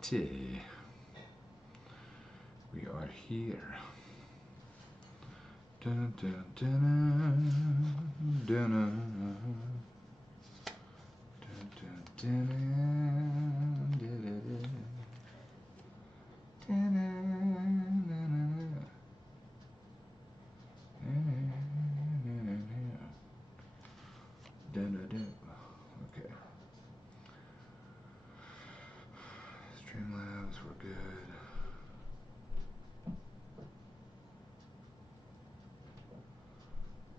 Alrighty. We are here. Dun, dun, dun, dun, dun, dun, dun, dun, okay. Streamlabs, we're good.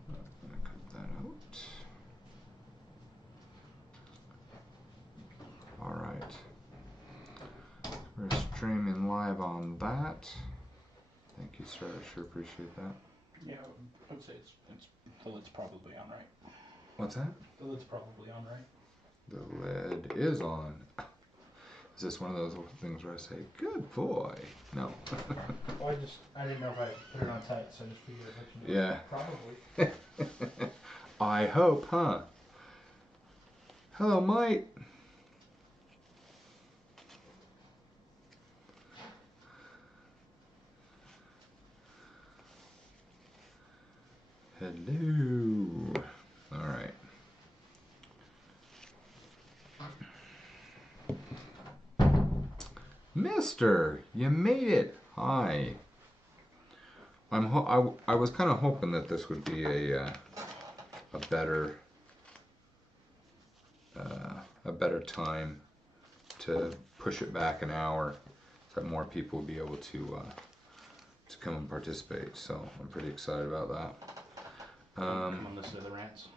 I'm gonna cut that out. All right. We're streaming live on that. Thank you, sir. I sure appreciate that. Yeah, I would say it's the lid's probably on, right? What's that? The lid's probably on, right? The lid is on. Is this one of those things where I say, good boy? No. Well, I didn't know if I put it on tight, so I just figured if I can do Yeah. it. Probably. I hope, huh? Hello, mate. Hello. All right. Mister, you made it. Hi. I was kind of hoping that this would be a better time to push it back an hour, so that more people would be able to come and participate. So I'm pretty excited about that. Come on, listen to the rants.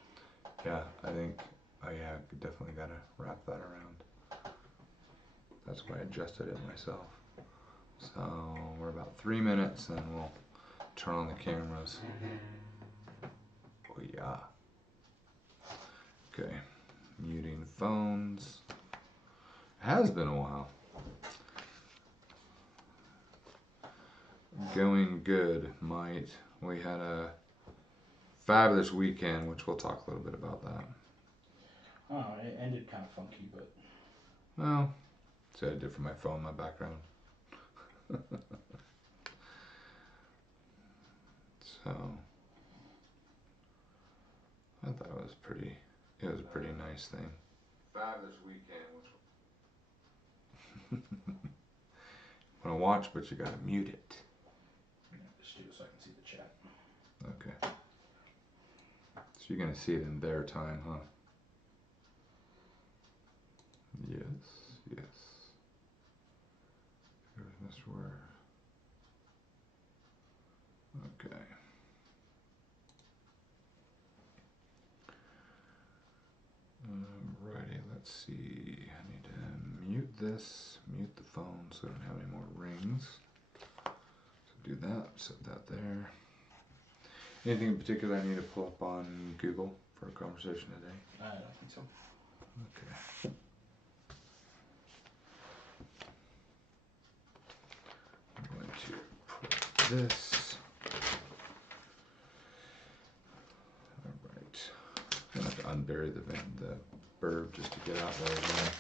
Yeah, I think. Oh yeah, definitely gotta wrap that around. That's why I adjusted it myself. So we're about 3 minutes, and we'll turn on the cameras. Oh yeah. Okay. Muting phones. It has been a while. Going good, might. We had a fabulous weekend, which we'll talk a little bit about that. Oh, it ended kind of funky, but. Well, see what I did for my phone, my background. So I thought it was a pretty nice thing. Fabulous weekend. Want to watch, but you gotta mute it. I'm gonna just do it so I can see the chat. Okay. So you're gonna see it in their time, huh? Yes, yes. Here's Mr. Ware. Okay. Alrighty, let's see. I need to mute this, mute the phone so I don't have any more rings. So do that, set that there. Anything in particular I need to pull up on Google for a conversation today? I don't think so. Okay. I'm going to put this. Alright. I'm going to have to unbury the burb just to get out there again.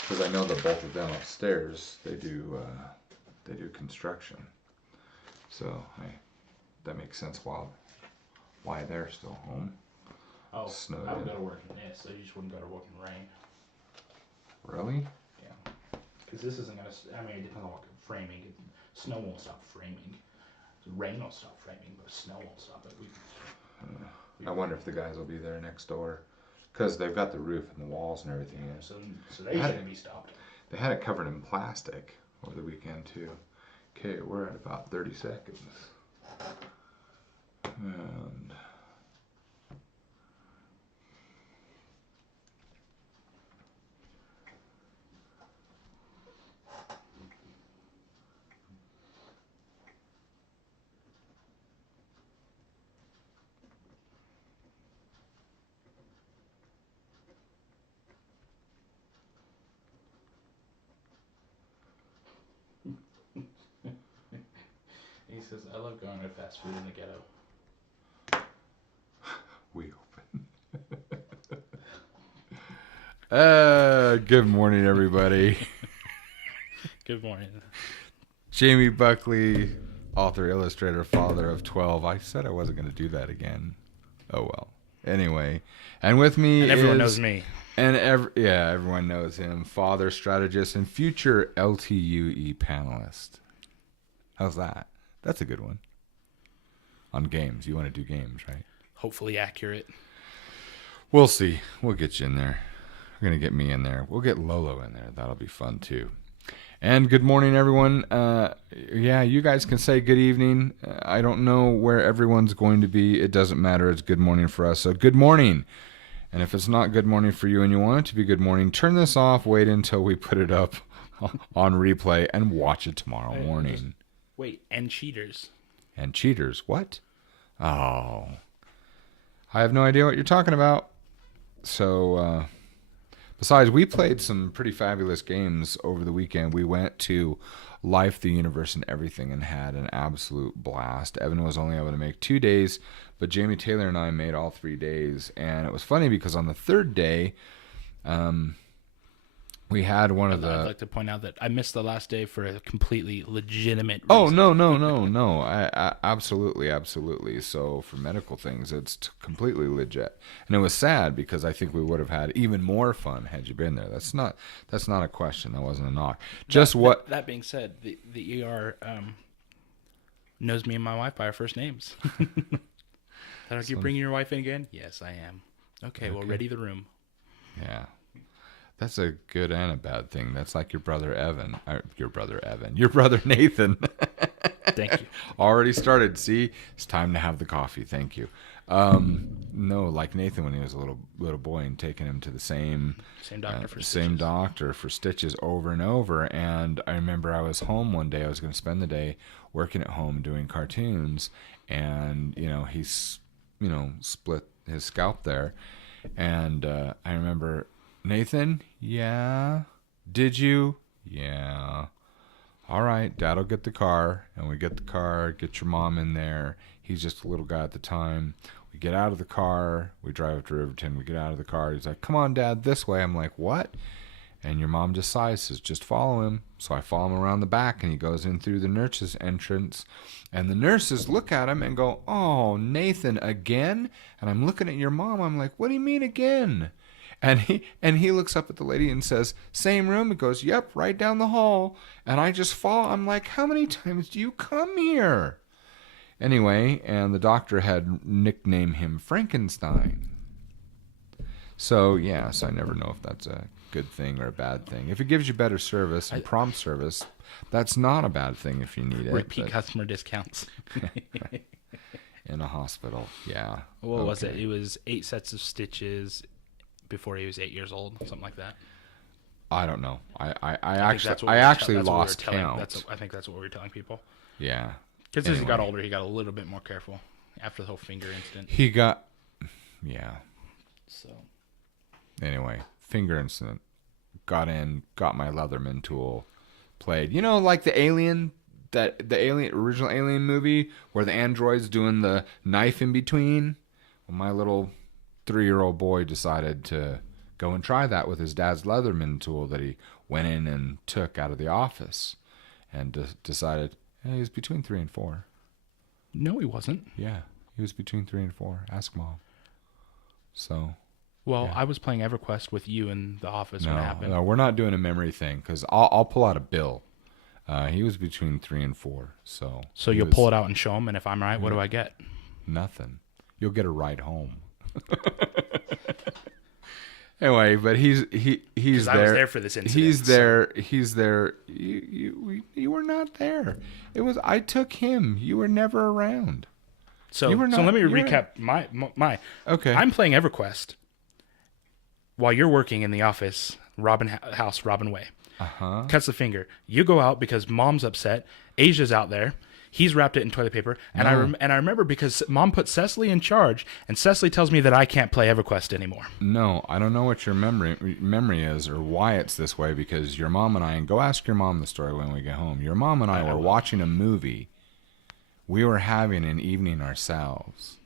Because I know that both of them upstairs, they do construction. So that makes sense why they're still home. Oh, Snowed I would in. go to work in this. I just wouldn't go to work in rain. Really? Yeah. Because this isn't gonna. I mean, it depends on what framing. Snow won't stop framing. Rain will stop framing, but snow won't stop it. I wonder if the guys will be there next door. Because they've got the roof and the walls and everything in. So they shouldn't be stopped. They had it covered in plastic over the weekend too. Okay, we're at about 30 seconds. And He says, I love going to fast food in the ghetto. we open. Good morning, everybody. Good morning. Jamie Buckley, author, illustrator, father of 12. I said I wasn't going to do that again. Oh, well. Anyway, and with me And everyone knows me. And everyone knows him. Father, strategist, and future LTUE panelist. How's that? That's a good one. On games. You want to do games, right? Hopefully accurate. We'll see. We'll get you in there. We're going to get me in there. We'll get Lolo in there. That'll be fun, too. And good morning, everyone. You guys can say good evening. I don't know where everyone's going to be. It doesn't matter. It's good morning for us. So good morning. And if it's not good morning for you and you want it to be good morning, turn this off. Wait until we put it up on replay and watch it tomorrow morning. And cheaters. And cheaters. What? Oh. I have no idea what you're talking about. So, besides, we played some pretty fabulous games over the weekend. We went to Life, the Universe, and Everything and had an absolute blast. Evan was only able to make 2 days, but Jamie Taylor and I made all 3 days. And it was funny because on the third day, we had one of the... I'd like to point out that I missed the last day for a completely legitimate reason. Oh, no. I absolutely. So for medical things, it's completely legit. And it was sad because I think we would have had even more fun had you been there. That's not a question. That wasn't a knock. That being said, the ER knows me and my wife by our first names. Are you bringing your wife in again? Yes, I am. Okay, well, ready the room. Yeah. That's a good and a bad thing. That's like your brother Nathan. Thank you. Already started. See, it's time to have the coffee. Thank you. No, like Nathan when he was a little boy and taking him to the same doctor for stitches over and over. And I remember I was home one day. I was going to spend the day working at home doing cartoons, and he's split his scalp there, and I remember. Nathan, yeah. Did you? Yeah. All right, Dad'll get the car, and we get the car, get your mom in there. He's just a little guy at the time. We get out of the car. We drive up to Riverton. We get out of the car. He's like, come on, Dad, this way. I'm like, what? And your mom just sighs, says, just follow him. So I follow him around the back, and he goes in through the nurse's entrance. And the nurses look at him and go, oh, Nathan, again? And I'm looking at your mom. I'm like, what do you mean again? And he looks up at the lady and says, same room? He goes, yep, right down the hall. And I just fall. I'm like, how many times do you come here? Anyway, and the doctor had nicknamed him Frankenstein. So, I never know if that's a good thing or a bad thing. If it gives you better service and prompt service, that's not a bad thing if you need it. Repeat customer discounts. In a hospital, yeah. What was it? It was 8 sets of stitches before he was 8 years old, something like that. I don't know. I actually lost count. I think that's what we were telling people. Yeah. Because as he got older, he got a little bit more careful after the whole finger incident. So. Anyway, finger incident. Got my Leatherman tool, played. Like the Alien, original Alien movie where the android's doing the knife in between. Well, my little 3-year-old boy decided to go and try that with his dad's Leatherman tool that he went in and took out of the office, and decided he was between 3 and 4. No, he wasn't. Yeah, he was between 3 and 4. Ask Mom. So. Well, yeah. I was playing EverQuest with you in the office when it happened. No, we're not doing a memory thing because I'll pull out a bill. He was between 3 and 4. So you'll pull it out and show him, and if I'm right, what do I get? Nothing. You'll get a ride home. Anyway, but he's there. I was there for this incident. He's there. You were not there. I took him. You were never around. So let me recap my. Okay. I'm playing EverQuest while you're working in the office, Robin Way. Cuts the finger. You go out because Mom's upset. Asia's out there. He's wrapped it in toilet paper, and I remember because Mom put Cecily in charge, and Cecily tells me that I can't play EverQuest anymore. No, I don't know what your memory is or why it's this way, because your mom and I, and go ask your mom the story when we get home. Your mom and I were watching a movie. We were having an evening ourselves,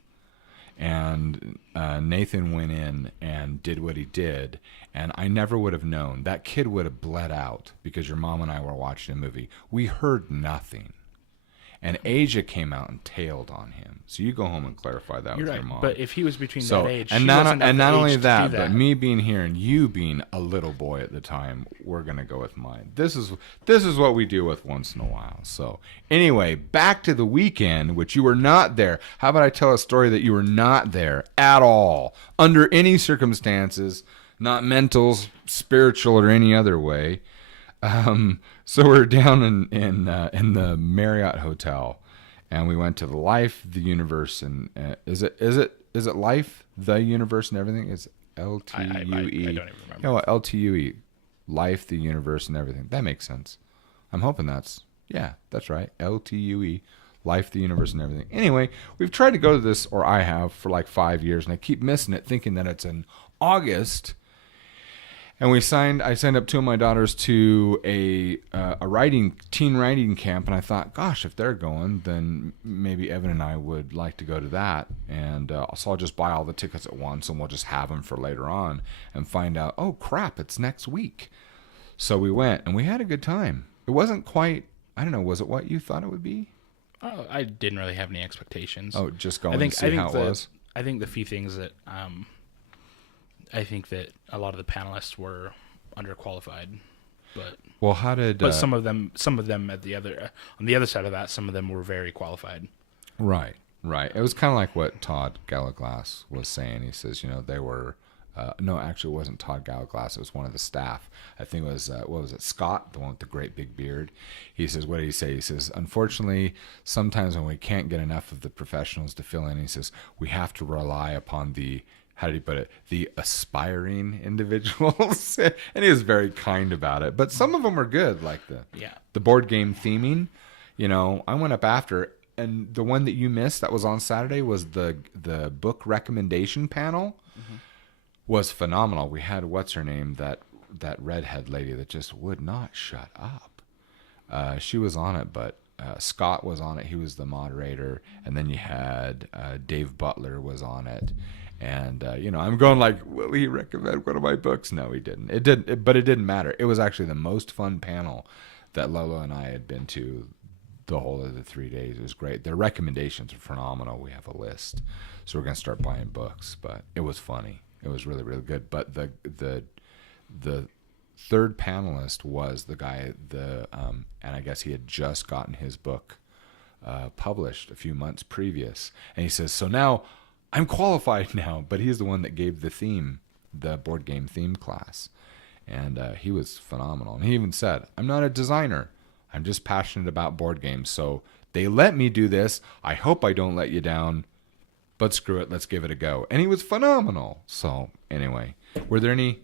And Nathan went in and did what he did, and I never would have known. That kid would have bled out because your mom and I were watching a movie. We heard nothing. And Asia came out and tailed on him. So you go home and clarify that with your mom. But if he was between that age, and not only that, but me being here and you being a little boy at the time, we're gonna go with mine. This is what we deal with once in a while. So anyway, back to the weekend, which you were not there. How about I tell a story that you were not there at all, under any circumstances, not mental, spiritual, or any other way. So we're down in the Marriott Hotel, and we went to the Life, the Universe, and is it Life, the Universe, and everything? It's LTUE. I don't even remember. No, LTUE, Life, the Universe, and everything. That makes sense. I'm hoping that's right. LTUE, Life, the Universe, and everything. Anyway, we've tried to go to this, or I have, for like 5 years, and I keep missing it, thinking that it's in August. And I signed up 2 of my daughters to a teen writing camp, and I thought, gosh, if they're going, then maybe Evan and I would like to go to that. And so I'll just buy all the tickets at once, and we'll just have them for later on, and find out, oh crap, it's next week. So we went, and we had a good time. It wasn't quite, I don't know, was it what you thought it would be? Oh, I didn't really have any expectations. Oh, just going to see how it was? I think the few things that I think that a lot of the panelists were underqualified, but some of them at the other on the other side of that, some of them were very qualified. Right. It was kind of like what Todd Gallaglass was saying. He says, they were no, actually, it wasn't Todd Gallaglass. It was one of the staff. I think it was what was it, Scott, the one with the great big beard. He says, what did he say? He says, unfortunately, sometimes when we can't get enough of the professionals to fill in, he says we have to rely upon the, how did he put it, the aspiring individuals. And he was very kind about it. But some of them were good, like the board game theming. I went up after, and the one that you missed that was on Saturday was the book recommendation panel. Mm-hmm. Was phenomenal. We had, what's her name, that redhead lady that just would not shut up. She was on it, but Scott was on it. He was the moderator. And then you had Dave Butler was on it. And, I'm going like, will he recommend one of my books? No, he didn't. But it didn't matter. It was actually the most fun panel that Lolo and I had been to the whole of the 3 days. It was great. Their recommendations are phenomenal. We have a list. So we're going to start buying books. But it was funny. It was really, really good. But the third panelist was the guy, and I guess he had just gotten his book published a few months previous. And he says, so now I'm qualified now. But he's the one that gave the theme, the board game theme class. And he was phenomenal. And he even said, I'm not a designer. I'm just passionate about board games. So they let me do this. I hope I don't let you down. But screw it, let's give it a go. And he was phenomenal. So anyway, were there any,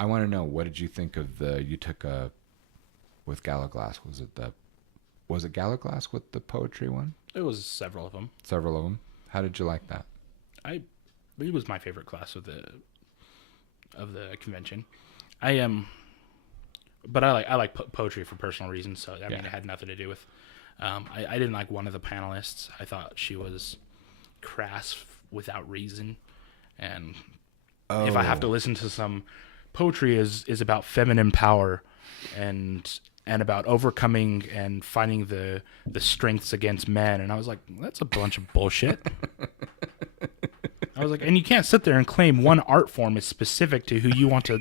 I want to know, what did you think of you took with Gallaglass? Was it Gallaglass with the poetry one? It was several of them. Several of them. How did you like that? It was my favorite class of the convention. But I like poetry for personal reasons. So I mean, it had nothing to do with. I didn't like one of the panelists. I thought she was crass without reason, and if I have to listen to some poetry is about feminine power and about overcoming and finding the strengths against men, and I was like, that's a bunch of bullshit. I was like, and you can't sit there and claim one art form is specific to who you want to,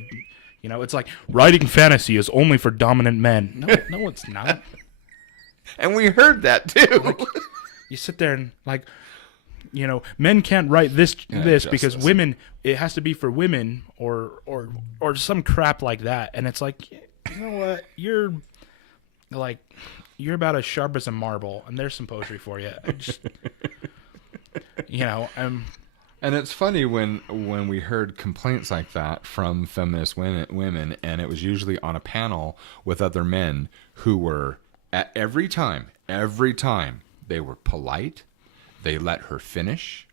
it's like writing fantasy is only for dominant men. No, it's not. And we heard that too. Like, you sit there and like, men can't write this because women, it has to be for women or some crap like that. And it's like, you know what? You're about as sharp as a marble, and there's some poetry for you. And it's funny when we heard complaints like that from feminist women, and it was usually on a panel with other men who were, at every time, they were polite. They let her finish.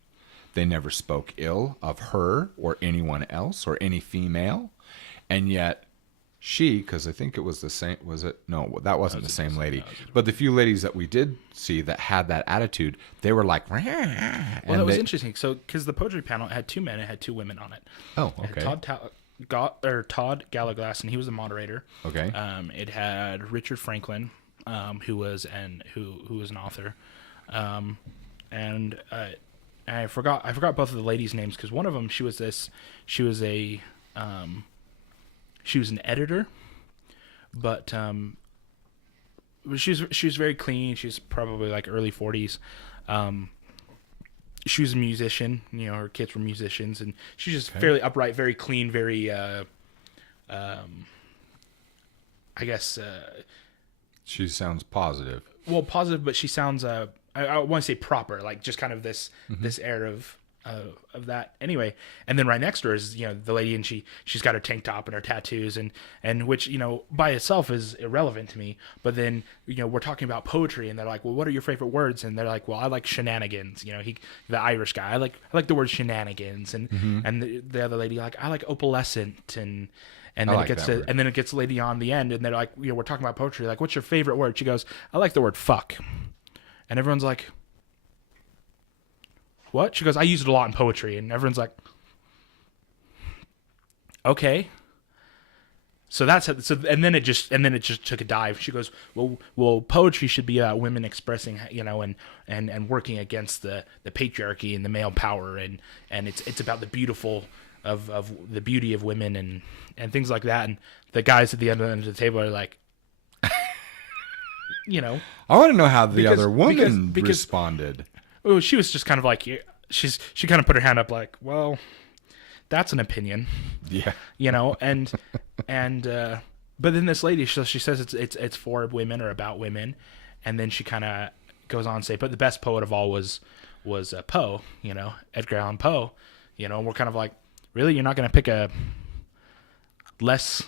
They never spoke ill of her or anyone else or any female. And yet because I think it was the same. Was it? No, that wasn't the same lady. No, it was But the few ladies that we did see that had that attitude, they were like, well, that was interesting. So, because the poetry panel had 2 men, it had 2 women on it. Oh, It okay. had Todd Gallaglass, and he was the moderator. Okay. It had Richard Franklin, who was an author, and I forgot both of the ladies' names because one of them she was an editor, but she was very clean. She's probably like early 40s. She was a musician. Her kids were musicians, and she's just fairly upright, very clean, very I guess. She sounds positive. Well, positive, but she sounds I want to say proper, like just kind of this air of that. Anyway, and then right next to her is the lady, and she's got her tank top and her tattoos, and which by itself is irrelevant to me. But then we're talking about poetry, and they're like, well, what are your favorite words? And they're like, well, I like shenanigans. The Irish guy, I like the word shenanigans, and the other lady, like, I like opalescent, and then like it gets the lady on the end, and they're like, we're talking about poetry, like, what's your favorite word? She goes, I like the word fuck. And everyone's like, what? She goes, I use it a lot in poetry. And everyone's like, okay. So and then it just took a dive. She goes, well, poetry should be about women expressing, and working against the patriarchy and the male power, and it's about the beautiful of the beauty of women and things like that. And the guys at the end of the table are like, I want to know how the other woman responded. Well, she was just kind of like, she kind of put her hand up like, well, that's an opinion. Yeah. But then this lady, she says it's for women or about women, and then she kind of goes on to say, but the best poet of all was Poe, Edgar Allan Poe, and we're kind of like, really, you're not going to pick a less,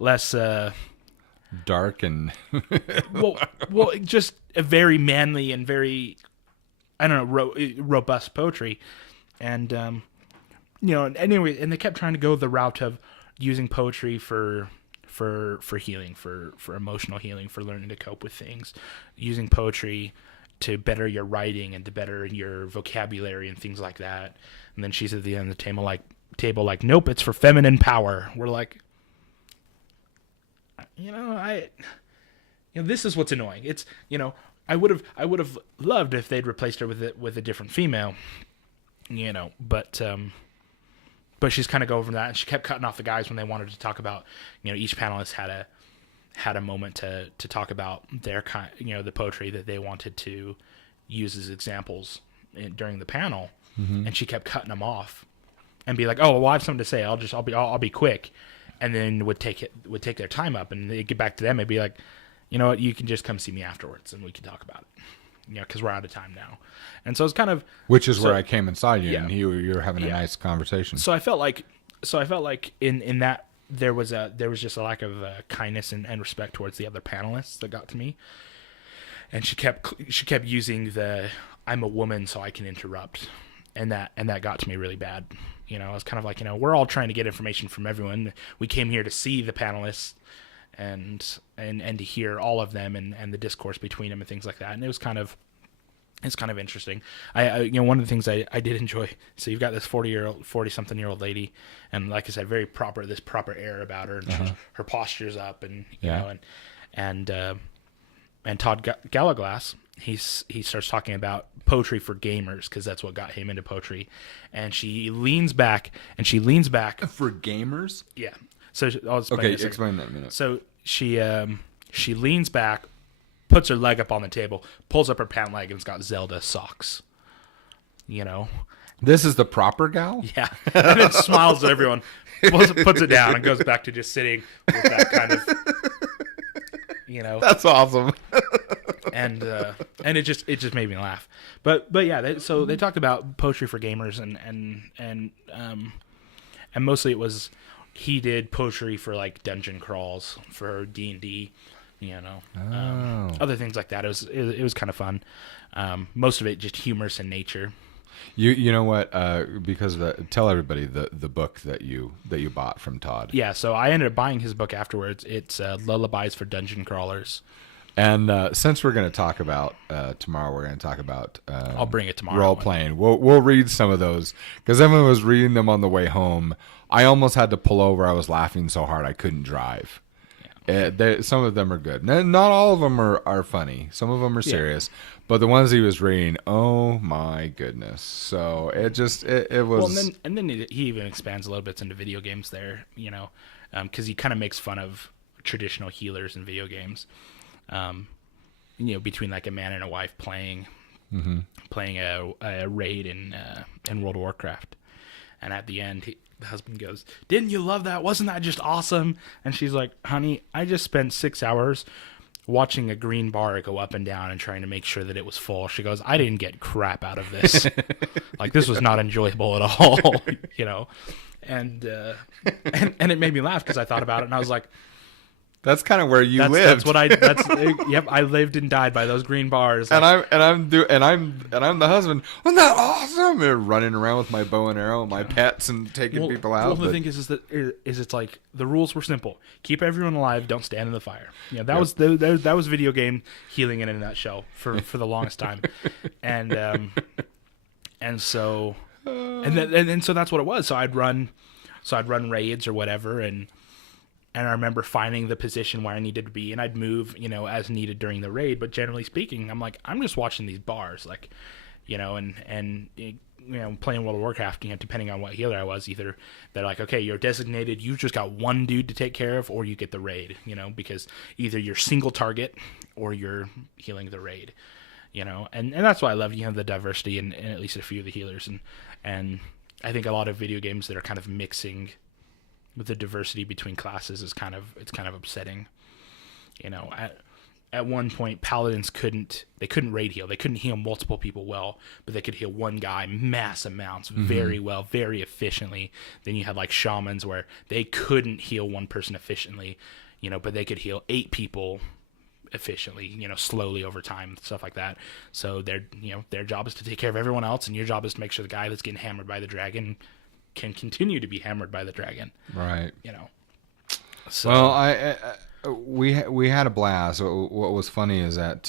less dark and well, just a very manly and very, I don't know, robust poetry, and anyway, and they kept trying to go the route of using poetry for healing, for emotional healing, for learning to cope with things, using poetry to better your writing and to better your vocabulary and things like that. And then she's at the end of the table like, nope, it's for feminine power. We're like, this is what's annoying. It's, I would have loved if they'd replaced her with a different female, but she's kind of going from that, and she kept cutting off the guys when they wanted to talk about, each panelist had a moment to talk about their kind, the poetry that they wanted to use as examples during the panel, and she kept cutting them off and be like, oh, well, I have something to say. I'll be quick. And then would take their time up, and they'd get back to them and be like, you know what, you can just come see me afterwards and we can talk about it, because we're out of time now. And so it's kind of, which is where I came inside you, and you were having a nice conversation. So I felt like in that there was just a lack of kindness and respect towards the other panelists that got to me. And she kept using the I'm a woman so I can interrupt, and that got to me really bad. I was kind of like, we're all trying to get information from everyone. We came here to see the panelists and to hear all of them and the discourse between them and things like that. And it's kind of interesting. I one of the things I did enjoy. So you've got this 40-something-year-old lady, and like I said, very proper air about her, and her posture's up, and and Todd Gallaglass, he starts talking about poetry for gamers, because that's what got him into poetry. And she leans back for gamers. Yeah. So I'll explain that in a minute. So she leans back, puts her leg up on the table, pulls up her pant leg, and it's got Zelda socks. This is the proper gal? Yeah. And then smiles at everyone, puts it down, and goes back to just sitting with that kind of, That's awesome. and it just made me laugh. But yeah, so they talked about poetry for gamers, and mostly it was, he did poetry for like dungeon crawls for D&D, other things like that. It was kind of fun. Most of it just humorous in nature. You know what? Because tell everybody the book that you bought from Todd. Yeah, so I ended up buying his book afterwards. It's Lullabies for Dungeon Crawlers. And since we're going to talk about tomorrow, we're going to talk about I'll bring it tomorrow. Role playing. We'll read some of those because Evan was reading them on the way home. I almost had to pull over. I was laughing so hard I couldn't drive. Some of them are good. Not all of them are funny. Some of them are serious. But the ones he was reading, oh my goodness! So it was. Well, and then he even expands a little bit into video games there, because he kind of makes fun of traditional healers in video games, between like a man and a wife playing a raid in World of Warcraft, and at the end the husband goes, "Didn't you love that? Wasn't that just awesome?" And she's like, "Honey, I just spent 6 hours watching a green bar go up and down and trying to make sure that it was full." She goes, "I didn't get crap out of this. Like, this was not enjoyable at all." And it made me laugh because I thought about it and I was like, that's kind of where you lived. That's what yep, I lived and died by those green bars. And I'm the husband. Wasn't that awesome? And running around with my bow and arrow and my pets and taking people out. Well, the thing is it's like the rules were simple: keep everyone alive, don't stand in the fire. That was video game healing in a nutshell for the longest time, and so that's what it was. So I'd run raids or whatever, and I remember finding the position where I needed to be, and I'd move, as needed during the raid. But generally speaking, I'm like, I'm just watching these bars, like, and playing World of Warcraft, depending on what healer I was, either they're like, okay, you're designated, you've just got one dude to take care of, or you get the raid, because either you're single target or you're healing the raid, and that's why I love, the diversity in at least a few of the healers, and I think a lot of video games that are kind of mixing with the diversity between classes is kind of upsetting. At one point, paladins couldn't raid heal. They couldn't heal multiple people well, but they could heal one guy mass amounts very well, very efficiently. Then you had like shamans where they couldn't heal one person efficiently, but they could heal 8 people efficiently, slowly over time, stuff like that. So their job is to take care of everyone else, and your job is to make sure the guy that's getting hammered by the dragon can continue to be hammered by the dragon. Right. So, well, we had a blast. What was funny is that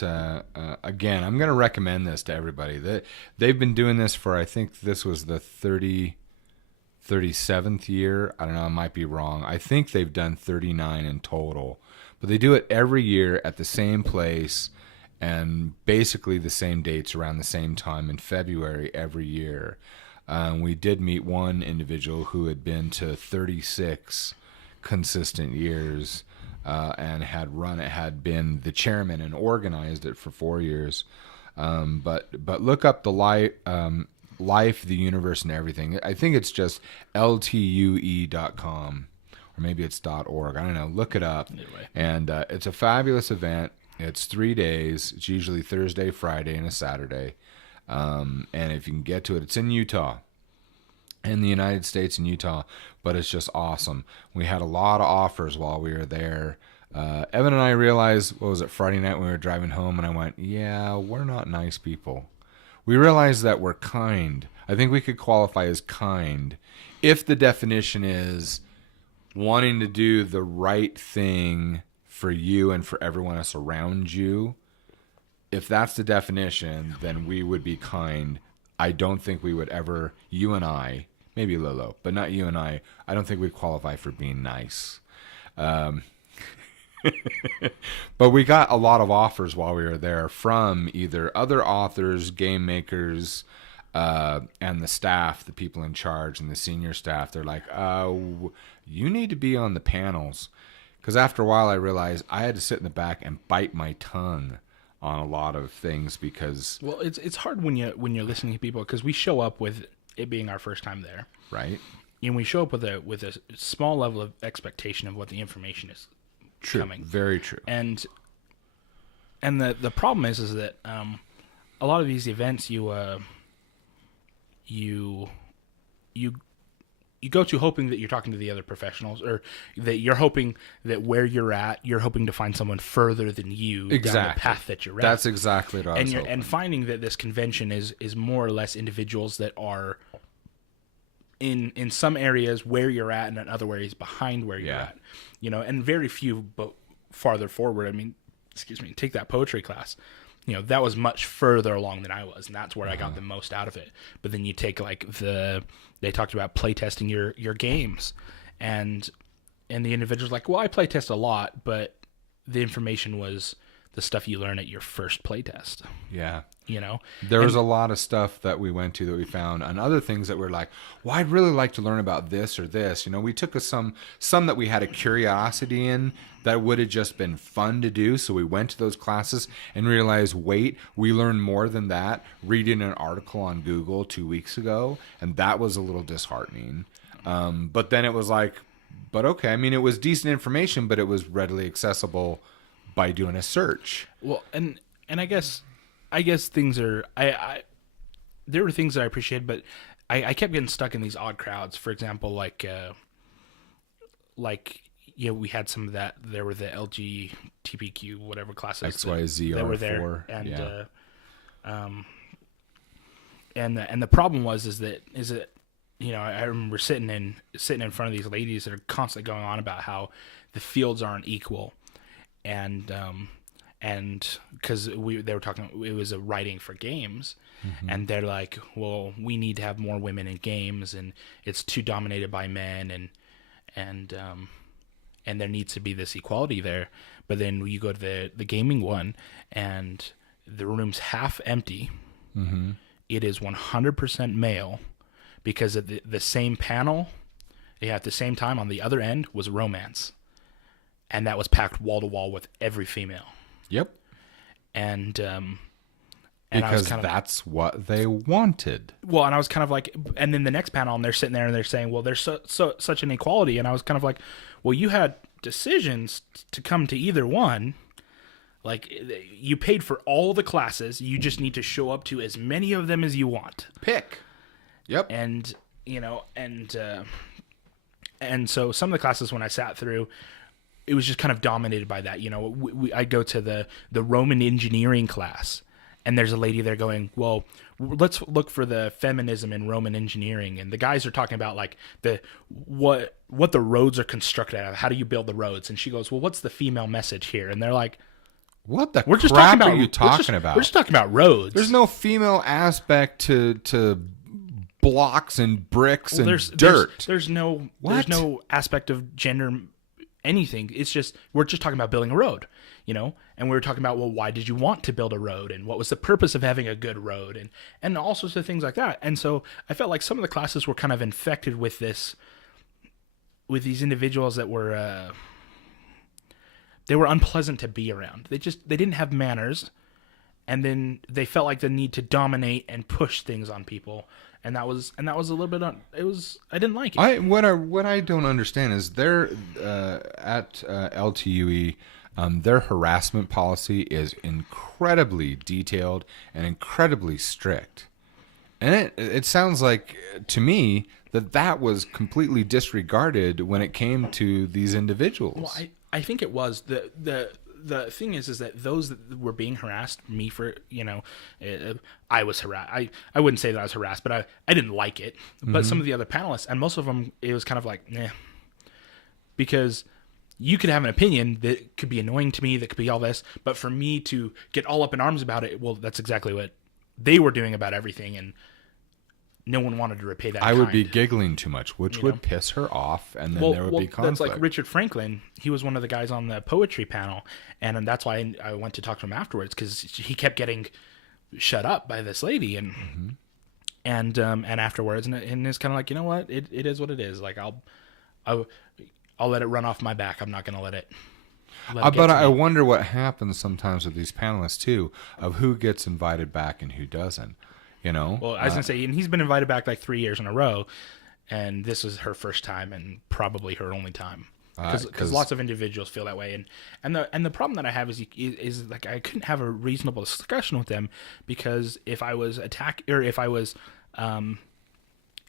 again, I'm going to recommend this to everybody. They've been doing this for, I think this was the 37th year. I don't know, I might be wrong. I think they've done 39 in total. But they do it every year at the same place and basically the same dates around the same time in February every year. We did meet one individual who had been to 36 consistent years and had been the chairman and organized it for 4 years. But look up the life, the universe, and everything. I think it's just LTUE.com, or maybe it's .org. I don't know. Look it up. Anyway. And it's a fabulous event. It's 3 days. It's usually Thursday, Friday, and a Saturday. And if you can get to it, it's in Utah, in the United States, in Utah, but it's just awesome. We had a lot of offers while we were there. Evan and I realized, Friday night when we were driving home, and I went, yeah, we're not nice people. We realized that we're kind. I think we could qualify as kind if the definition is wanting to do the right thing for you and for everyone else around you. If that's the definition, then we would be kind. I don't think we would ever, you and I, maybe Lilo, but not you and I don't think we qualify for being nice. But we got a lot of offers while we were there from either other authors, game makers, and the staff, the people in charge and the senior staff. They're like, you need to be on the panels. Because after a while I realized I had to sit in the back and bite my tongue on a lot of things because it's hard when you're listening to people, because we show up with it being our first time there, right? And we show up with a small level of expectation of what the information is coming. Very true. And the problem is that a lot of these events you you go to hoping that you're talking to the other professionals, or that you're hoping that where you're at, you're hoping to find someone further than you down the path that you're at. That's exactly what I was and hoping. And finding that this convention is more or less individuals that are in some areas where you're at, and in other areas behind where you're at, and very few but farther forward. I mean, take that poetry class. That was much further along than I was, and that's where I got the most out of it. But then you take they talked about playtesting your games, and the individual's like, well, I playtest a lot, but the information was the stuff you learn at your first playtest. Yeah. There was a lot of stuff that we went to that we found, and other things that were like, well, I'd really like to learn about this or this. We took some that we had a curiosity in that would have just been fun to do. So we went to those classes and realized, wait, we learned more than that reading an article on Google 2 weeks ago. And that was a little disheartening. But then it was like, but okay. I mean, it was decent information, but it was readily accessible by doing a search. Well, and I guess things are, there were things that I appreciated, but I kept getting stuck in these odd crowds. For example, we had some of that. There were the LGBTQ whatever classes XYZ that were there, and the problem is that I remember sitting in front of these ladies that are constantly going on about how the fields aren't equal, and because they were talking, it was a writing for games, and they're like, well, we need to have more women in games, and it's too dominated by men, and there needs to be this equality there. But then you go to the gaming one, and the room's half empty. It is 100% male, because at the same panel, at the same time on the other end was romance, and that was packed wall to wall with every female. Yep. And because that's what they wanted. Well, and I was kind of like, and then the next panel, and they're sitting there and they're saying, well, there's such an equality, and I was kind of like, well, you had decisions to come to either one. Like, you paid for all the classes, you just need to show up to as many of them as you want. Pick. Yep. And so some of the classes when I sat through, it was just kind of dominated by that. I go to the Roman engineering class, and there's a lady there going, well, let's look for the feminism in Roman engineering. And the guys are talking about like what the roads are constructed out of. How do you build the roads? And she goes, well, what's the female message here? And they're like, what the crap are you talking about? We're just talking about roads. There's no female aspect to blocks and bricks and dirt. There's no aspect of gender anything. It's just, we're just talking about building a road, and we were talking about, well, why did you want to build a road, and what was the purpose of having a good road, and all sorts of things like that. And so I felt like some of the classes were kind of infected with these individuals that were they were unpleasant to be around. They didn't have manners, and then they felt like the need to dominate and push things on people. And that was a little bit I didn't like it. What I don't understand is they're at LTUE, their harassment policy is incredibly detailed and incredibly strict. And it sounds like to me that was completely disregarded when it came to these individuals. Well, I think it was the thing is that those that were being harassed, me for, I was harassed. I wouldn't say that I was harassed, but I didn't like it. But some of the other panelists, and most of them, it was kind of like, nah. Because you could have an opinion that could be annoying to me, that could be all this, but for me to get all up in arms about it, well, that's exactly what they were doing about everything, and no one wanted to repay that. I would be giggling too much, which would piss her off, and then there would be conflict. That's like Richard Franklin. He was one of the guys on the poetry panel, and that's why I went to talk to him afterwards, because he kept getting shut up by this lady, and afterwards, and it's kind of like, you know what, it is what it is. Like I'll let it run off my back. I'm not going to let it. But I wonder what happens sometimes with these panelists too, of who gets invited back and who doesn't. Well, I was gonna say, and he's been invited back like 3 years in a row, and this was her first time and probably her only time, because lots of individuals feel that way, and the problem that I have is like, I couldn't have a reasonable discussion with them, because if I was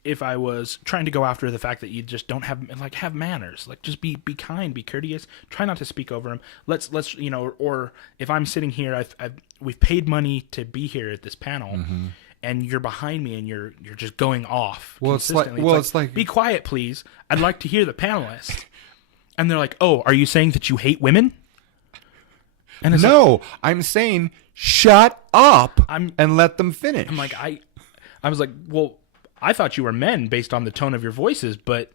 if I was trying to go after the fact that you just don't have manners, like just be kind, be courteous, try not to speak over him. Let's or if I'm sitting here, we've paid money to be here at this panel, and you're behind me and you're just going off. Well, it's like be quiet, please. I'd like to hear the panelist. And they're like, oh, are you saying that you hate women? And no, I'm saying shut up and let them finish. I'm like, I was like, well, I thought you were men based on the tone of your voices, but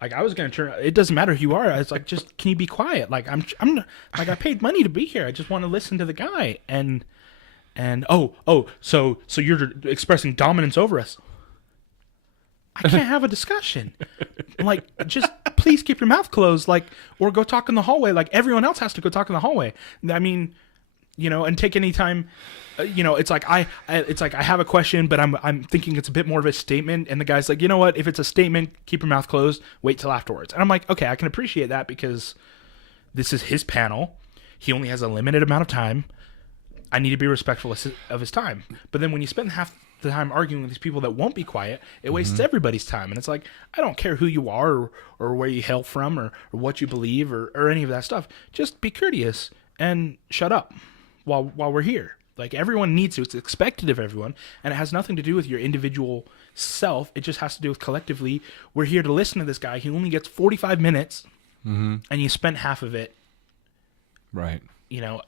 like I was gonna turn. It doesn't matter who you are. It's like, just can you be quiet? Like I'm like I paid money to be here. I just want to listen to the guy. And so you're expressing dominance over us. I can't have a discussion. Like, just please keep your mouth closed. Like, or go talk in the hallway. Like everyone else has to go talk in the hallway. I mean, and take any time. It's like I have a question, but I'm thinking it's a bit more of a statement, and the guy's like, you know what? If it's a statement, keep your mouth closed. Wait till afterwards. And I'm like, okay, I can appreciate that because this is his panel. He only has a limited amount of time. I need to be respectful of his time. But then when you spend half the time arguing with these people that won't be quiet, it wastes everybody's time. And it's like, I don't care who you are or where you hail from or what you believe or any of that stuff. Just be courteous and shut up while we're here. Like, everyone needs to. It's expected of everyone, and it has nothing to do with your individual self. It just has to do with collectively, we're here to listen to this guy. He only gets 45 minutes, and you spent half of it. Right. And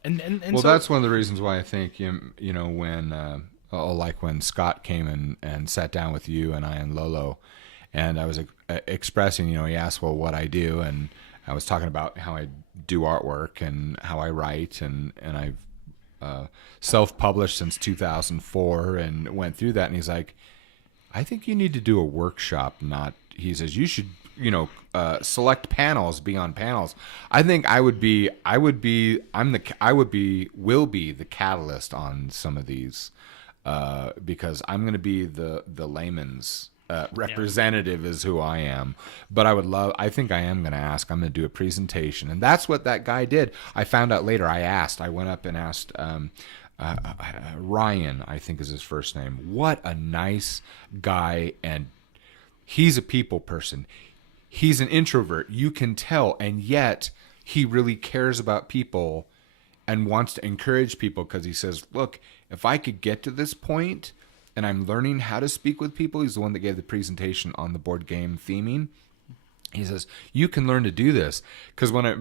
well, so, that's one of the reasons why I think, when, like when Scott came and sat down with you and I and Lolo, and I was expressing, he asked, well, what I do, and I was talking about how I do artwork and how I write, and I've self-published since 2004 and went through that, and he's like, I think you need to do a workshop. He says you should select panels, be on panels. I think will be the catalyst on some of these, because I'm going to be the layman's representative is who I am. But I think I am going to ask. I'm going to do a presentation, and that's what that guy did. I found out later. I went up and asked Ryan, I think is his first name. What a nice guy, and he's a people person. He's an introvert, you can tell, and yet he really cares about people and wants to encourage people, because he says, look, if I could get to this point and I'm learning how to speak with people. He's the one that gave the presentation on the board game theming. He says, you can learn to do this. Because when I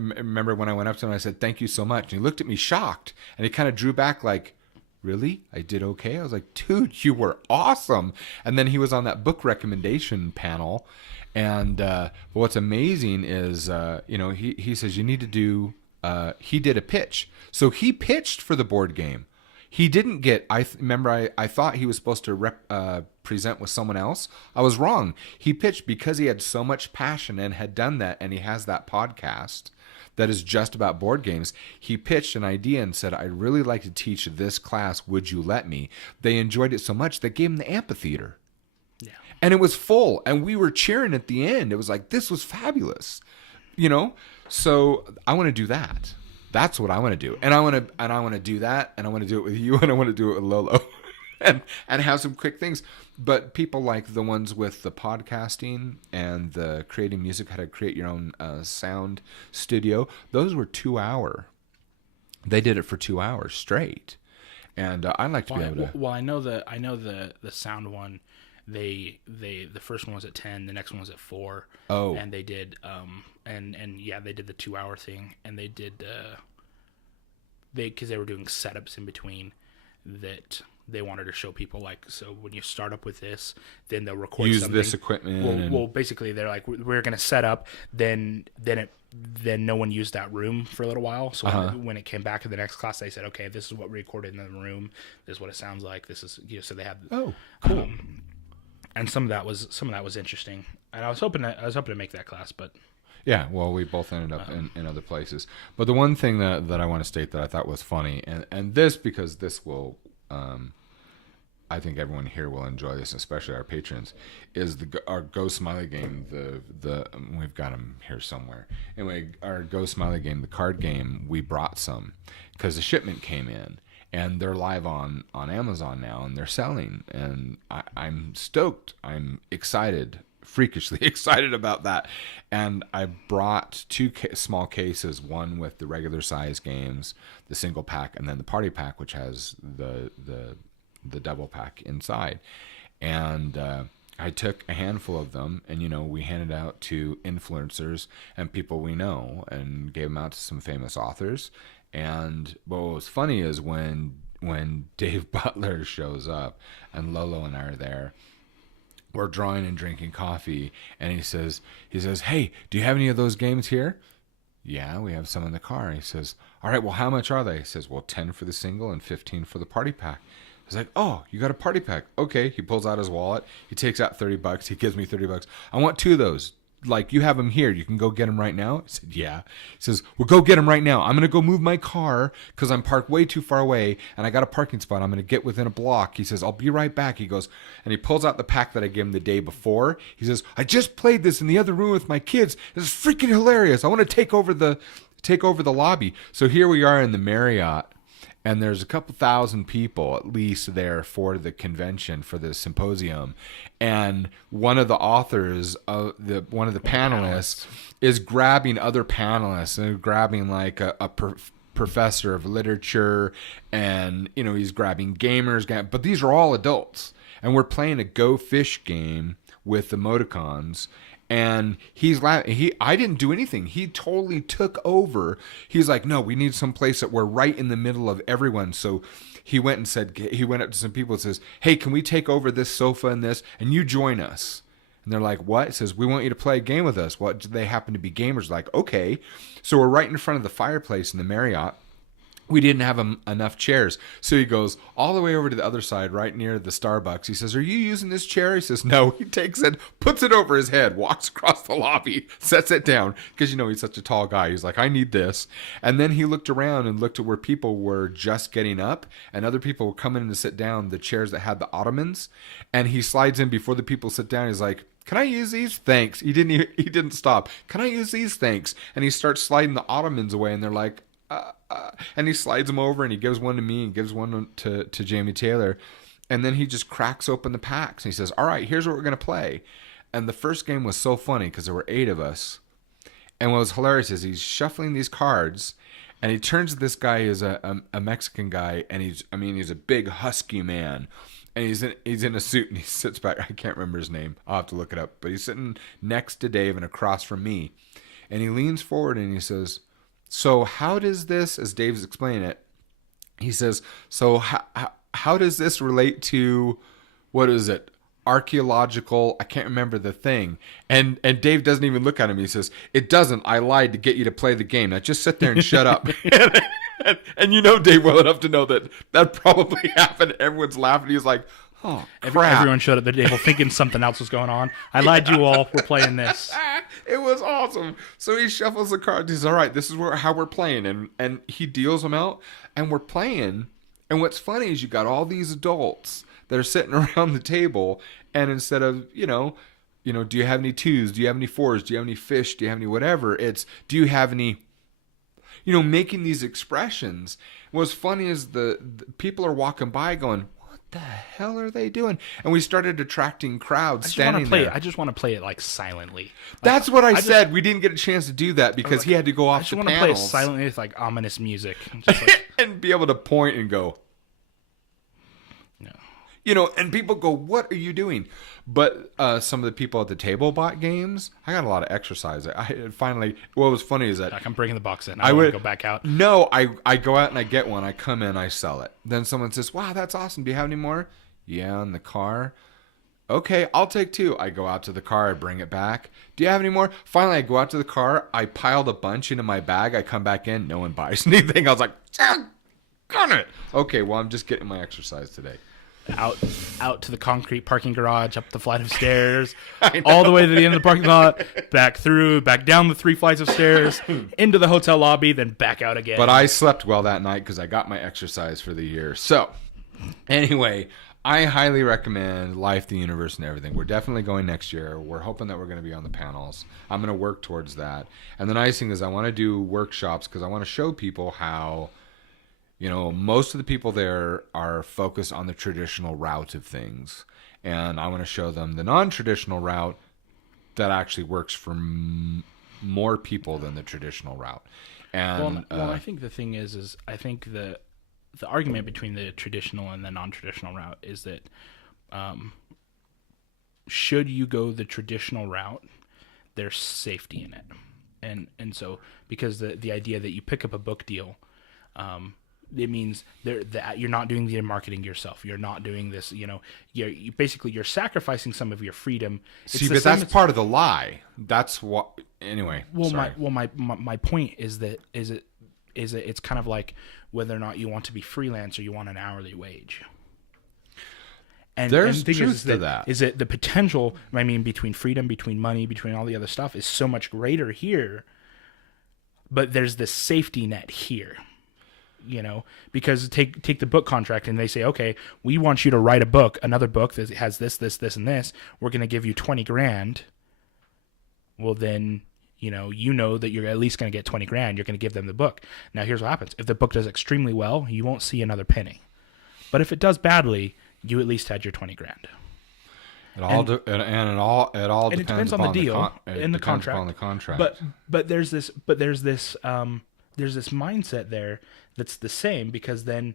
went up to him, I said, thank you so much. And he looked at me shocked, and he kind of drew back like, really? I did okay? I was like, dude, you were awesome. And then he was on that book recommendation panel. And but what's amazing is, he says, you need to do, he did a pitch. So he pitched for the board game. He didn't get, I thought he was supposed to present with someone else. I was wrong. He pitched because he had so much passion and had done that, and he has that podcast that is just about board games. He pitched an idea and said, I'd really like to teach this class. Would you let me? They enjoyed it so much, they gave him the amphitheater. Yeah. And it was full, and we were cheering at the end. It was like, this was fabulous. So I want to do that. That's what I want to do. And I want to do that, and I want to do it with you, and I want to do it with Lolo. and have some quick things. But people like the ones with the podcasting and the creating music, how to create your own sound studio, those were 2 hour. They did it for 2 hours straight. And I'd like to be able to. Well, I know the sound one. The first one was at 10, the next one was at 4. Oh. And they did they did the 2 hour thing, and they did because they were doing setups in between that they wanted to show people, like, so when you start up with this, then they'll record use something. This equipment. Well, basically they're like, we're going to set up, then no one used that room for a little while. So when it came back to the next class, they said, okay, this is what we recorded in the room. This is what it sounds like. This is, so they had. Oh, cool. And some of that was interesting, and I was hoping to make that class, but yeah, well, we both ended up in other places. But the one thing that I want to state that I thought was funny, and this, because this will, I think everyone here will enjoy this, especially our patrons, is our Go Smiley game. The we've got them here somewhere. Anyway, our Go Smiley game, the card game, we brought some because the shipment came in. and they're live on Amazon now, and they're selling, and I'm stoked. I'm excited, freakishly excited about that. And I brought two small cases, one with the regular size games, the single pack, and then the party pack, which has the double pack inside. And I took a handful of them, and we handed out to influencers and people we know, and gave them out to some famous authors. And what was funny is when Dave Butler shows up, and Lolo and I are there, we're drawing and drinking coffee, and he says, "Hey, do you have any of those games here?" "Yeah, we have some in the car." He says, "All right, well, how much are they?" He says, "Well, 10 for the single and 15 for the party pack." I was like, "Oh, you got a party pack? Okay." He pulls out his wallet. He takes out $30. He gives me $30. "I want 2 of those. Like, you have them here. You can go get them right now?" I said, "Yeah." He says, "Well, go get them right now. I'm going to go move my car because I'm parked way too far away, and I got a parking spot. I'm going to get within a block." He says, "I'll be right back." He goes, and he pulls out the pack that I gave him the day before. He says, "I just played this in the other room with my kids. This is freaking hilarious. I want to take over the lobby." So here we are in the Marriott. And there's a couple thousand people at least there for the convention, for the symposium. And one of the authors, one of the panelists, is grabbing other panelists, and grabbing like a professor of literature, and he's grabbing gamers, but these are all adults. And we're playing a Go Fish game with emoticons. And he's laughing. I didn't do anything. He totally took over. He's like, "No, we need some place that we're right in the middle of everyone." So he went up to some people and says, "Hey, can we take over this sofa and this, and you join us?" And they're like, "What?" He says, "We want you to play a game with us." What? Do they happen to be gamers? Like, okay. So we're right in front of the fireplace in the Marriott. We didn't have enough chairs. So he goes all the way over to the other side, right near the Starbucks. He says, "Are you using this chair?" He says, "No." He takes it, puts it over his head, walks across the lobby, sets it down. Because, he's such a tall guy. He's like, "I need this." And then he looked around and looked at where people were just getting up, and other people were coming in to sit down, the chairs that had the ottomans. And he slides in before the people sit down. He's like, "Can I use these? Thanks." He didn't stop. "Can I use these? Thanks." And he starts sliding the ottomans away, and they're like, and he slides them over, and he gives one to me and gives one to Jamie Taylor. And then he just cracks open the packs, and he says, "All right, here's what we're going to play." And the first game was so funny because there were 8 of us. And what was hilarious is he's shuffling these cards, and he turns to this guy who's a Mexican guy, and he's a big husky man. And he's in a suit, and he sits back. I can't remember his name. I'll have to look it up. But he's sitting next to Dave and across from me. And he leans forward and he says, "So how does this," as Dave's explaining it, he says, "So how does this relate to, what is it, archaeological," I can't remember the thing. And Dave doesn't even look at him. He says, "It doesn't. I lied to get you to play the game. Now just sit there and shut up." and Dave well enough to know that probably happened. Everyone's laughing. He's like, "Oh, crap." Everyone showed up at the table thinking something else was going on. "I lied to you all. We're playing this." It was awesome. So he shuffles the cards. He says, "All right, this is how we're playing." And he deals them out, and we're playing. And what's funny is you got all these adults that are sitting around the table, and instead of, do you have any 2s? Do you have any 4s? Do you have any fish? Do you have any whatever? It's, do you have any, making these expressions. What's funny is the people are walking by going, "What the hell are they doing?" And we started attracting crowds standing there. I just want to play it like silently. That's what I said. We didn't get a chance to do that because he had to go off the panels. I just want to play it silently with like ominous music. Just like, and be able to point and go. Yeah. And people go, "What are you doing?" But some of the people at the table bought games. I got a lot of exercise. Finally, what was funny is that I'm bringing the box in. I want to go back out. No, I go out and I get one. I come in, I sell it. Then someone says, "Wow, that's awesome. Do you have any more?" "Yeah, in the car." "Okay, I'll take 2. I go out to the car. I bring it back. "Do you have any more?" Finally, I go out to the car. I piled a bunch into my bag. I come back in. No one buys anything. I was like, "Got it." Okay, well, I'm just getting my exercise today. Out to the concrete parking garage, up the flight of stairs, all the way to the end of the parking lot, back down the 3 flights of stairs, into the hotel lobby, then back out again. But I slept well that night because I got my exercise for the year. So, anyway, I highly recommend Life, the Universe, and Everything. We're definitely going next year. We're hoping that we're going to be on the panels. I'm going to work towards that. And the nice thing is I want to do workshops because I want to show people how You know, most of the people there are focused on the traditional route of things. And I want to show them the non-traditional route that actually works for more people than the traditional route. And well, I think the thing is I think the argument between the traditional and the non-traditional route is that should you go the traditional route, there's safety in it, and so because the idea that you pick up a book deal, it means that you're not doing the marketing yourself. You're not doing this. You know, you basically you're sacrificing some of your freedom. See, but that's part of the lie. That's what. Anyway. Well, sorry. my point is that it's kind of like whether or not you want to be freelance or you want an hourly wage. And there's the thing truth to that. Is that the potential? I mean, between freedom, between money, between all the other stuff, is so much greater here. But there's this safety net here. You know, because take the book contract and they say, okay, we want you to write another book that has this, and this. We're going to give you $20,000. Well, then, you know that you're at least going to get $20,000. You're going to give them the book. Now, here's what happens. If the book does extremely well, you won't see another penny. But if it does badly, you at least had your $20,000. It all depends on the deal in the contract. On the contract. But there's this mindset there that's the same because the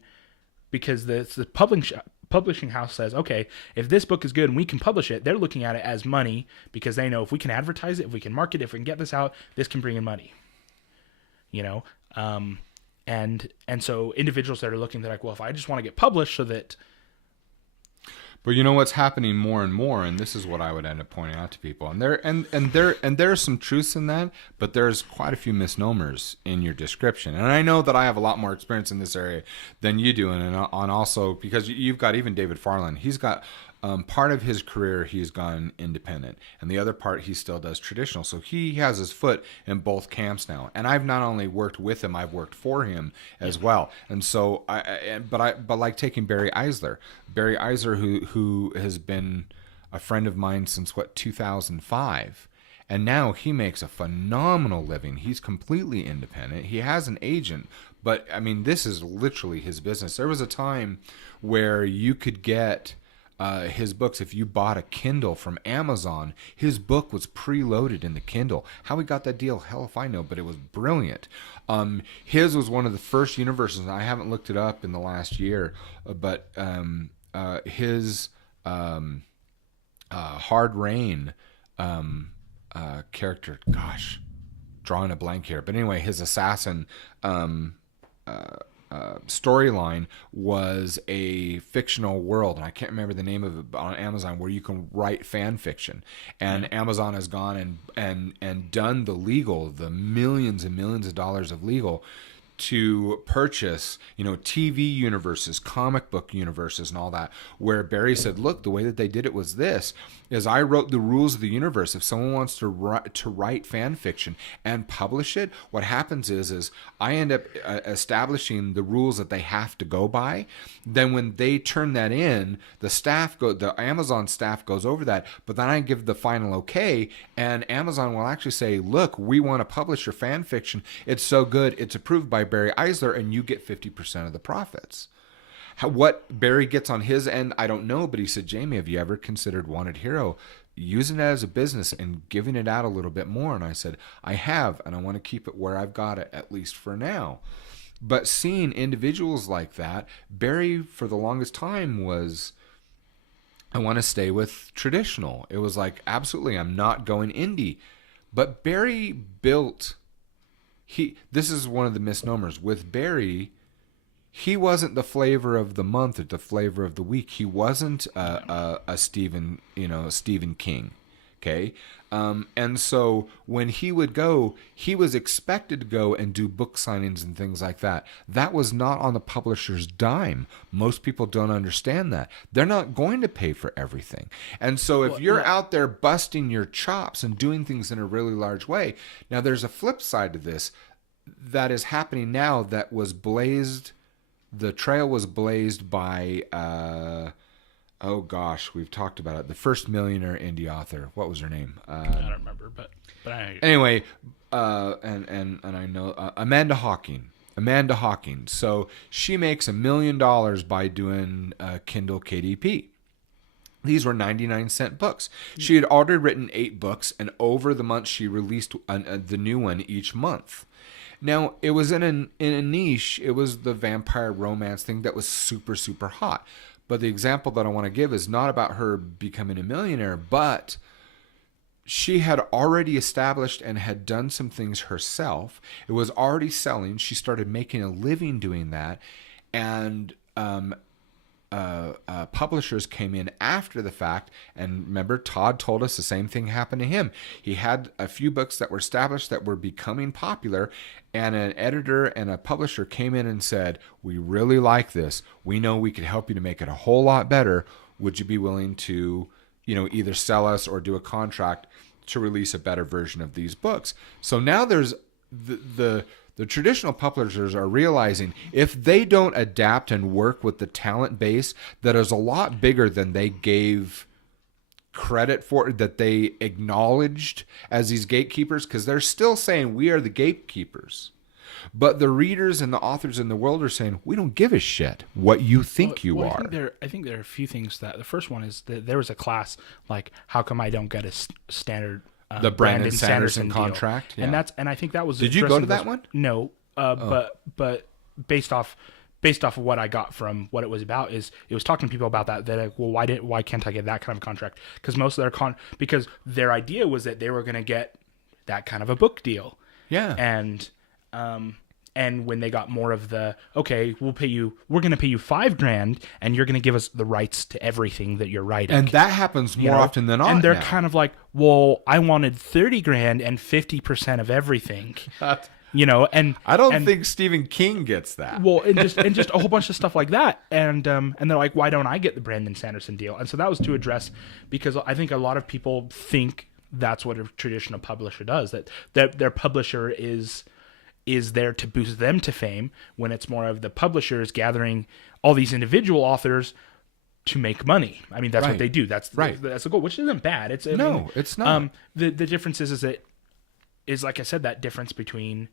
publishing house says, okay, if this book is good and we can publish it, they're looking at it as money because they know if we can advertise it, if we can market it, if we can get this out, this can bring in money. You know, and so individuals that are looking, they're like, well, if I just want to get published so that. But you know what's happening more and more, and this is what I would end up pointing out to people, and there's some truths in that, but there's quite a few misnomers in your description. And I know that I have a lot more experience in this area than you do, and on also because you've got even David Farland, he's got part of his career he's gone independent, and the other part he still does traditional. So he has his foot in both camps now. And I've not only worked with him, I've worked for him as well. And so but like taking Barry Eisler, who has been a friend of mine since 2005. And now he makes a phenomenal living. He's completely independent. He has an agent, but I mean, this is literally his business. There was a time where you could get his books, if you bought a Kindle from Amazon, his book was preloaded in the Kindle. How he got that deal, hell if I know, but it was brilliant. His was one of the first universes. I haven't looked it up in the last year, but his Hard Rain character, gosh, drawing a blank here. But anyway, his assassin storyline was a fictional world, and I can't remember the name of it, on Amazon, where you can write fan fiction. And Amazon has gone and done the millions and millions of dollars of legal to purchase, TV universes, comic book universes, and all that, where Barry said, look, the way that they did it was this, is I wrote the rules of the universe. If someone wants to write fan fiction and publish it, what happens is I end up establishing the rules that they have to go by. Then when they turn that in, the Amazon staff goes over that, but then I give the final okay, and Amazon will actually say, look, we want to publish your fan fiction. It's so good, it's approved by Barry Eisler, and you get 50% of the profits. What Barry gets on his end, I don't know, but he said, Jamie, have you ever considered Wanted Hero using it as a business and giving it out a little bit more? And I said, I have, and I want to keep it where I've got it, at least for now. But seeing individuals like that, Barry, for the longest time, was, I want to stay with traditional. It was like, absolutely, I'm not going indie. But Barry built, this is one of the misnomers. With Barry, he wasn't the flavor of the month or the flavor of the week. He wasn't a Stephen King, okay? And so when he would go, he was expected to go and do book signings and things like that. That was not on the publisher's dime. Most people don't understand that. They're not going to pay for everything. And so if you're out there busting your chops and doing things in a really large way, now there's a flip side to this that is happening now that was blazed. The trail was blazed by, oh gosh, we've talked about it. The first millionaire indie author. What was her name? I don't remember, but anyway, and I know Amanda Hawking. Amanda Hawkins. So she makes $1 million by doing Kindle KDP. These were 99-cent books. She had already written 8 books, and over the months she released the new one each month. Now, it was in a niche. It was the vampire romance thing that was super, super hot. But the example that I want to give is not about her becoming a millionaire, but she had already established and had done some things herself. It was already selling. She started making a living doing that. And publishers came in after the fact, and remember, Todd told us the same thing happened to him. He had a few books that were established that were becoming popular, and an editor and a publisher came in and said, we really like this. We know we could help you to make it a whole lot better. Would you be willing to, either sell us or do a contract to release a better version of these books? So now there's the traditional publishers are realizing if they don't adapt and work with the talent base that is a lot bigger than they gave credit for, that they acknowledged as these gatekeepers, because they're still saying we are the gatekeepers. But the readers and the authors in the world are saying, we don't give a shit what you think you are. I think there are a few things that, the first one is that there was a class like, how come I don't get a standard the Brandon Sanderson contract, yeah. And I think that was. Did you go to that one? No, but based off of what I got from what it was about, is it was talking to people about that. They're like, well, why can't I get that kind of contract? Because most of because their idea was that they were going to get that kind of a book deal. Yeah, and when they got more of the, okay, we're going to pay you $5,000 and you're going to give us the rights to everything that you're writing. And that happens more often than not. And they're kind of like, well, I wanted $30,000 and 50% of everything. And I don't think Stephen King gets that. Well, and just a whole bunch of stuff like that. And they're like, why don't I get the Brandon Sanderson deal? And so that was to address, because I think a lot of people think that's what a traditional publisher does, that their publisher is there to boost them to fame, when it's more of the publishers gathering all these individual authors to make money. I mean, that's what they do. That's the goal, which isn't bad. It's not. The difference is that like I said, that difference between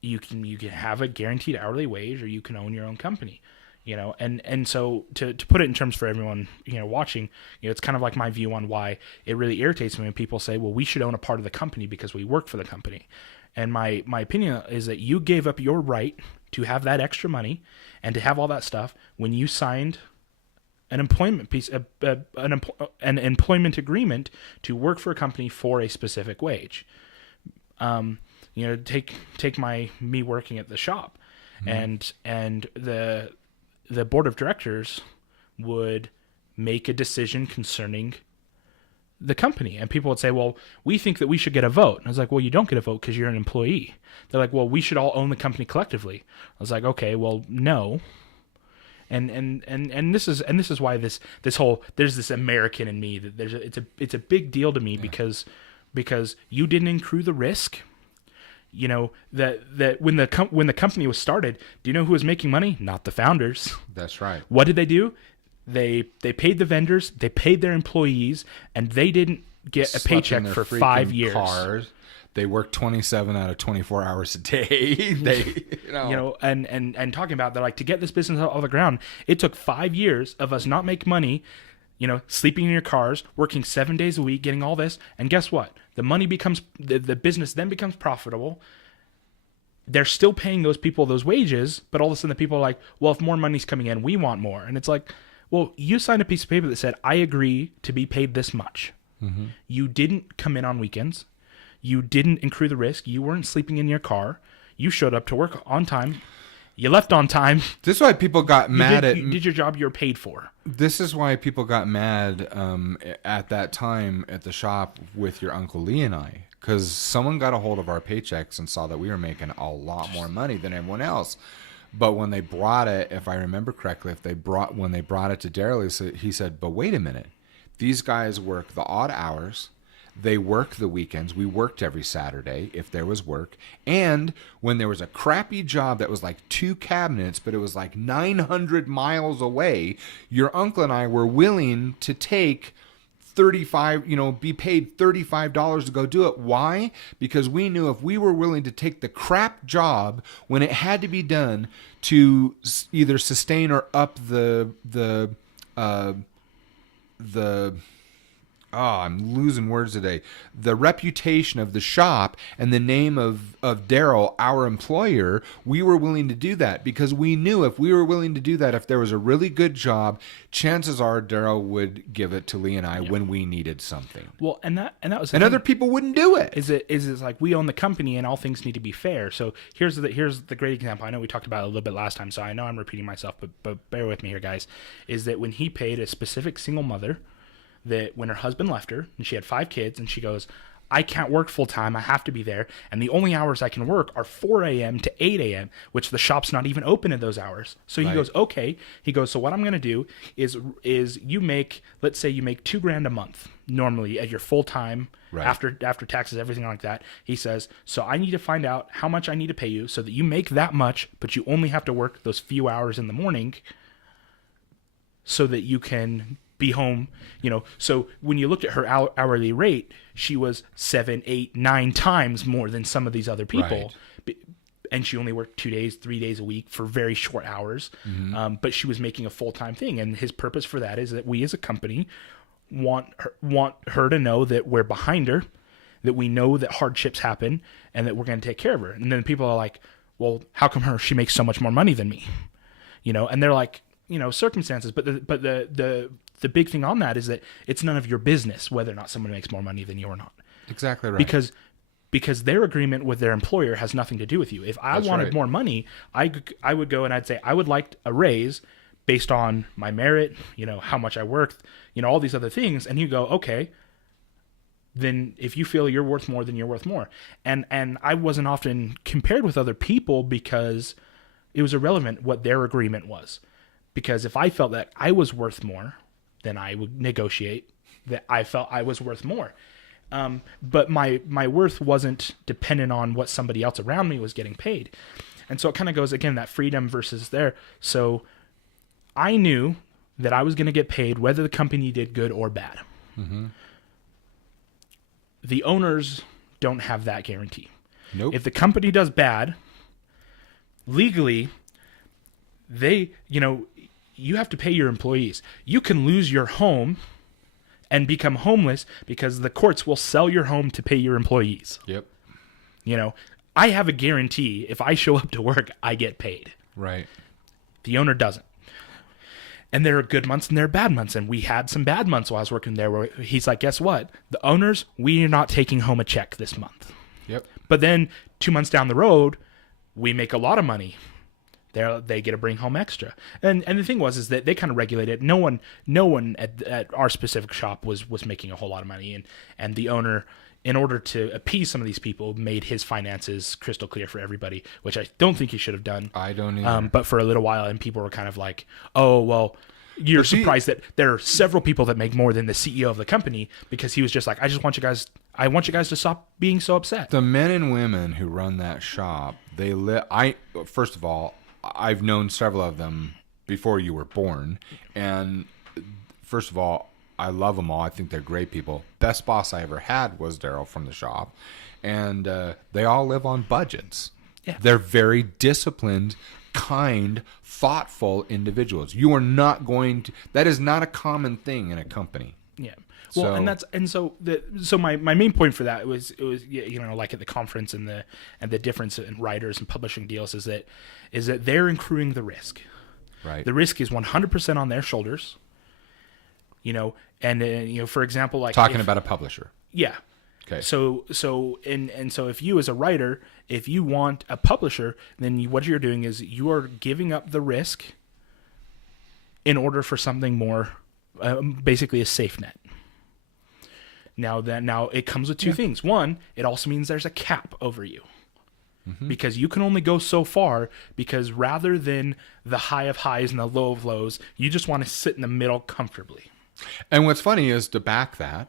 you can have a guaranteed hourly wage, or you can own your own company. And so to put it in terms for everyone, watching, it's kind of like my view on why it really irritates me when people say, well, we should own a part of the company because we work for the company. And my opinion is that you gave up your right to have that extra money and to have all that stuff when you signed an employment an employment agreement to work for a company for a specific wage. Take me working at the shop, and the board of directors would make a decision concerning the company, and people would say, well, we think that we should get a vote. And I was like, well, you don't get a vote because you're an employee. They're like, well, we should all own the company collectively. I was like, okay, well, no. And this is why this whole, there's this American in me that it's a big deal to me, because you didn't accrue the risk. That when the company was started, do you know who was making money? Not the founders. That's right. What did they do? They paid the vendors, they paid their employees, and they didn't get a paycheck for 5 years. Cars. They worked 27 out of 24 hours a day. And talking about, they're like, to get this business off the ground, it took 5 years of us not make money, sleeping in your cars, working 7 days a week, getting all this. And guess what? The money becomes, the business then becomes profitable. They're still paying those people those wages, but all of a sudden the people are like, well, if more money's coming in, we want more. And it's like, well, you signed a piece of paper that said, I agree to be paid this much. Mm-hmm. You didn't come in on weekends. You didn't accrue the risk. You weren't sleeping in your car. You showed up to work on time. You left on time. This is why people got mad You did your job you're paid for. This is why people got mad at that time at the shop with your Uncle Lee and I. Because someone got a hold of our paychecks and saw that we were making a lot more money than everyone else. But when they brought it, if I remember correctly, when they brought it to Daryl, he said, but wait a minute. These guys work the odd hours. They work the weekends. We worked every Saturday if there was work. And when there was a crappy job that was like 2 cabinets, but it was like 900 miles away, your uncle and I were willing to take be paid $35 to go do it. Why? Because we knew if we were willing to take the crap job when it had to be done to either sustain or up I'm losing words today. The reputation of the shop and the name of Daryl, our employer, we were willing to do that because we knew if we were willing to do that, if there was a really good job, chances are Daryl would give it to Lee and I when we needed something. Well, and that was and other people wouldn't do it. Is it's like we own the company and all things need to be fair. So here's the great example. I know we talked about it a little bit last time, so I know I'm repeating myself, but bear with me here, guys. Is that when he paid a specific single mother that when her husband left her and she had 5 kids and she goes, I can't work full time. I have to be there. And the only hours I can work are 4 a.m. to 8 a.m., which the shop's not even open at those hours. So he goes, okay. He goes, so what I'm going to do is let's say you make $2,000 a month normally at your full time after taxes, everything like that. He says, so I need to find out how much I need to pay you so that you make that much, but you only have to work those few hours in the morning so that you can be home, so when you looked at her hourly rate, she was 7, 8, 9 times more than some of these other people. Right. And she only worked 2 days, 3 days a week for very short hours. Mm-hmm. But she was making a full-time thing. And his purpose for that is that we as a company want her to know that we're behind her, that we know that hardships happen and that we're going to take care of her. And then people are like, well, how come she makes so much more money than me? And they're like, circumstances, but the big thing on that is that it's none of your business whether or not someone makes more money than you or not. Exactly right. Because their agreement with their employer has nothing to do with you. If I wanted more money, I would go and I'd say, I would like a raise based on my merit, how much I worked, all these other things. And you go, okay, then if you feel you're worth more, then you're worth more. And I wasn't often compared with other people because it was irrelevant what their agreement was. Because if I felt that I was worth more, then I would negotiate that I felt I was worth more. But my worth wasn't dependent on what somebody else around me was getting paid. And so it kind of goes, again, that freedom versus there. So I knew that I was going to get paid whether the company did good or bad. Mm-hmm. The owners don't have that guarantee. Nope. If the company does bad, legally, you have to pay your employees. You can lose your home and become homeless because the courts will sell your home to pay your employees. Yep. I have a guarantee if I show up to work, I get paid. Right. The owner doesn't. And there are good months and there are bad months. And we had some bad months while I was working there where he's like, guess what? The owners, we are not taking home a check this month. Yep. But then 2 months down the road, we make a lot of money. They get to bring home extra. And the thing is that they kind of regulated it. No one at our specific shop was making a whole lot of money. And the owner, in order to appease some of these people, made his finances crystal clear for everybody, which I don't think he should have done. I don't either. But for a little while, and people were kind of like, oh, well, you're surprised that there are several people that make more than the CEO of the company, because he was just like, I want you guys to stop being so upset. The men and women who run that shop, first of all, I've known several of them before you were born. And first of all, I love them all. I think they're great people. Best boss I ever had was Daryl from the shop. And they all live on budgets. Yeah. They're very disciplined, kind, thoughtful individuals. You are not going to... That is not a common thing in a company. Yeah. Well, so my main point for that was like at the conference and the difference in writers and publishing deals is that they're accruing the risk. Right. The risk is 100% on their shoulders. For example, like talking about a publisher. Yeah. Okay. So if you as a writer, if you want a publisher, then what you're doing is you are giving up the risk in order for something more, basically a safe net. Now it comes with two things. One, it also means there's a cap over you. Mm-hmm. Because you can only go so far, because rather than the high of highs and the low of lows, you just want to sit in the middle comfortably. And what's funny is to back that,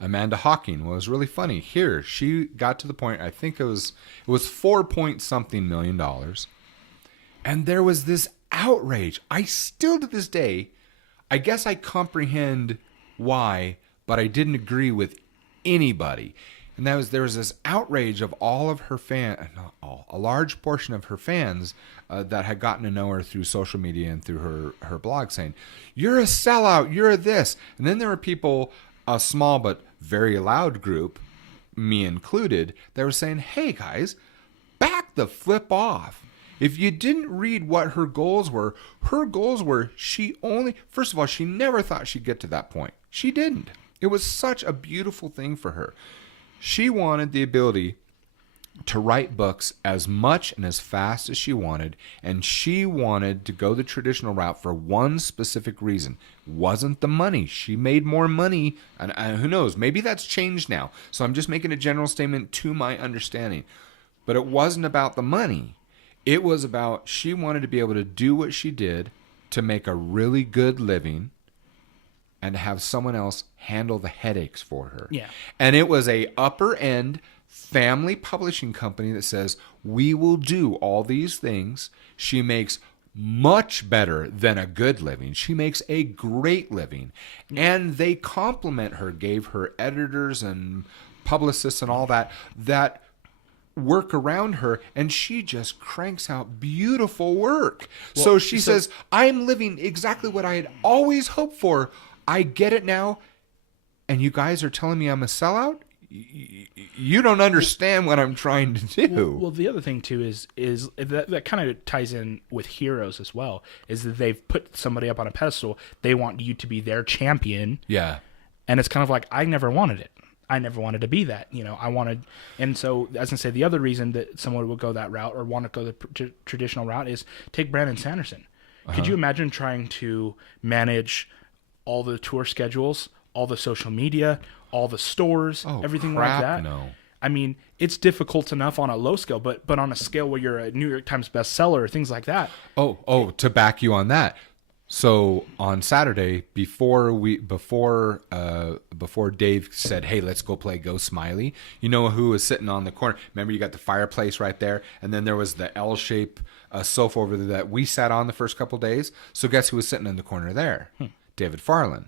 Amanda Hawking was really funny. Here, she got to the point, I think it was 4 point something million dollars. And there was this outrage. I still to this day, I guess I comprehend why, but I didn't agree with anybody. And there was this outrage of all of her not all, a large portion of her fans that had gotten to know her through social media and through her blog saying, "You're a sellout, you're a this." And then there were people, a small but very loud group, me included, that were saying, "Hey guys, back the flip off. If you didn't read what her goals were first of all, she never thought she'd get to that point. She didn't. It was such a beautiful thing for her. She wanted the ability to write books as much and as fast as she wanted, and she wanted to go the traditional route for one specific reason. It wasn't the money. She made more money, and who knows, maybe that's changed now. So I'm just making a general statement to my understanding. But it wasn't about the money. It was about she wanted to be able to do what she did to make a really good living and have someone else handle the headaches for her. Yeah. And it was a upper end family publishing company that says, we will do all these things. She makes much better than a good living. She makes a great living. And they compliment her, gave her editors and publicists and all that work around her, and she just cranks out beautiful work. Well, so she says, I'm living exactly what I had always hoped for. I get it now, and you guys are telling me I'm a sellout? You don't understand what I'm trying to do. Well, the other thing too is that kind of ties in with heroes as well. Is that they've put somebody up on a pedestal. They want you to be their champion. Yeah, and it's kind of like, I never wanted it. I never wanted to be that. I wanted, and so as I say, the other reason that someone would go that route or want to go the traditional route is take Brandon Sanderson. Could you imagine trying to manage all the tour schedules, all the social media, all the stores, everything like that? No. I mean, it's difficult enough on a low scale, but on a scale where you're a New York Times bestseller or things like that. To back you on that. So on Saturday, before Dave said, "Hey, let's go play Go Smiley," you know who was sitting on the corner? Remember, you got the fireplace right there, and then there was the L-shaped sofa over there that we sat on the first couple days. So guess who was sitting in the corner there? David Farland.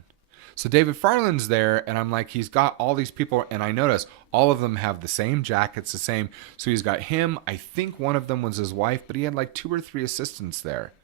So David Farland's there, and I'm like, he's got all these people, and I notice all of them have the same jackets, the same. So he's got him. I think one of them was his wife, but he had like 2 or 3 assistants there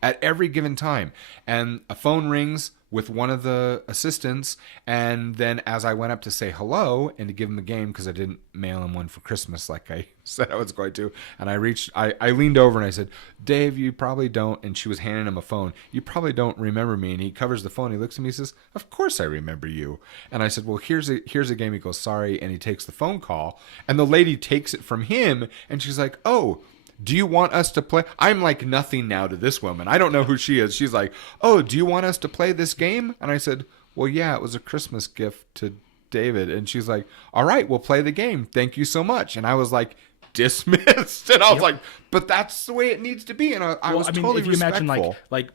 at every given time. And a phone rings with one of the assistants, and then as I went up to say hello and to give him a game, because I didn't mail him one for Christmas like I said I was going to, and I leaned over and I said, "Dave, you probably don't," and she was handing him a phone, "You probably don't remember me." And he covers the phone, he looks at me, he says, "Of course I remember you." And I said, "Well, here's a game." He goes, "Sorry," and he takes the phone call, and the lady takes it from him, and she's like, "Oh, do you want us to play?" I'm like nothing now to this woman. I don't know who she is. She's like, "Oh, do you want us to play this game?" And I said, "Well, yeah, it was a Christmas gift to David." And she's like, "All right, we'll play the game. Thank you so much." And I was like, dismissed. And I was like, but that's the way it needs to be. And I was totally if you respectful. imagine like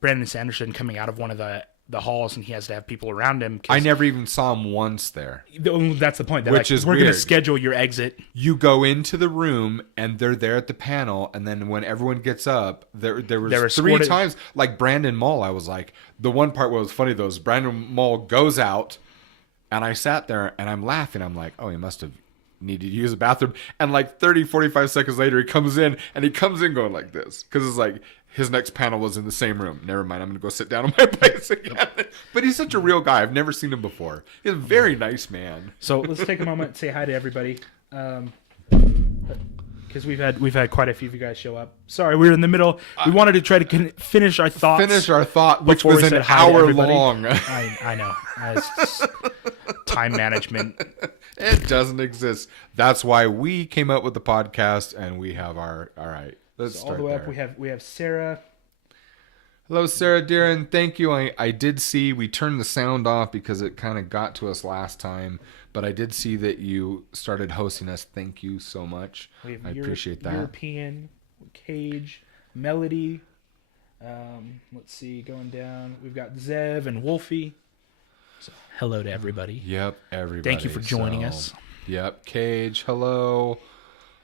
Brandon Sanderson coming out of one of the halls and he has to have people around him. I never even saw him once there. That's the point. Which is we're weird. Going to schedule your exit. You go into the room and they're there at the panel, and then when everyone gets up, there was 3 times, like Brandon Mull, I was like, the one part what was funny though is Brandon Mull goes out, and I sat there and I'm laughing. I'm like, oh, he must have needed to use the bathroom. And like 30-45 seconds later, he comes in going like this, because it's like his next panel was in the same room. Never mind, I'm going to go sit down on my place again. But he's such a real guy. I've never seen him before. He's a very nice man. So let's take a moment and say hi to everybody. Because we've had quite a few of you guys show up. Sorry, we were in the middle. We wanted to try to finish our thoughts. Which was an hour long. I know. It's just time management. It doesn't exist. That's why we came up with the podcast, and we have our... All right. Let's start all the way there. Up, we have Sarah. Hello, Sarah Deeren. Thank you. I did see we turned the sound off because it kind of got to us last time, but I did see that you started hosting us. Thank you so much. I appreciate that. European, Cage, Melody. Let's see, going down. We've got Zev and Wolfie. So, hello to everybody. Yep, everybody. Thank you for joining us. Yep, Cage. Hello.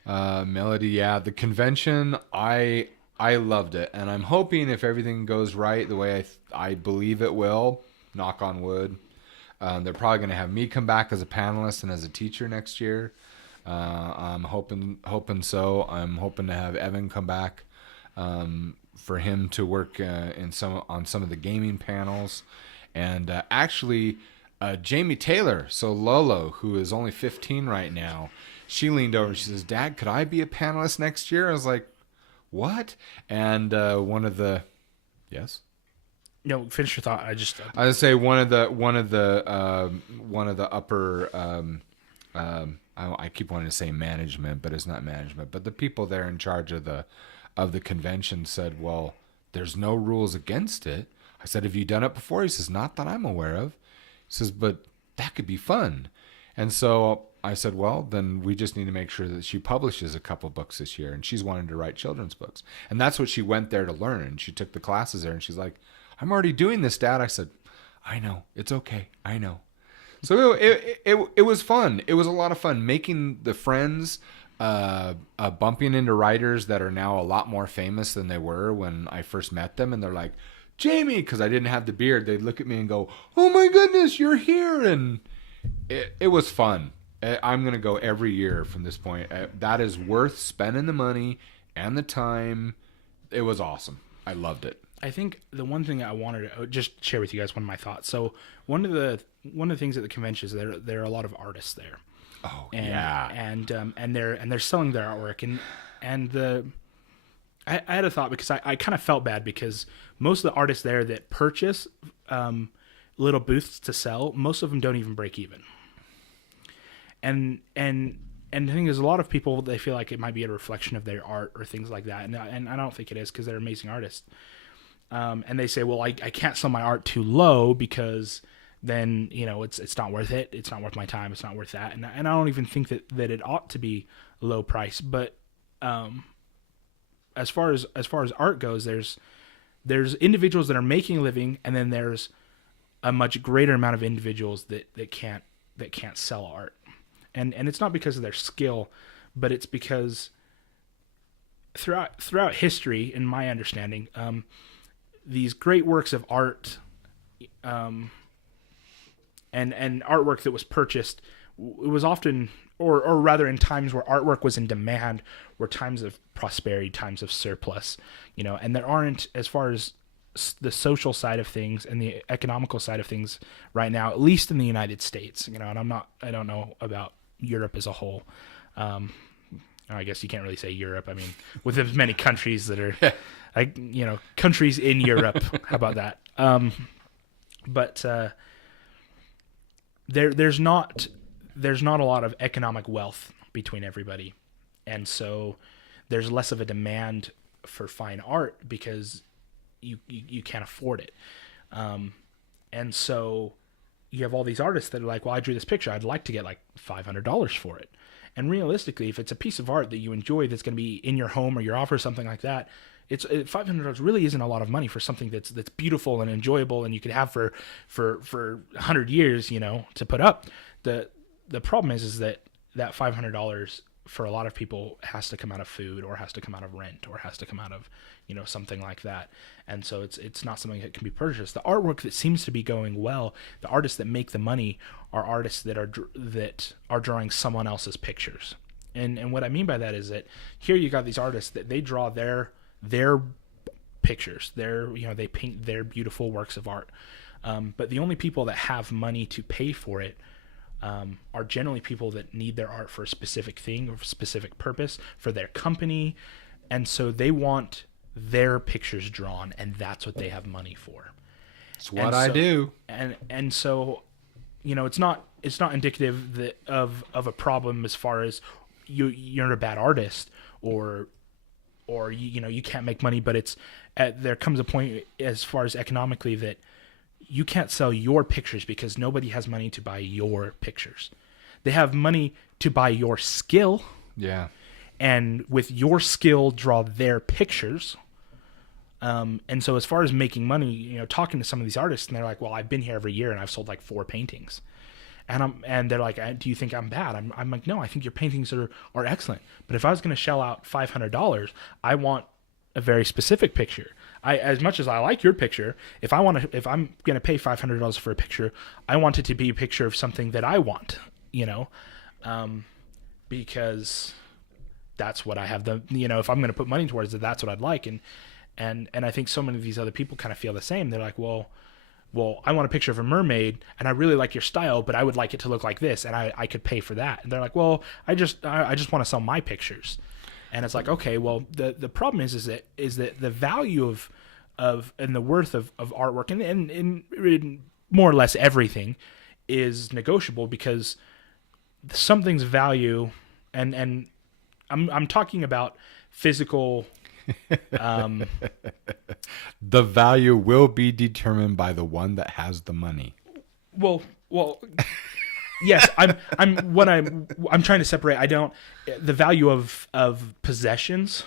Melody, yeah, the convention, I loved it, and I'm hoping if everything goes right the way I believe it will, knock on wood, They're probably going to have me come back as a panelist and as a teacher next year. I'm hoping so. I'm hoping to have Evan come back for him to work on some of the gaming panels, and actually Jamie Taylor, so Lolo, who is only 15 right now, she leaned over and she says, "Dad, could I be a panelist next year?" I was like, "What?" And one of the No, finish your thought. I would say one of the upper I keep wanting to say management, but it's not management, but the people there in charge of the convention said, "Well, there's no rules against it." I said, "Have you done it before?" He says, "Not that I'm aware of." He says, "But that could be fun." And so I said, "Well, then we just need to make sure that she publishes a couple books this year." And she's wanting to write children's books. And that's what she went there to learn. And she took the classes there, and she's like, "I'm already doing this, Dad." I said, "I know. It's okay. I know." So it was fun. It was a lot of fun making the friends, bumping into writers that are now a lot more famous than they were when I first met them. And they're like, "Jamie," because I didn't have the beard. They'd look at me and go, "Oh my goodness, you're here." And it was fun. I'm going to go every year from this point. That is worth spending the money and the time. It was awesome. I loved it. I think the one thing I wanted to just share with you guys, one of my thoughts. So one of the things at the convention is there are a lot of artists there. Oh, yeah, and they're selling their artwork, and I had a thought because I kind of felt bad because most of the artists there that purchase little booths to sell, most of them don't even break even. And the thing is, a lot of people, they feel like it might be a reflection of their art or things like that, and I don't think it is, because they're amazing artists. And they say, well, I can't sell my art too low because then, it's not worth it. It's not worth my time. It's not worth that. And I don't even think that it ought to be a low price. But as far as art goes, there's individuals that are making a living, and then there's a much greater amount of individuals that can't sell art. And it's not because of their skill, but it's because throughout history, in my understanding, these great works of art, and artwork that was purchased, it was often, or rather in times where artwork was in demand, were times of prosperity, times of surplus, and there aren't, as far as the social side of things and the economical side of things right now, at least in the United States, and I don't know about Europe as a whole. I guess you can't really say Europe. I mean, with as many countries that are, countries in Europe. How about that? But there's not a lot of economic wealth between everybody, and so there's less of a demand for fine art because you can't afford it, and so you have all these artists that are like, well, I drew this picture, I'd like to get like $500 for it. And realistically, if it's a piece of art that you enjoy that's going to be in your home or your office or something like that, it's $500 really isn't a lot of money for something that's beautiful and enjoyable and you could have for 100 years, to put up. The problem is that $500 for a lot of people has to come out of food, or has to come out of rent, or has to come out of something like that. And so it's not something that can be purchased. The artwork that seems to be going well, the artists that make the money, are artists that are drawing someone else's pictures. And what I mean by that is that here you got these artists that they draw their pictures, they paint their beautiful works of art. But the only people that have money to pay for it are generally people that need their art for a specific thing or specific purpose for their company, and so they want their pictures drawn, and that's what they have money for. It's what I do. And so, it's not indicative of a problem as far as you're a bad artist or you can't make money, but there comes a point as far as economically that you can't sell your pictures because nobody has money to buy your pictures. They have money to buy your skill. Yeah. And with your skill, draw their pictures. And so as far as making money, talking to some of these artists, and they're like, well, I've been here every year and I've sold like 4 paintings. And they're like, do you think I'm bad? I'm like, no, I think your paintings are excellent. But if I was going to shell out $500, I want a very specific picture. As much as I like your picture, if I'm gonna pay $500 for a picture, I want it to be a picture of something that I want, because that's what I have if I'm gonna put money towards it, that's what I'd like, and I think so many of these other people kind of feel the same. They're like, well, I want a picture of a mermaid, and I really like your style, but I would like it to look like this, and I could pay for that. And they're like, well, I just want to sell my pictures. And it's like, okay, well, the problem is that the value of and the worth of artwork and in more or less everything is negotiable, because something's value, and I'm talking about physical. The value will be determined by the one that has the money. Well, yes, I'm trying to separate. The value of possessions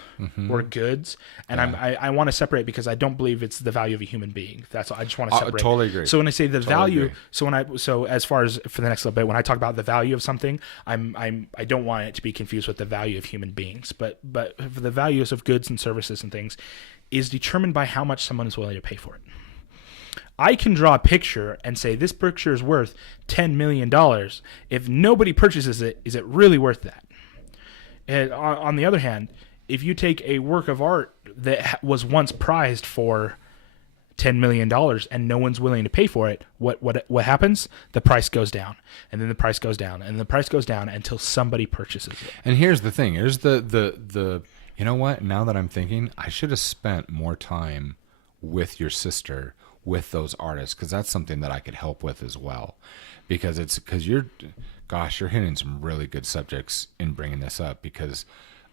or goods, and I want to separate, because I don't believe it's the value of a human being. That's I just want to separate. Totally agree. So when I say the value, agree. so as far as for the next little bit, when I talk about the value of something, I don't want it to be confused with the value of human beings. But for the values of goods and services and things is determined by how much someone is willing to pay for it. I can draw a picture and say this picture is worth $10 million. If nobody purchases it, is it really worth that? And on the other hand, if you take a work of art that was once prized for $10 million and no one's willing to pay for it, what happens? The price goes down, and then the price goes down, and the price goes down until somebody purchases it. And here's the thing. Here's the you know what? Now that I'm thinking, I should have spent more time with your sister, with those artists, because that's something that I could help with as well. Because you're hitting some really good subjects in bringing this up, because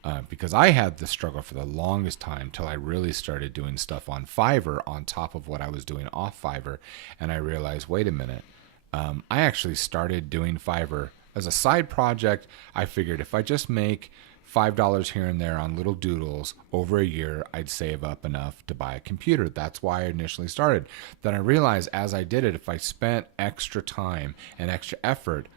I had the struggle for the longest time till I really started doing stuff on Fiverr on top of what I was doing off Fiverr, and I realized, wait a minute, I actually started doing Fiverr as a side project. I figured if I just make $5 here and there on little doodles over a year, I'd save up enough to buy a computer. That's why I initially started. Then I realized as I did it, if I spent extra time and extra effort,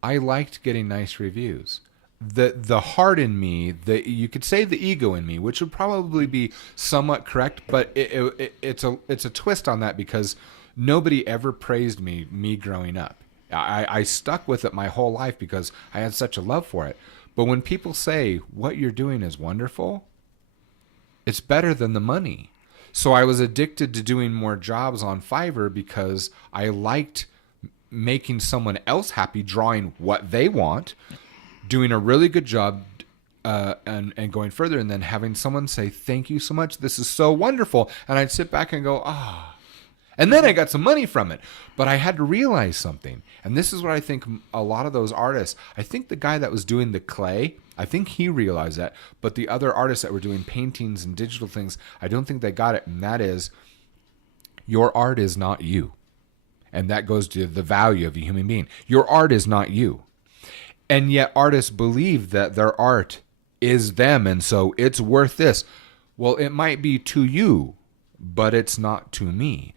I liked getting nice reviews. The heart in me, you could say the ego in me, which would probably be somewhat correct, but it's a twist on that, because nobody ever praised me growing up. I stuck with it my whole life because I had such a love for it. But when people say what you're doing is wonderful, it's better than the money. So I was addicted to doing more jobs on Fiverr because I liked making someone else happy, drawing what they want, doing a really good job, and going further, and then having someone say, thank you so much, this is so wonderful. And I'd sit back and go, ah. And then I got some money from it. But I had to realize something. And this is what I think a lot of those artists, I think the guy that was doing the clay, I think he realized that. But the other artists that were doing paintings and digital things, I don't think they got it. And that is, your art is not you. And that goes to the value of a human being. Your art is not you. And yet artists believe that their art is them, and so it's worth this. Well, it might be to you, but it's not to me.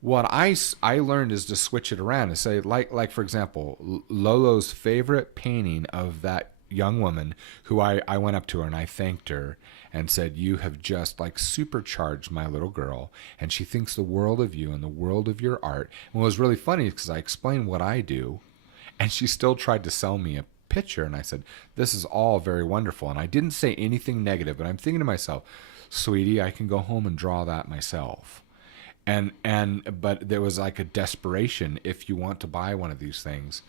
What I learned is to switch it around and say, like for example, Lolo's favorite painting of that young woman who I went up to her and I thanked her and said, you have just like supercharged my little girl, and she thinks the world of you and the world of your art. And what was really funny because I explained what I do, and she still tried to sell me a picture, and I said, this is all very wonderful. And I didn't say anything negative, but I'm thinking to myself, sweetie, I can go home and draw that myself. But there was like a desperation if you want to buy one of these things.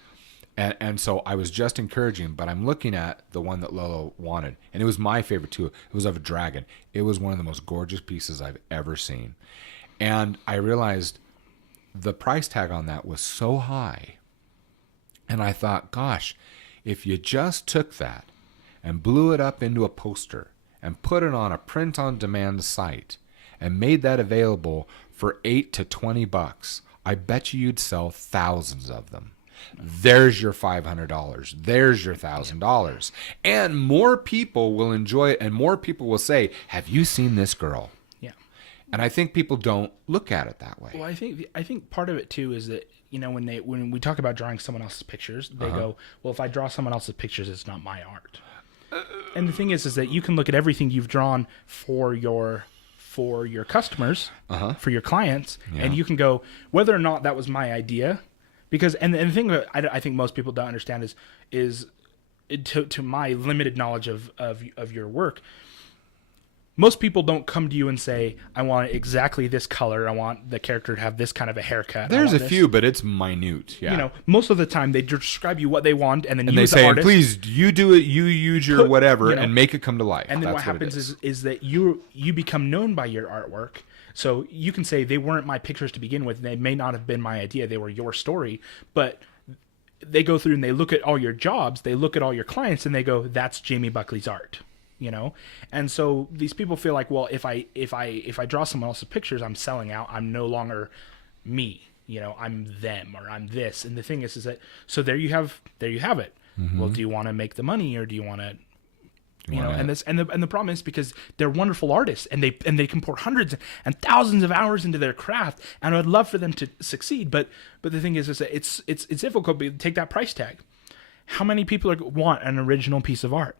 And so I was just encouraging, but I'm looking at the one that Lolo wanted, and it was my favorite too. It was of a dragon. It was one of the most gorgeous pieces I've ever seen. And I realized the price tag on that was so high. And I thought, gosh, if you just took that and blew it up into a poster and put it on a print-on-demand site and made that available for $8 to $20, I bet you'd sell thousands of them. There's your $500. There's your $1,000. And more people will enjoy it, and more people will say, have you seen this girl? Yeah. And I think people don't look at it that way. Well, I think part of it too is that, when we talk about drawing someone else's pictures, they go, well, if I draw someone else's pictures, it's not my art. And the thing is that you can look at everything you've drawn for your customers, for your clients, and you can go, whether or not that was my idea, because and the thing that I think most people don't understand is to my limited knowledge of your work, most people don't come to you and say, I want exactly this color. I want the character to have this kind of a haircut. There's a few, but it's minute. Yeah. You know, most of the time they describe you what they want, and then and you they as the say, artist, please, you do it. You use your whatever you know, and make it come to life. And then That's what happens is that you become known by your artwork. So you can say they weren't my pictures to begin with. They may not have been my idea. They were your story, but they go through and they look at all your jobs. They look at all your clients, and they go, that's Jaime Buckley's art. You know, and so these people feel like, well, if I draw someone else's pictures, I'm selling out. I'm no longer me. You know, I'm them, or I'm this. And the thing is that, so there you have it. Well, do you want to make the money, or do you want to, you know? And the problem is because they're wonderful artists, and they can pour hundreds and thousands of hours into their craft, and I'd love for them to succeed. But the thing is that it's difficult to take that price tag. How many people want an original piece of art?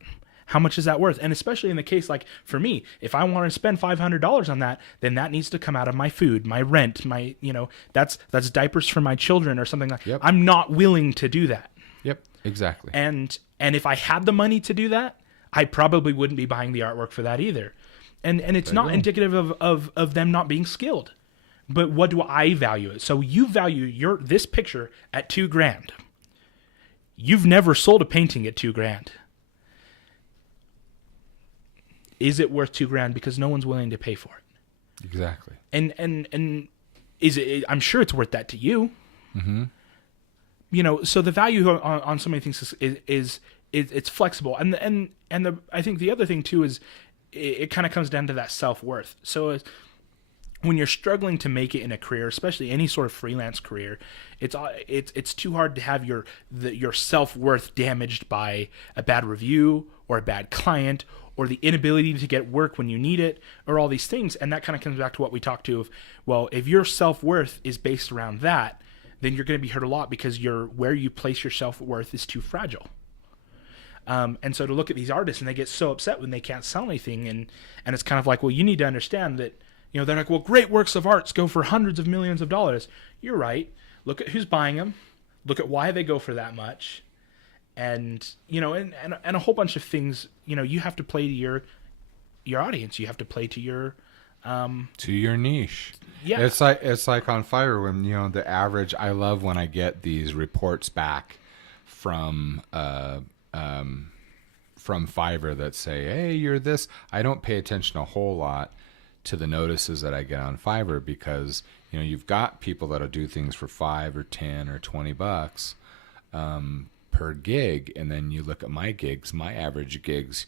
How much is that worth? And especially in the case, like for me, if I want to spend $500 on that, then that needs to come out of my food, my rent, my, you know, that's diapers for my children or something like that. Yep. I'm not willing to do that. Yep, exactly. And if I had the money to do that, I probably wouldn't be buying the artwork for that either. And it's not indicative of them not being skilled. But what do I value it? So you value this picture at $2,000. You've never sold a painting at $2,000. Is it worth $2,000? Because no one's willing to pay for it. Exactly. And is it? I'm sure it's worth that to you. Mm-hmm. You know, so the value on so many things is it's flexible, and I think the other thing too is it kind of comes down to that self-worth. So when you're struggling to make it in a career, especially any sort of freelance career, it's too hard to have your self-worth damaged by a bad review or a bad client, or the inability to get work when you need it, or all these things. And that kind of comes back to what we talked to of, well, if your self-worth is based around that, then you're going to be hurt a lot because where you place your self-worth is too fragile. And so to look at these artists and they get so upset when they can't sell anything, and it's kind of like, well, you need to understand that, you know, they're like, well, great works of arts go for hundreds of millions of dollars. You're right. Look at who's buying them. Look at why they go for that much. And, you know, and a whole bunch of things, you know, you have to play to your audience. You have to play to your niche. Yeah. It's like on Fiverr when, you know, the average, I love when I get these reports back from Fiverr that say, hey, you're this. I don't pay attention a whole lot to the notices that I get on Fiverr because, you know, you've got people that'll do things for $5 or $10 or $20 per gig, and then you look at my gigs. My average gigs,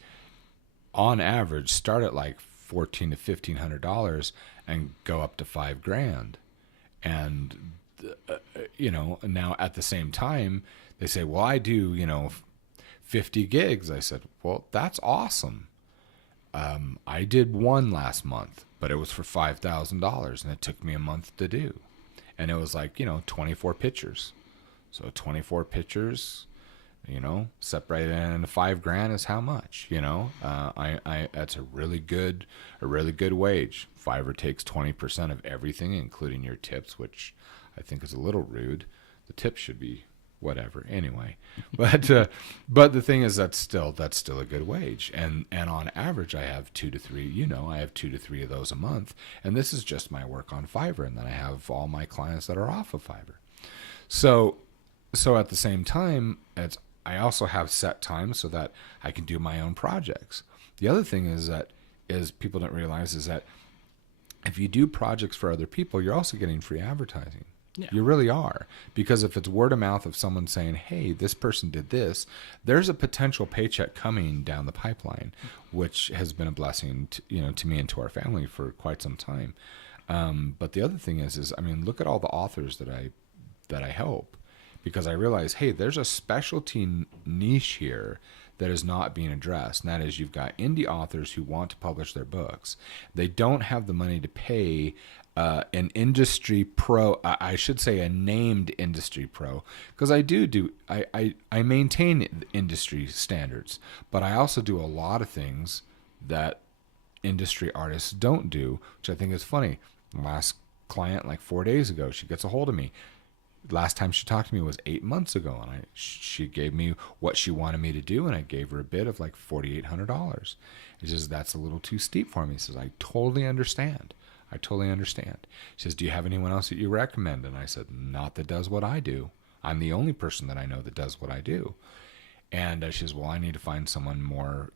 on average, start at like $1,400 to $1,500 and go up to $5,000. And you know, now at the same time, they say, "Well, I do, you know, 50 gigs." I said, "Well, that's awesome. I did one last month, but it was for $5,000, and it took me a month to do, and it was like, you know, 24 pictures. So 24 pictures." You know, separated into $5,000 is how much, you know, that's a really good wage. Fiverr takes 20% of everything, including your tips, which I think is a little rude. The tips should be whatever anyway, but the thing is that's still a good wage. And on average, I have 2 to 3, you know, I have 2 to 3 of those a month. And this is just my work on Fiverr. And then I have all my clients that are off of Fiverr. So at the same time, I also have set times so that I can do my own projects. The other thing is people don't realize is that if you do projects for other people, you're also getting free advertising. Yeah. You really are. Because if it's word of mouth of someone saying, hey, this person did this, there's a potential paycheck coming down the pipeline, which has been a blessing to me and to our family for quite some time. But the other thing is I mean, look at all the authors that I help. Because I realize, hey, there's a specialty niche here that is not being addressed. And that is, you've got indie authors who want to publish their books. They don't have the money to pay an industry pro, I should say a named industry pro, because I maintain industry standards, but I also do a lot of things that industry artists don't do, which I think is funny. Last client, like 4 days ago, she gets a hold of me. Last time she talked to me was 8 months ago, and she gave me what she wanted me to do, and I gave her a bid of like $4,800. She says, that's a little too steep for me. She says, I totally understand. I totally understand. She says, do you have anyone else that you recommend? And I said, not that does what I do. I'm the only person that I know that does what I do. And she says, well, I need to find someone more,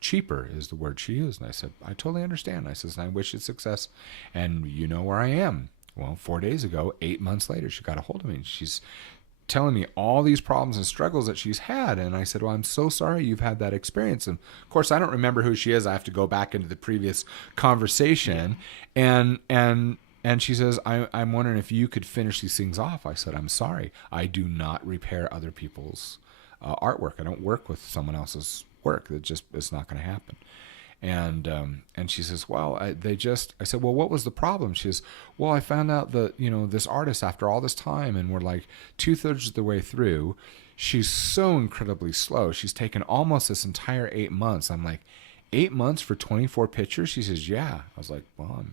cheaper is the word she used. And I said, I totally understand. I says, I wish you success. And you know where I am. Well, 4 days ago, 8 months later, she got a hold of me. She's telling me all these problems and struggles that she's had. And I said, well, I'm so sorry you've had that experience. And of course, I don't remember who she is. I have to go back into the previous conversation. And she says, I'm wondering if you could finish these things off. I said, I'm sorry. I do not repair other people's artwork. I don't work with someone else's work. It's not going to happen. And she says, well, I said, well, what was the problem? She says, well, I found out that, this artist after all this time, and we're like 2/3 of the way through, she's so incredibly slow. She's taken almost this entire 8 months. I'm like, 8 months for 24 pictures? She says, yeah. I was like, well,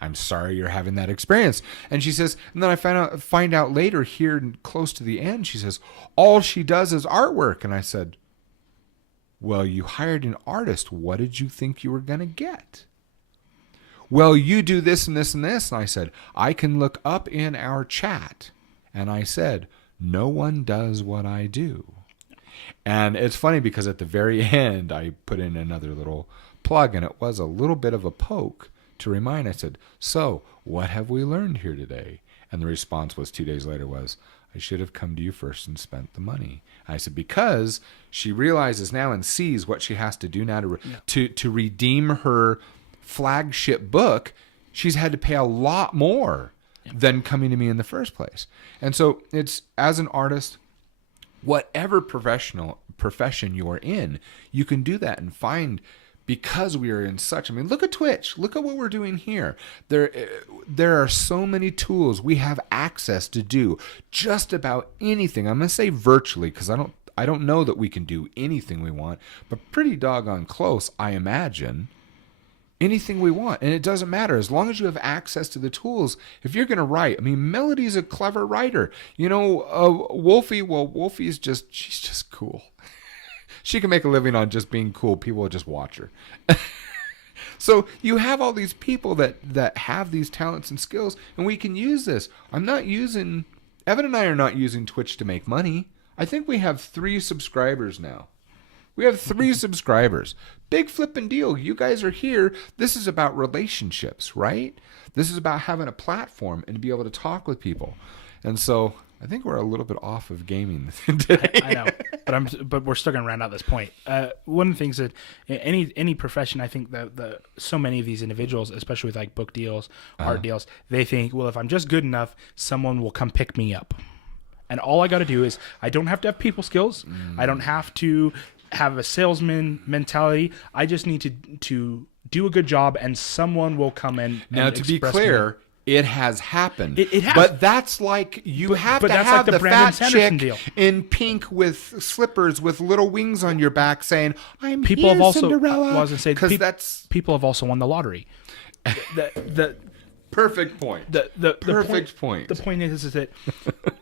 I'm sorry you're having that experience. And she says, and then I find out later here close to the end, she says, all she does is artwork. And I said, well, you hired an artist. What did you think you were going to get? Well, you do this and this and this. And I said, I can look up in our chat. And I said, no one does what I do. And it's funny because at the very end, I put in another little plug, and it was a little bit of a poke to remind. I said, so what have we learned here today? And the response was 2 days later was, I should have come to you first and spent the money. I said, because she realizes now and sees what she has to do now to redeem her flagship book, she's had to pay a lot more than coming to me in the first place. And so it's, as an artist, whatever profession you are in, you can do that and find, because we are in such, look at Twitch. Look at what we're doing here. There are so many tools. We have access to do just about anything. I'm going to say virtually, because I don't know that we can do anything we want, but pretty doggone close, I imagine. Anything we want. And it doesn't matter. As long as you have access to the tools, if you're going to write, Melody's a clever writer. Wolfie, she's just cool. She can make a living on just being cool. People will just watch her. So you have all these people that have these talents and skills, and we can use this. Evan and I are not using Twitch to make money. I think we have 3 subscribers now. We have 3 subscribers. Big flipping deal. You guys are here. This is about relationships, right? This is about having a platform and to be able to talk with people. And so I think we're a little bit off of gaming today. I know, but we're still going to round out this point. One of the things that any profession, I think that so many of these individuals, especially with like book deals, art deals, they think, well, if I'm just good enough, someone will come pick me up. And all I got to do is, I don't have to have people skills. I don't have to have a salesman mentality. I just need to do a good job, and someone will come in. Now, to be clear, it has happened. It has. But that's like you have to have like the fat chick in pink with slippers with little wings on your back saying, "I'm people here, have also, Cinderella." I was gonna say, people have also won the lottery. Perfect point. Perfect point. The point is that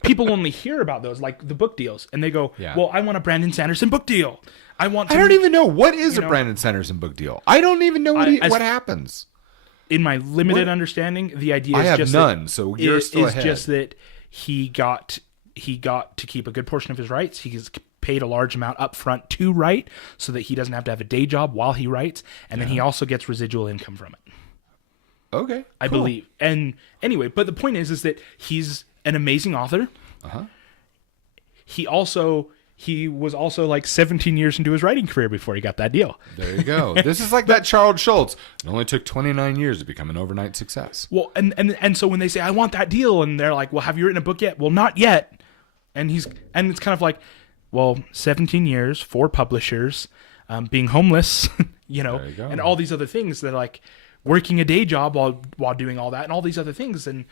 people only hear about those, like the book deals, and they go, well, I want a Brandon Sanderson book deal. I don't even know what is a Brandon Sanderson book deal. I don't even know what happens. In my limited understanding, the idea is just none. So you're still ahead. Just that he got to keep a good portion of his rights. He gets paid a large amount up front to write, so that he doesn't have to have a day job while he writes, and then he also gets residual income from it. Okay, I believe. And anyway, but the point is that he's an amazing author. He was also like 17 years into his writing career before he got that deal. There you go. This is like that Charles Schultz. It only took 29 years to become an overnight success. Well, and so when they say, I want that deal, and they're like, well, have you written a book yet? Well, not yet. And it's kind of like, Well, 17 years, 4 publishers, being homeless, There you go. and all these other things that like working a day job while doing all that and all these other things. And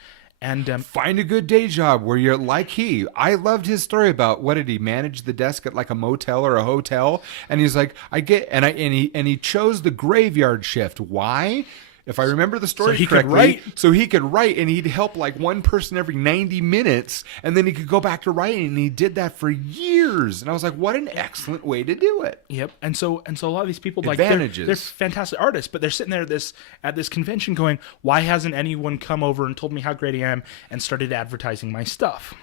Find a good day job where you're like he. I loved his story about what did he manage the desk at like a motel or a hotel, and he's like, he chose the graveyard shift. Why? If I remember the story correctly, so he could write, and he'd help like one person every 90 minutes, and then he could go back to writing, and he did that for years. And I was like, what an excellent way to do it. Yep. And so a lot of these people, like, Advantages. they're fantastic artists, but they're sitting there at this convention going, why hasn't anyone come over and told me how great I am and started advertising my stuff?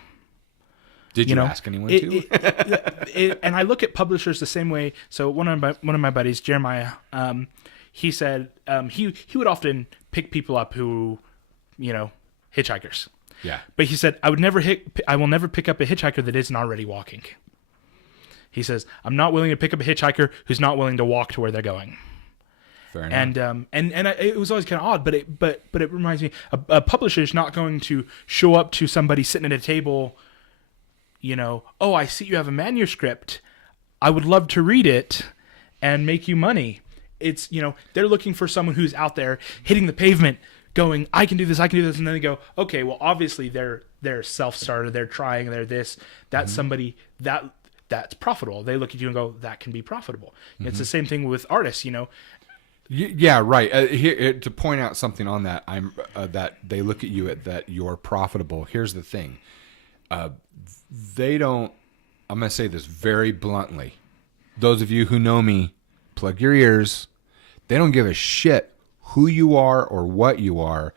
Did you ask anyone to? And I look at publishers the same way. So one of my buddies, Jeremiah, he said he would often pick people up who, hitchhikers. Yeah. But he said, I will never pick up a hitchhiker that isn't already walking. He says, I'm not willing to pick up a hitchhiker who's not willing to walk to where they're going. Fair enough. It was always kind of odd, but it reminds me, a publisher's not going to show up to somebody sitting at a table, oh, I see you have a manuscript. I would love to read it and make you money. It's, they're looking for someone who's out there hitting the pavement going, I can do this. And then they go, okay, well, obviously they're self-started. They're trying, they're this. That's somebody that's profitable. They look at you and go, that can be profitable. It's the same thing with artists, Yeah, right. Here, to point out something on that, that they look at you at that you're profitable. Here's the thing. They don't, I'm going to say this very bluntly. Those of you who know me, plug your ears. They don't give a shit who you are or what you are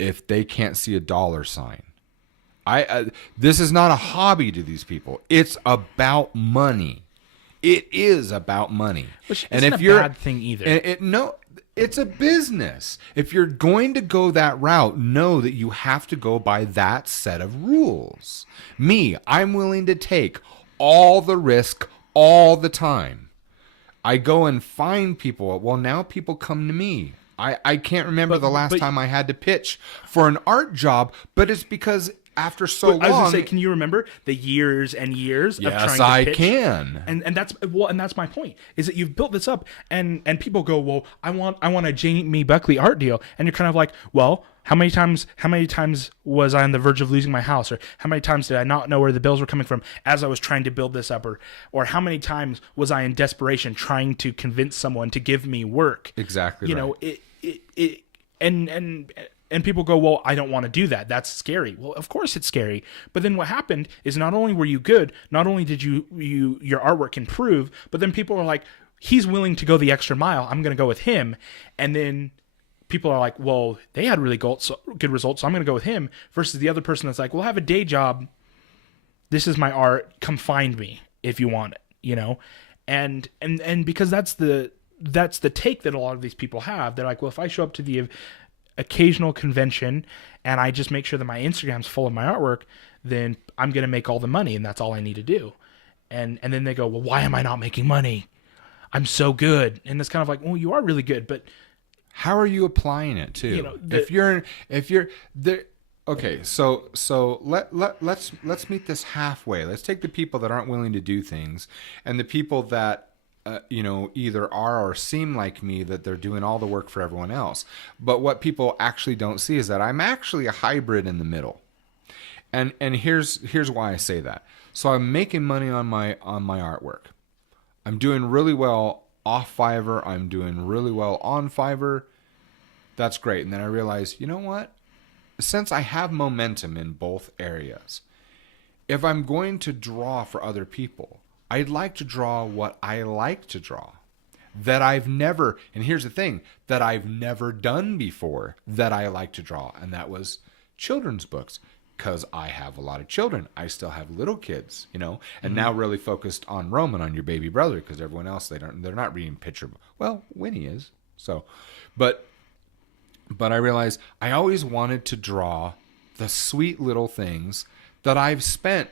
if they can't see a dollar sign. This is not a hobby to these people. It's about money. It is about money. Which isn't a bad thing either. No, it's a business. If you're going to go that route, know that you have to go by that set of rules. I'm willing to take all the risk all the time. I go and find people. Well, now people come to me. I can't remember the last time I had to pitch for an art job, but it's because after so long. I was going to say, can you remember the years and years of trying to pitch? Yes, I can. And that's my point, is that you've built this up, and people go, well, I want a Jaime Buckley art deal. And you're kind of like, well, how many times was I on the verge of losing my house? Or how many times did I not know where the bills were coming from as I was trying to build this up? Or how many times was I in desperation trying to convince someone to give me work? Exactly. And people go, well, I don't want to do that. That's scary. Well, of course it's scary. But then what happened is not only were you good, not only did your artwork improve, but then people are like, he's willing to go the extra mile. I'm going to go with him. And then people are like, well, they had really good results, so I'm going to go with him, versus the other person that's like, well, I have a day job. This is my art. Come find me if you want it, And because that's the take that a lot of these people have. They're like, well, if I show up to the occasional convention and I just make sure that my Instagram's full of my artwork, then I'm going to make all the money, and that's all I need to do. And then they go, well, why am I not making money? I'm so good. And it's kind of like, well, you are really good, but how are you applying it too? If you're there, okay. So let's meet this halfway. Let's take the people that aren't willing to do things, and the people that either are or seem like me, that they're doing all the work for everyone else. But what people actually don't see is that I'm actually a hybrid in the middle. And here's why I say that. So I'm making money on my artwork. I'm doing really well off Fiverr. I'm doing really well on Fiverr. That's great. And then I realize, you know what? Since I have momentum in both areas, if I'm going to draw for other people, I'd like to draw what I like to draw, that I've never, and here's the thing, that I've never done before that I like to draw. And that was children's books, because I have a lot of children. I still have little kids, and now really focused on Roman, on your baby brother, because everyone else, they're not reading picture. Well, Winnie is. So, but I realized I always wanted to draw the sweet little things that I've spent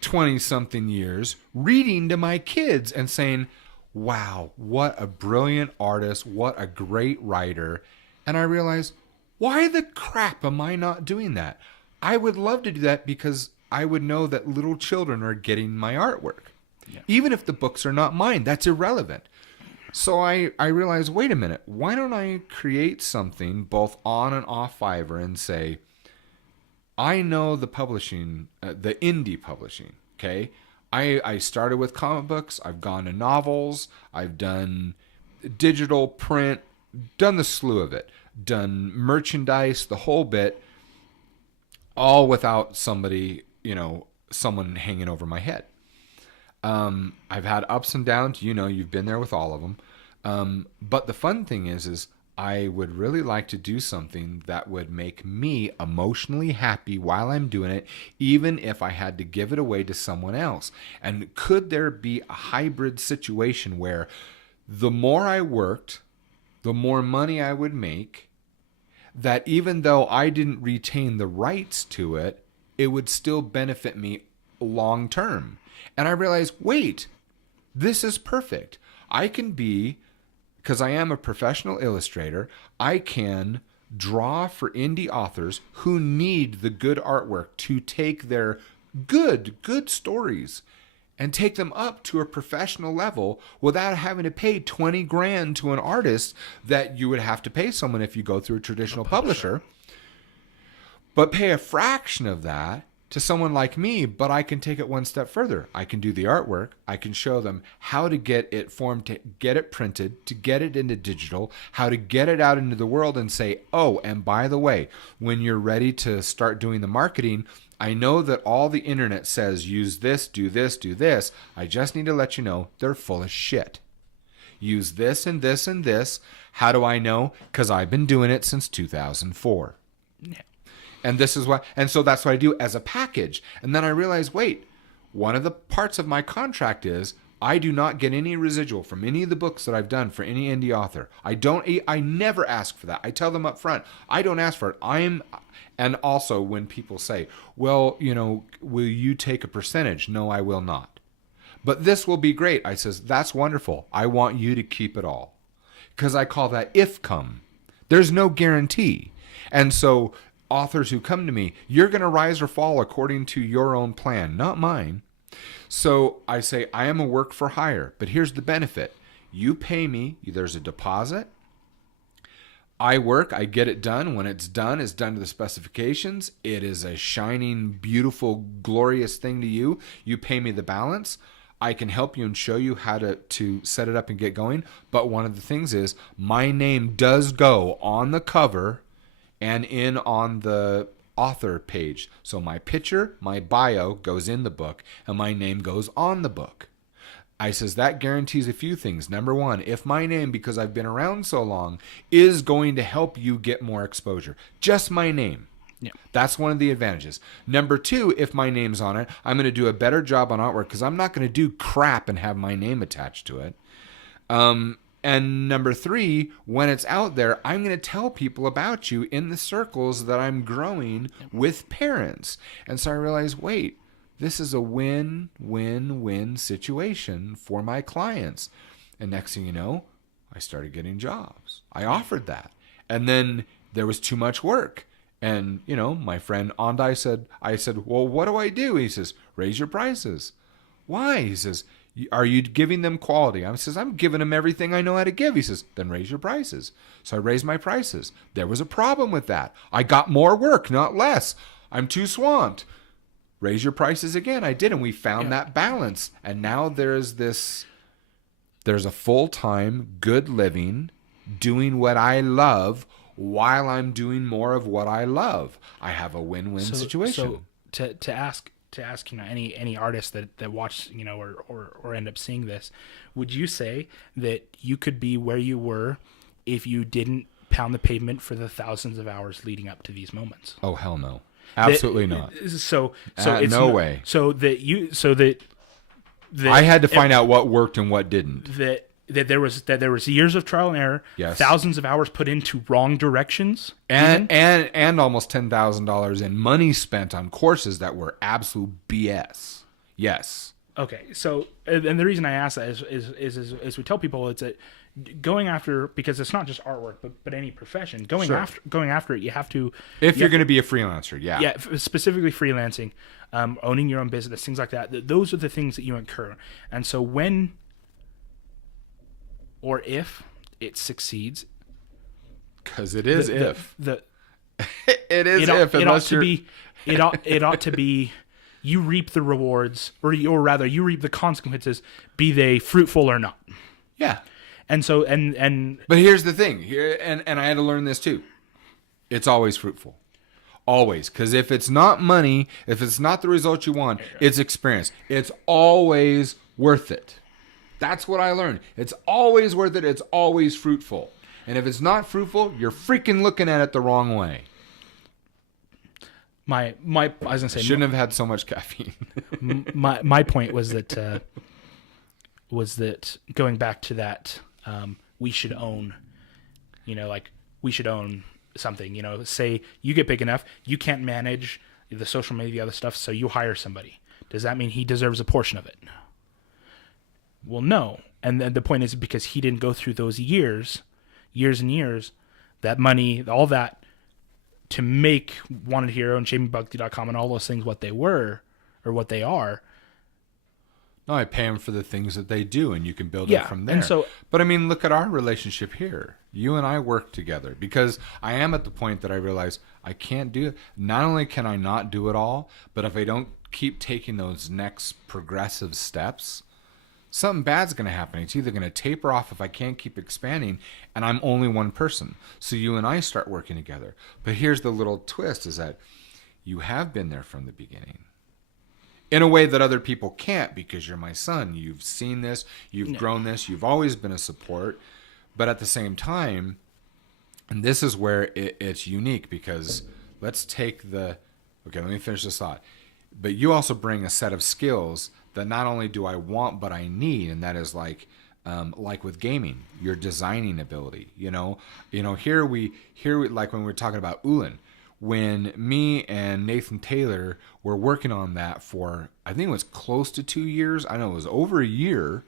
20-something years reading to my kids and saying, wow, what a brilliant artist, what a great writer. And I realized, why the crap am I not doing that? I would love to do that because I would know that little children are getting my artwork. Yeah. Even if the books are not mine, that's irrelevant. So I realized, wait a minute, why don't I create something both on and off Fiverr and say, I know the publishing, the indie publishing, okay? I started with comic books. I've gone to novels. I've done digital, print, done the slew of it. Done merchandise, the whole bit, all without somebody, someone hanging over my head. I've had ups and downs. You've been there with all of them. But the fun thing is I would really like to do something that would make me emotionally happy while I'm doing it, even if I had to give it away to someone else. And could there be a hybrid situation where the more I worked, the more money I would make, that even though I didn't retain the rights to it, it would still benefit me long term. And I realized, wait, this is perfect. I can be, because I am a professional illustrator, I can draw for indie authors who need the good artwork to take their good stories and take them up to a professional level without having to pay 20 grand to an artist that you would have to pay someone if you go through a traditional publisher. But pay a fraction of that to someone like me, but I can take it one step further. I can do the artwork. I can show them how to get it formed, to get it printed, to get it into digital, how to get it out into the world and say, oh, and by the way, when you're ready to start doing the marketing, I know that all the internet says use this, do this, do this. I just need to let you know they're full of shit. Use this and this and this. How do I know? Because I've been doing it since 2004. Yeah. And this is what, and so that's what I do as a package. And then I realized, wait, one of the parts of my contract is I do not get any residual from any of the books that I've done for any indie author. I never ask for that. I tell them up front, I don't ask for it. And also when people say, well, will you take a percentage? No, I will not. But this will be great. I says, that's wonderful. I want you to keep it all. Because I call that if come. There's no guarantee. And so authors who come to me, you're going to rise or fall according to your own plan, not mine. So I say, I am a work for hire, but here's the benefit. You pay me, there's a deposit. I work, I get it done. When it's done to the specifications. It is a shining, beautiful, glorious thing to you. You pay me the balance. I can help you and show you how to set it up and get going. But one of the things is my name does go on the cover and in on the author page. So my picture, my bio goes in the book, and my name goes on the book. I says that guarantees a few things. Number one, if my name, because I've been around so long, is going to help you get more exposure. Just my name. Yeah. That's one of the advantages. Number two, if my name's on it, I'm going to do a better job on artwork because I'm not going to do crap and have my name attached to it. And number three, when it's out there, I'm going to tell people about you in the circles that I'm growing with parents. And so I realized, wait, this is a win-win-win situation for my clients. And next thing you know, I started getting jobs. I offered that. And then there was too much work. And, my friend Andai said, well, what do I do? He says, raise your prices. Why? He says, are you giving them quality? I says, I'm giving them everything I know how to give. He says, then raise your prices. So I raised my prices. There was a problem with that. I got more work, not less. I'm too swamped. Raise your prices again. I did, and we found that balance. And now there's a full-time, good living, doing what I love while I'm doing more of what I love. I have a win-win situation. So to ask any artist that watch or end up seeing this, would you say that you could be where you were if you didn't pound the pavement for the thousands of hours leading up to these moments? Oh, hell no. Absolutely not. So it's no way. So that I had to find out what worked and what didn't. That there was years of trial and error, yes, thousands of hours put into wrong directions, and almost $10,000 in money spent on courses that were absolute BS. Yes. Okay, so and the reason I ask that is we tell people it's that going after, because it's not just artwork but any profession, going after it, you have to, if you're going to be a freelancer, specifically freelancing, owning your own business, things like that. Those are the things that you incur, and so when or if it succeeds, because it is it ought to be you reap the rewards, or rather you reap the consequences, be they fruitful or not. Yeah. And so and but here's the thing here, and I had to learn this too. It's always fruitful, always, because if it's not money, if it's not the result you want, it's experience. It's always worth it. That's what I learned. It's always worth it. It's always fruitful. And if it's not fruitful, you're freaking looking at it the wrong way. I was gonna say, shouldn't have had so much caffeine. my point was that going back to that, we should own, we should own something. Say you get big enough, you can't manage the social media, other stuff, so you hire somebody. Does that mean he deserves a portion of it? Well, no. And then the point is, because he didn't go through those years and years, that money, all that, to make Wanted Hero and ShamingBuckley.com and all those things what they were or what they are. No, I pay them for the things that they do, and you can build it from there. And so, but I mean, look at our relationship here. You and I work together, because I am at the point that I realize I can't do it. Not only can I not do it all, but if I don't keep taking those next progressive steps, something bad's going to happen. It's either going to taper off if I can't keep expanding, and I'm only one person. So you and I start working together. But here's the little twist, is that you have been there from the beginning in a way that other people can't, because you're my son. You've seen this. You've grown this. You've always been a support. But at the same time, and this is where it's unique, because let's take the... Okay, let me finish this thought. But you also bring a set of skills that not only do I want, but I need, and that is like with gaming, your designing ability. Here we like when we're talking about Ulan, when me and Nathan Taylor were working on that for, I think it was close to 2 years. I know it was over a year.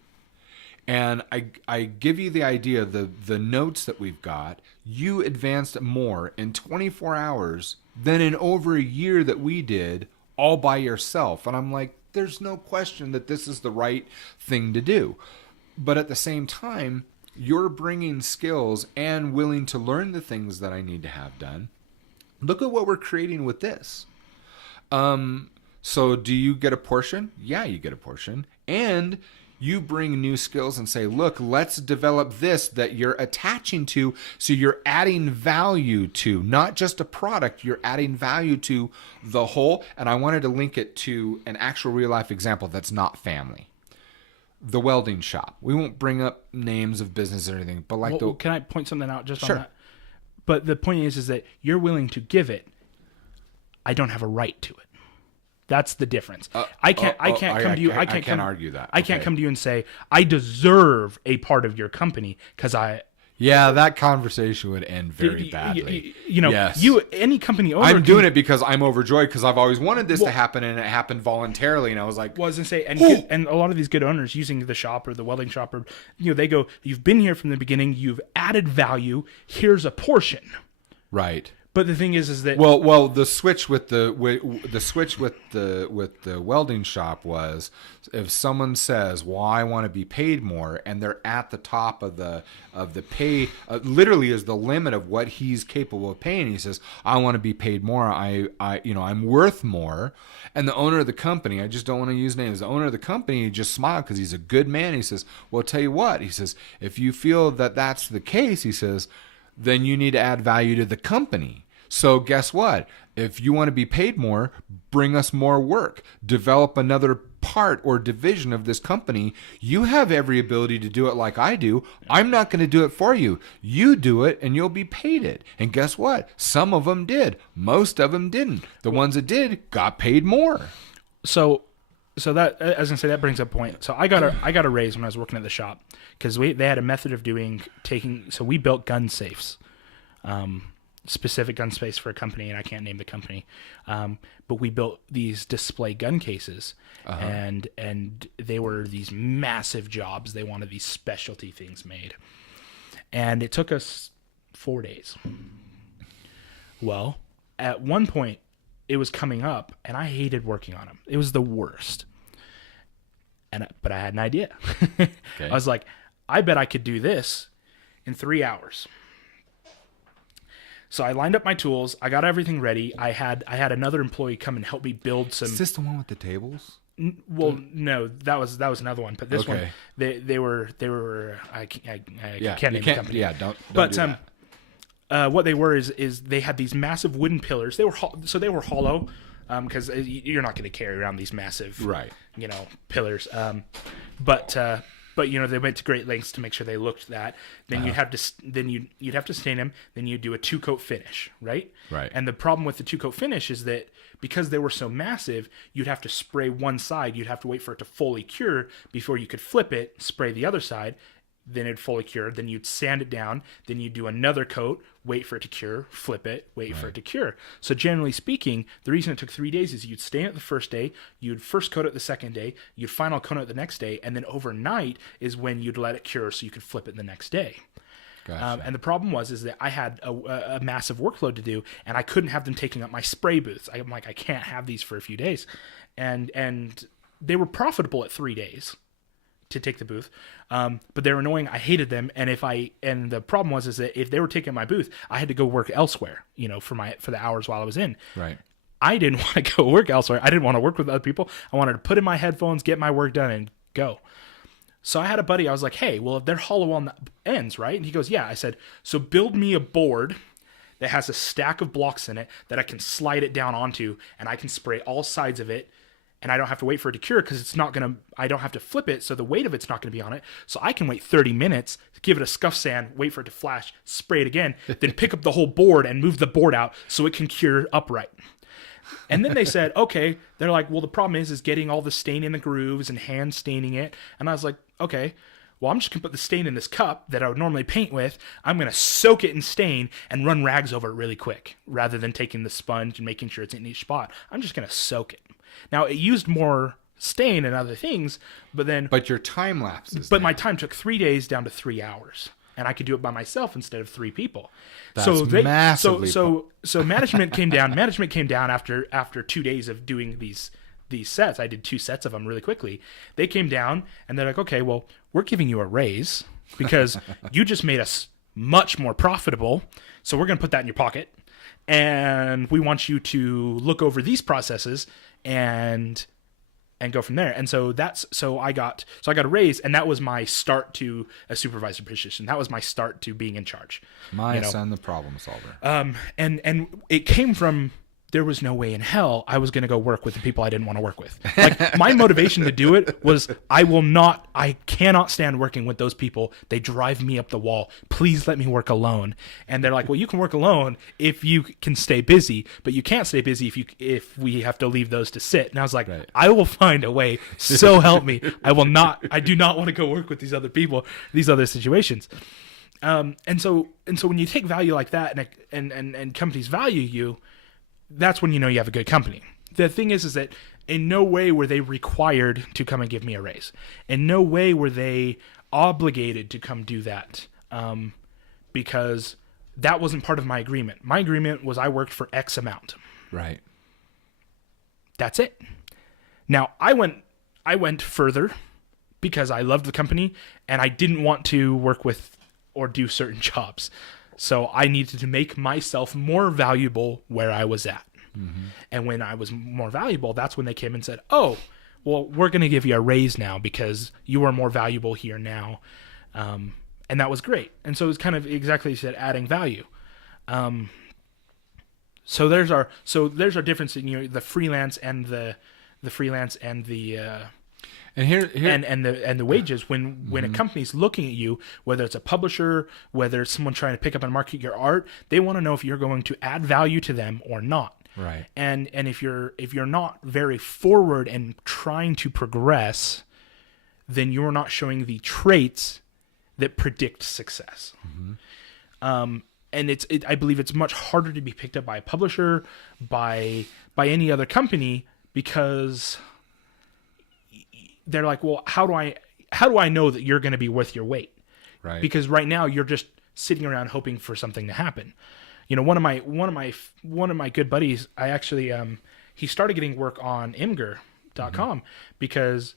And I give you the idea, the notes that we've got, you advanced more in 24 hours than in over a year that we did all by yourself. And I'm like, there's no question that this is the right thing to do. But at the same time, you're bringing skills and willing to learn the things that I need to have done. Look at what we're creating with this. So do you get a portion? Yeah, you get a portion. And you bring new skills and say, look, let's develop this that you're attaching to. So you're adding value to not just a product, you're adding value to the whole. And I wanted to link it to an actual real life example that's not family. The welding shop. We won't bring up names of business or anything, but like can I point something out just Sure. on that? But the point is that you're willing to give it. I don't have a right to it. That's the difference. I can't come to you. I can't argue that. I can't come to you and say I deserve a part of your company because I. Yeah, that conversation would end very badly. Yes. Any company owner. I'm doing it because I'm overjoyed, because I've always wanted this to happen, and it happened voluntarily. And I was like, and a lot of these good owners using the shop or the welding shop, or they go, you've been here from the beginning, you've added value. Here's a portion. Right. But the thing is that the switch with the welding shop was, if someone says, "Well, I want to be paid more," and they're at the top of the pay, literally is the limit of what he's capable of paying. He says, "I want to be paid more. I'm worth more." And the owner of the company, I just don't want to use names. The owner of the company, he just smiled because he's a good man. He says, "Well, I'll tell you what," he says, "if you feel that that's the case," he says, "then you need to add value to the company. So guess what? If you want to be paid more, bring us more work. Develop another part or division of this company. You have every ability to do it like I do. I'm not going to do it for you. You do it and you'll be paid it." And guess what? Some of them did. Most of them didn't. The ones that did got paid more. So that, as I was gonna say, that brings up a point. So I got a raise when I was working at the shop, because they had a method of taking. So we built gun safes. specific gun space for a company, and I can't name the company, but we built these display gun cases, and they were these massive jobs. They wanted these specialty things made, and it took us 4 days. Well, at one point, it was coming up, and I hated working on them. It was the worst. But I had an idea. Okay. I was like, I bet I could do this in 3 hours. So I lined up my tools. I got everything ready. I had another employee come and help me build some. Is this the one with the tables? Well, no, that was another one. But this one, they were. I can't name the company. Yeah, don't but do that. What they were is they had these massive wooden pillars. They were hollow, because you're not going to carry around these massive, pillars. But they went to great lengths to make sure they looked that. Then you'd have to stain them. Then you'd do a 2-coat finish, right? Right. And the problem with the 2-coat finish is that because they were so massive, you'd have to spray one side. You'd have to wait for it to fully cure before you could flip it, spray the other side. Then it'd fully cure. Then you'd sand it down. Then you'd do another coat, wait for it to cure, flip it, wait for it to cure. So generally speaking, the reason it took 3 days is you'd stain it the first day, you'd first coat it the second day, you'd final coat it the next day, and then overnight is when you'd let it cure so you could flip it the next day. Gotcha. And the problem is that I had a massive workload to do, and I couldn't have them taking up my spray booths. I'm like, I can't have these for a few days. And they were profitable at 3 days to take the booth, but they were annoying. I hated them, and the problem was that if they were taking my booth, I had to go work elsewhere, for the hours while I was in. Right. I didn't want to go work elsewhere. I didn't want to work with other people. I wanted to put in my headphones, get my work done, and go. So I had a buddy. I was like, hey, well, if they're hollow on the ends, right? And he goes, yeah. I said, so build me a board that has a stack of blocks in it that I can slide it down onto, and I can spray all sides of it. And I don't have to wait for it to cure because I don't have to flip it, so the weight of it's not going to be on it. So I can wait 30 minutes, give it a scuff sand, wait for it to flash, spray it again, then pick up the whole board and move the board out so it can cure upright. And then they said, okay, they're like, well, the problem is getting all the stain in the grooves and hand staining it. And I was like, okay, well, I'm just going to put the stain in this cup that I would normally paint with. I'm going to soak it in stain and run rags over it really quick rather than taking the sponge and making sure it's in each spot. I'm just going to soak it. Now, it used more stain and other things, but your time lapses. But my time took 3 days down to 3 hours, and I could do it by myself instead of 3 people. That's massively. So management came down. Management came down after 2 days of doing these sets. I did 2 sets of them really quickly. They came down and they're like, okay, well, we're giving you a raise because you just made us much more profitable. So we're going to put that in your pocket, and we want you to look over these processes and go from there. And so I got a raise, and that was my start to a supervisor position. That was my start to being in charge. My son, the problem solver. And it came from, there was no way in hell I was going to go work with the people I didn't want to work with. Like, my motivation to do it was I cannot stand working with those people. They drive me up the wall. Please let me work alone. And they're like, well, you can work alone if you can stay busy, but you can't stay busy if we have to leave those to sit. And I was like, right. I will find a way. So help me. I do not want to go work with these other people, these other situations. And so when you take value like that and companies value you, that's when you know you have a good company. The thing is that in no way were they required to come and give me a raise. In no way were they obligated to come do that, because that wasn't part of my agreement. My agreement was I worked for X amount. Right. That's it. Now, I went further because I loved the company and I didn't want to work with or do certain jobs. So I needed to make myself more valuable where I was at. Mm-hmm. And when I was more valuable, that's when they came and said, oh, well, we're going to give you a raise now because you are more valuable here now. And that was great. And so it was kind of exactly as you said, adding value. So there's our difference in the freelance and the and the wages. When a company's looking at you, whether it's a publisher, whether it's someone trying to pick up and market your art, they want to know if you're going to add value to them or not. Right. And if you're not very forward and trying to progress, then you're not showing the traits that predict success. Mm-hmm. I believe it's much harder to be picked up by a publisher, by any other company, because they're like, well, how do I know that you're going to be worth your weight? Right. Because right now you're just sitting around hoping for something to happen. You know, one of my good buddies, I actually he started getting work on Imgur.com because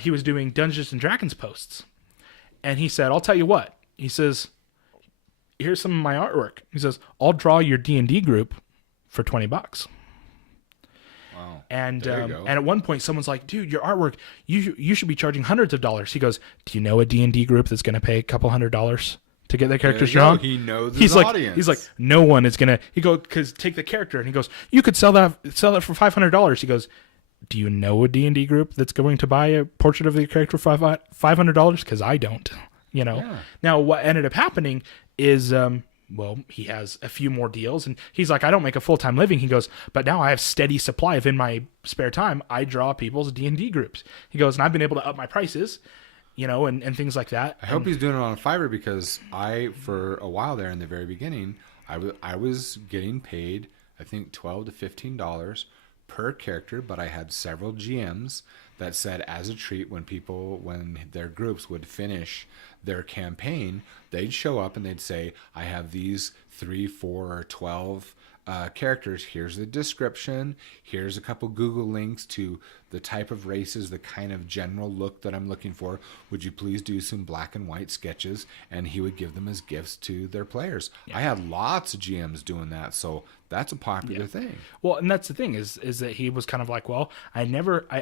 he was doing Dungeons and Dragons posts. And he said, I'll tell you what. He says, here's some of my artwork. He says, I'll draw your D&D group for $20. Wow. And There you go. and at one point, someone's like, dude, your artwork, you should be charging hundreds of dollars. He goes, do you know a D&D group that's going to pay a couple $100s to get their characters drawn? He knows his audience. He's like, no one is going to, he goes, because take the character. And he goes, you could sell that for $500. He goes, do you know a D&D group that's going to buy a portrait of the character for $500? Because I don't, you know. Yeah. Now, what ended up happening is, well, he has a few more deals, and he's like, I don't make a full-time living. He goes, but now I have steady supply of in my spare time, I draw people's D&D groups. He goes, and I've been able to up my prices, you know, and things like that. I hope he's doing it on Fiverr, because for a while there in the very beginning, I was getting paid, I think, $12 to $15 per character, but I had several GMs that said, as a treat, when their groups would finish their campaign, they'd show up and they'd say, I have these 3, 4, or 12 characters. Here's the description. Here's a couple Google links to the type of races, the kind of general look that I'm looking for. Would you please do some black and white sketches? And he would give them as gifts to their players. Yeah. I had lots of GMs doing that, so that's a popular thing. Well, and that's the thing is that he was kind of like, well, I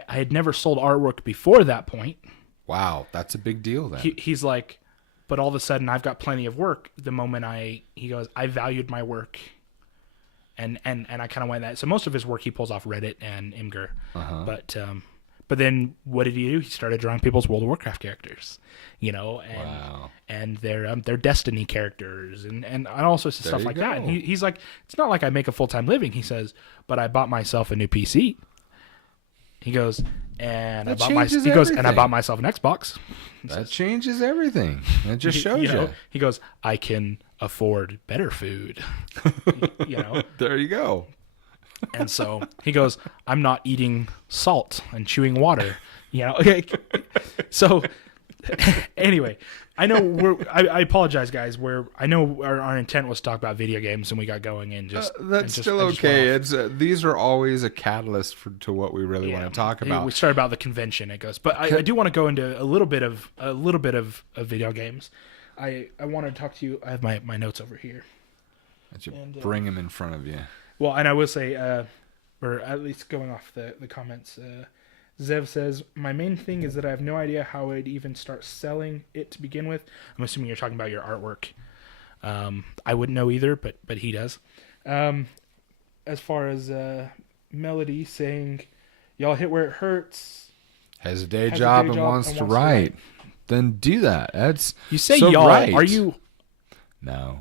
had never sold artwork before that point. Wow, that's a big deal then. He's like, but all of a sudden I've got plenty of work. The moment he goes, I valued my work. And I kind of went that. So most of his work he pulls off Reddit and Imgur. Uh-huh. But then what did he do? He started drawing people's World of Warcraft characters, you know, and their Destiny characters and all sorts of stuff like that. And he's like, it's not like I make a full-time living. He says, but I bought myself a new PC. He goes, and I bought myself an Xbox. That changes everything. It just shows you. He goes, I can afford better food. You know. There you go. And so he goes, I'm not eating salt and chewing water. You know. So anyway, I know I apologize, guys. I know our intent was to talk about video games, and we got going and just that's still okay. It's these are always a catalyst to what we really want to talk about. We started about the convention, it goes, but I do want to go into a little bit of video games. I want to talk to you. I have my notes over here. Bring them in front of you. Well, and I will say, or at least going off the comments. Zev says, my main thing is that I have no idea how I'd even start selling it to begin with. I'm assuming you're talking about your artwork. I wouldn't know either, but he does. As far as Melody saying, y'all hit where it hurts. Has a day job and wants to write. Then do that. That's you say so y'all. Right. Are you? No,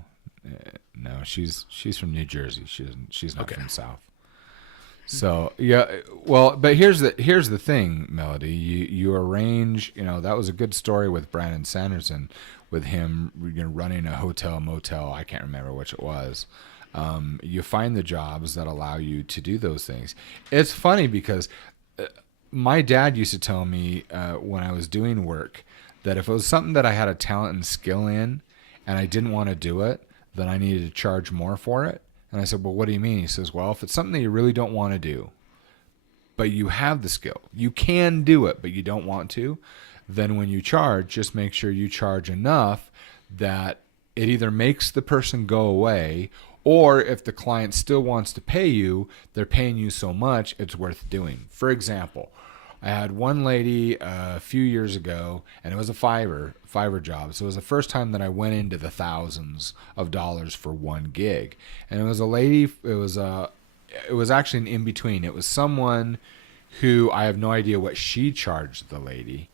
she's from New Jersey. She's not from South. So yeah, well, but here's the thing, Melody. You arrange. You know, that was a good story with Brandon Sanderson, with him running a hotel motel. I can't remember which it was. You find the jobs that allow you to do those things. It's funny because my dad used to tell me when I was doing work that if it was something that I had a talent and skill in, and I didn't want to do it, then I needed to charge more for it. And I said, well, what do you mean? He says, well, if it's something that you really don't want to do, but you have the skill, you can do it, but you don't want to, then when you charge, just make sure you charge enough that it either makes the person go away, or if the client still wants to pay you, they're paying you so much, it's worth doing. For example, I had one lady a few years ago, and it was a Fiverr job. So it was the first time that I went into the thousands of dollars for one gig. And it was a lady, it was actually an in-between. It was someone who I have no idea what she charged the lady,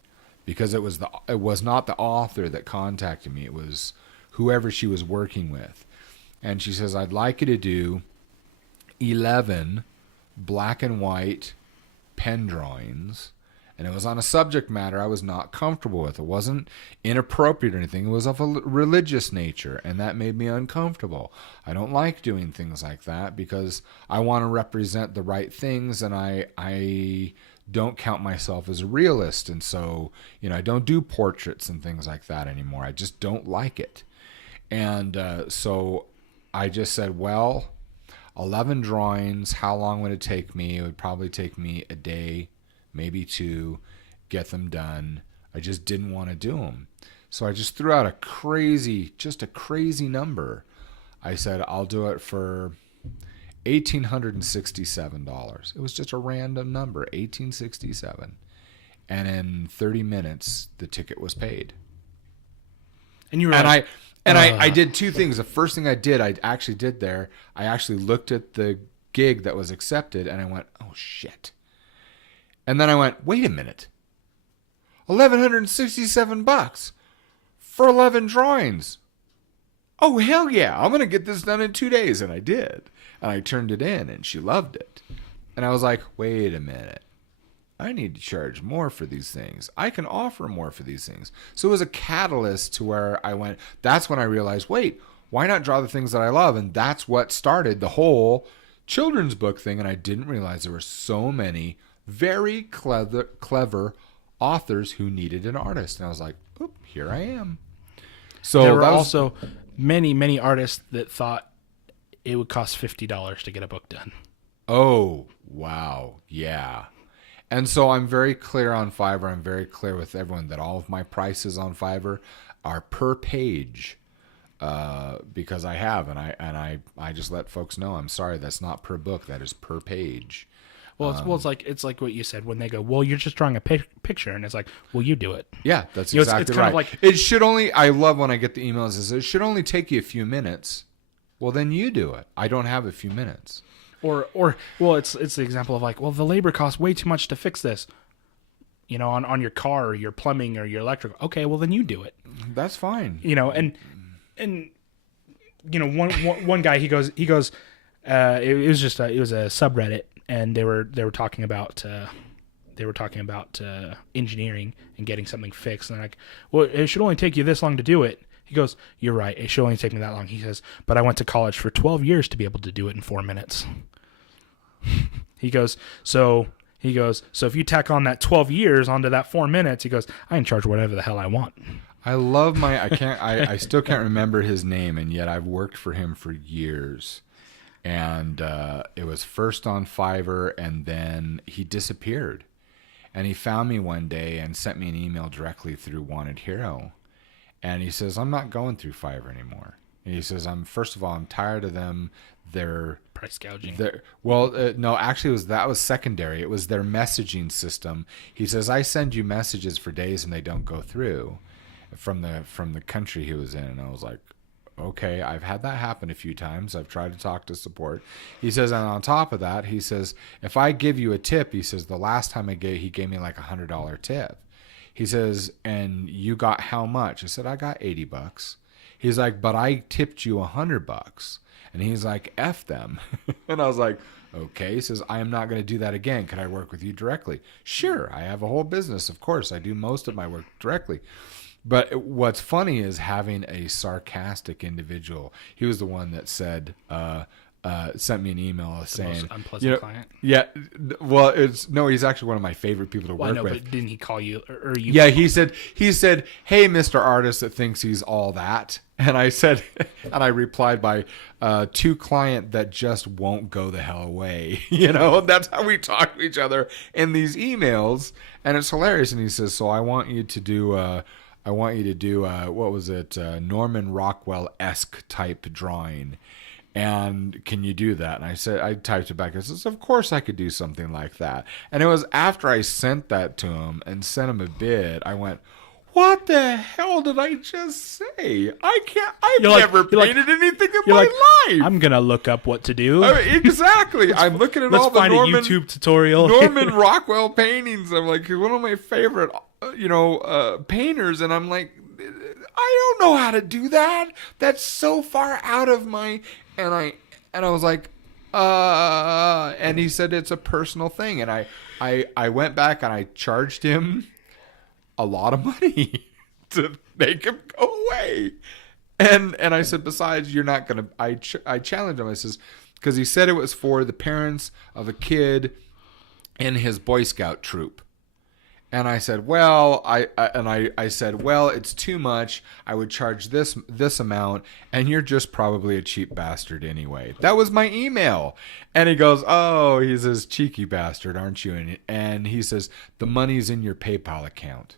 because it was not the author that contacted me. It was whoever she was working with. And she says, I'd like you to do 11 black and white pen drawings, And it was on a subject matter I was not comfortable with. It wasn't inappropriate or anything. It was of a religious nature, and that made me uncomfortable. I don't like doing things like that because I want to represent the right things, and I don't count myself as a realist. And so, I don't do portraits and things like that anymore. I just don't like it. And so I just said, well, 11 drawings, how long would it take me? It would probably take me a day, maybe 2, get them done. I just didn't want to do them. So I just threw out a crazy number. I said, I'll do it for $1,867. It was just a random number, $1,867. And in 30 minutes, the ticket was paid. And you were I did 2 things. The first thing I actually did there, I actually looked at the gig that was accepted, and I went, oh, shit. And then I went, wait a minute. $1,167 for 11 drawings. Oh, hell yeah. I'm going to get this done in 2 days. And I did. And I turned it in, and she loved it. And I was like, wait a minute. I need to charge more for these things. I can offer more for these things. So it was a catalyst to where I went, that's when I realized, wait, why not draw the things that I love? And that's what started the whole children's book thing. And I didn't realize there were so many very clever authors who needed an artist. And I was like, oop, here I am. So there were also many artists that thought it would cost $50 to get a book done. Oh, wow. Yeah. And so I'm very clear on Fiverr. I'm very clear with everyone that all of my prices on Fiverr are per page, because I have, and I just let folks know, I'm sorry, that's not per book. That is per page. Well, it's like what you said when they go, well, you're just drawing a picture, and it's like, well, you do it. Yeah, that's exactly it's kind right. of like, it should only. I love when I get the emails that says it should only take you a few minutes. Well, then you do it. I don't have a few minutes. Or well, it's the example of like, well, the labor costs way too much to fix this, on your car or your plumbing or your electrical. Okay, well then you do it. That's fine. And one guy he goes it was a subreddit, and they were talking about engineering and getting something fixed, and they're like, well, it should only take you this long to do it. He goes, you're right, it should only take me that long. He says, but I went to college for 12 years to be able to do it in 4 minutes. He goes, so if you tack on that 12 years onto that 4 minutes, he goes, I can charge whatever the hell I want. I love I still can't remember his name, and yet I've worked for him for years. And it was first on Fiverr, and then he disappeared. And he found me one day and sent me an email directly through Wanted Hero. And he says, I'm not going through Fiverr anymore. And he says, first of all, I'm tired of them. They're price gouging. No, actually, that was secondary. It was their messaging system. He says, I send you messages for days and they don't go through from the country he was in. And I was like, okay, I've had that happen a few times. I've tried to talk to support. He says, and on top of that, he says, if I give you a tip, he says, the last time he gave me like $100 tip. He says, and you got how much? I said, I got $80. He's like, but I tipped you $100. And he's like, F them. And I was like, okay. He says, I am not going to do that again. Can I work with you directly? Sure. I have a whole business. Of course, I do most of my work directly. But what's funny is having a sarcastic individual. He was the one that said, sent me an email saying, most unpleasant client. Yeah, well, he's actually one of my favorite people to work with. But didn't he call you or you? Yeah, he said, hey, Mr. Artist that thinks he's all that. And I said, and I replied by, to client that just won't go the hell away. That's how we talk to each other in these emails, and it's hilarious. And he says, so I want you to do, what was it, Norman Rockwell-esque type drawing. And can you do that? And I typed it back. I said, of course I could do something like that. And it was after I sent that to him and sent him a bid, I went, what the hell did I just say? I've never painted anything in my life. I'm going to look up what to do. Exactly. I'm looking at all the Let's find a YouTube tutorial. Norman Rockwell paintings. I'm like, he's one of my favorite, painters. And I'm like, I don't know how to do that. That's so far out of my... And I was like, and he said it's a personal thing. And I went back and I charged him a lot of money to make him go away. And I said, besides, you're not going to, I challenged him. I says, because he said it was for the parents of a kid in his Boy Scout troop. And I said, well, I said, well, it's too much. I would charge this amount, and you're just probably a cheap bastard anyway. That was my email. And he goes, oh, he says, cheeky bastard, aren't you? And he says, the money's in your PayPal account.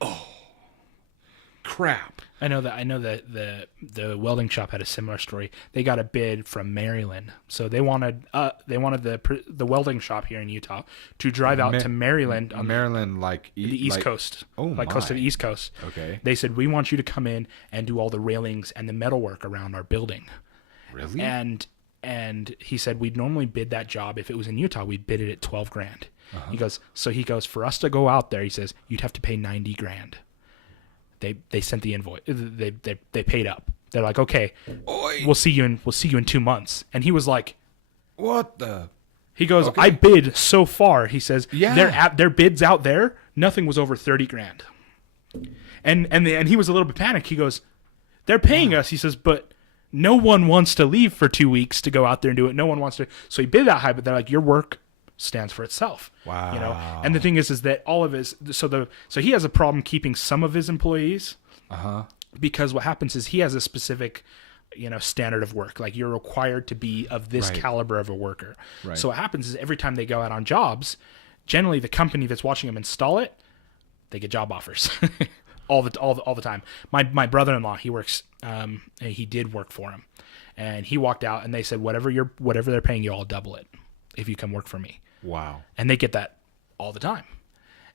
Oh, crap. I know that the welding shop had a similar story. They got a bid from Maryland, so they wanted the welding shop here in Utah to drive out to Maryland, like the East Coast, coast of the East Coast. Okay. They said, we want you to come in and do all the railings and the metalwork around our building. Really? And he said, we'd normally bid that job if it was in Utah, we'd bid it at $12,000. He goes, for us to go out there, he says, you'd have to pay $90,000. They sent the invoice. They paid up. They're like, okay, we'll see you in 2 months. And he was like, what the? He goes, okay. I bid so far. He says, their bids out there, nothing was over $30,000. And he was a little bit panicked. He goes, they're paying us. He says, but no one wants to leave for 2 weeks to go out there and do it. No one wants to. So he bid that high, but they're like, your work stands for itself. Wow. You know, and the thing is that all of his so he has a problem keeping some of his employees. Because what happens is he has a specific, standard of work. Like, you're required to be of this caliber of a worker. Right. So what happens is every time they go out on jobs, generally the company that's watching them install it, they get job offers all the time. My brother-in-law, he works. He did work for him, and he walked out and they said, whatever they're paying you, I'll double it if you come work for me. Wow. And they get that all the time.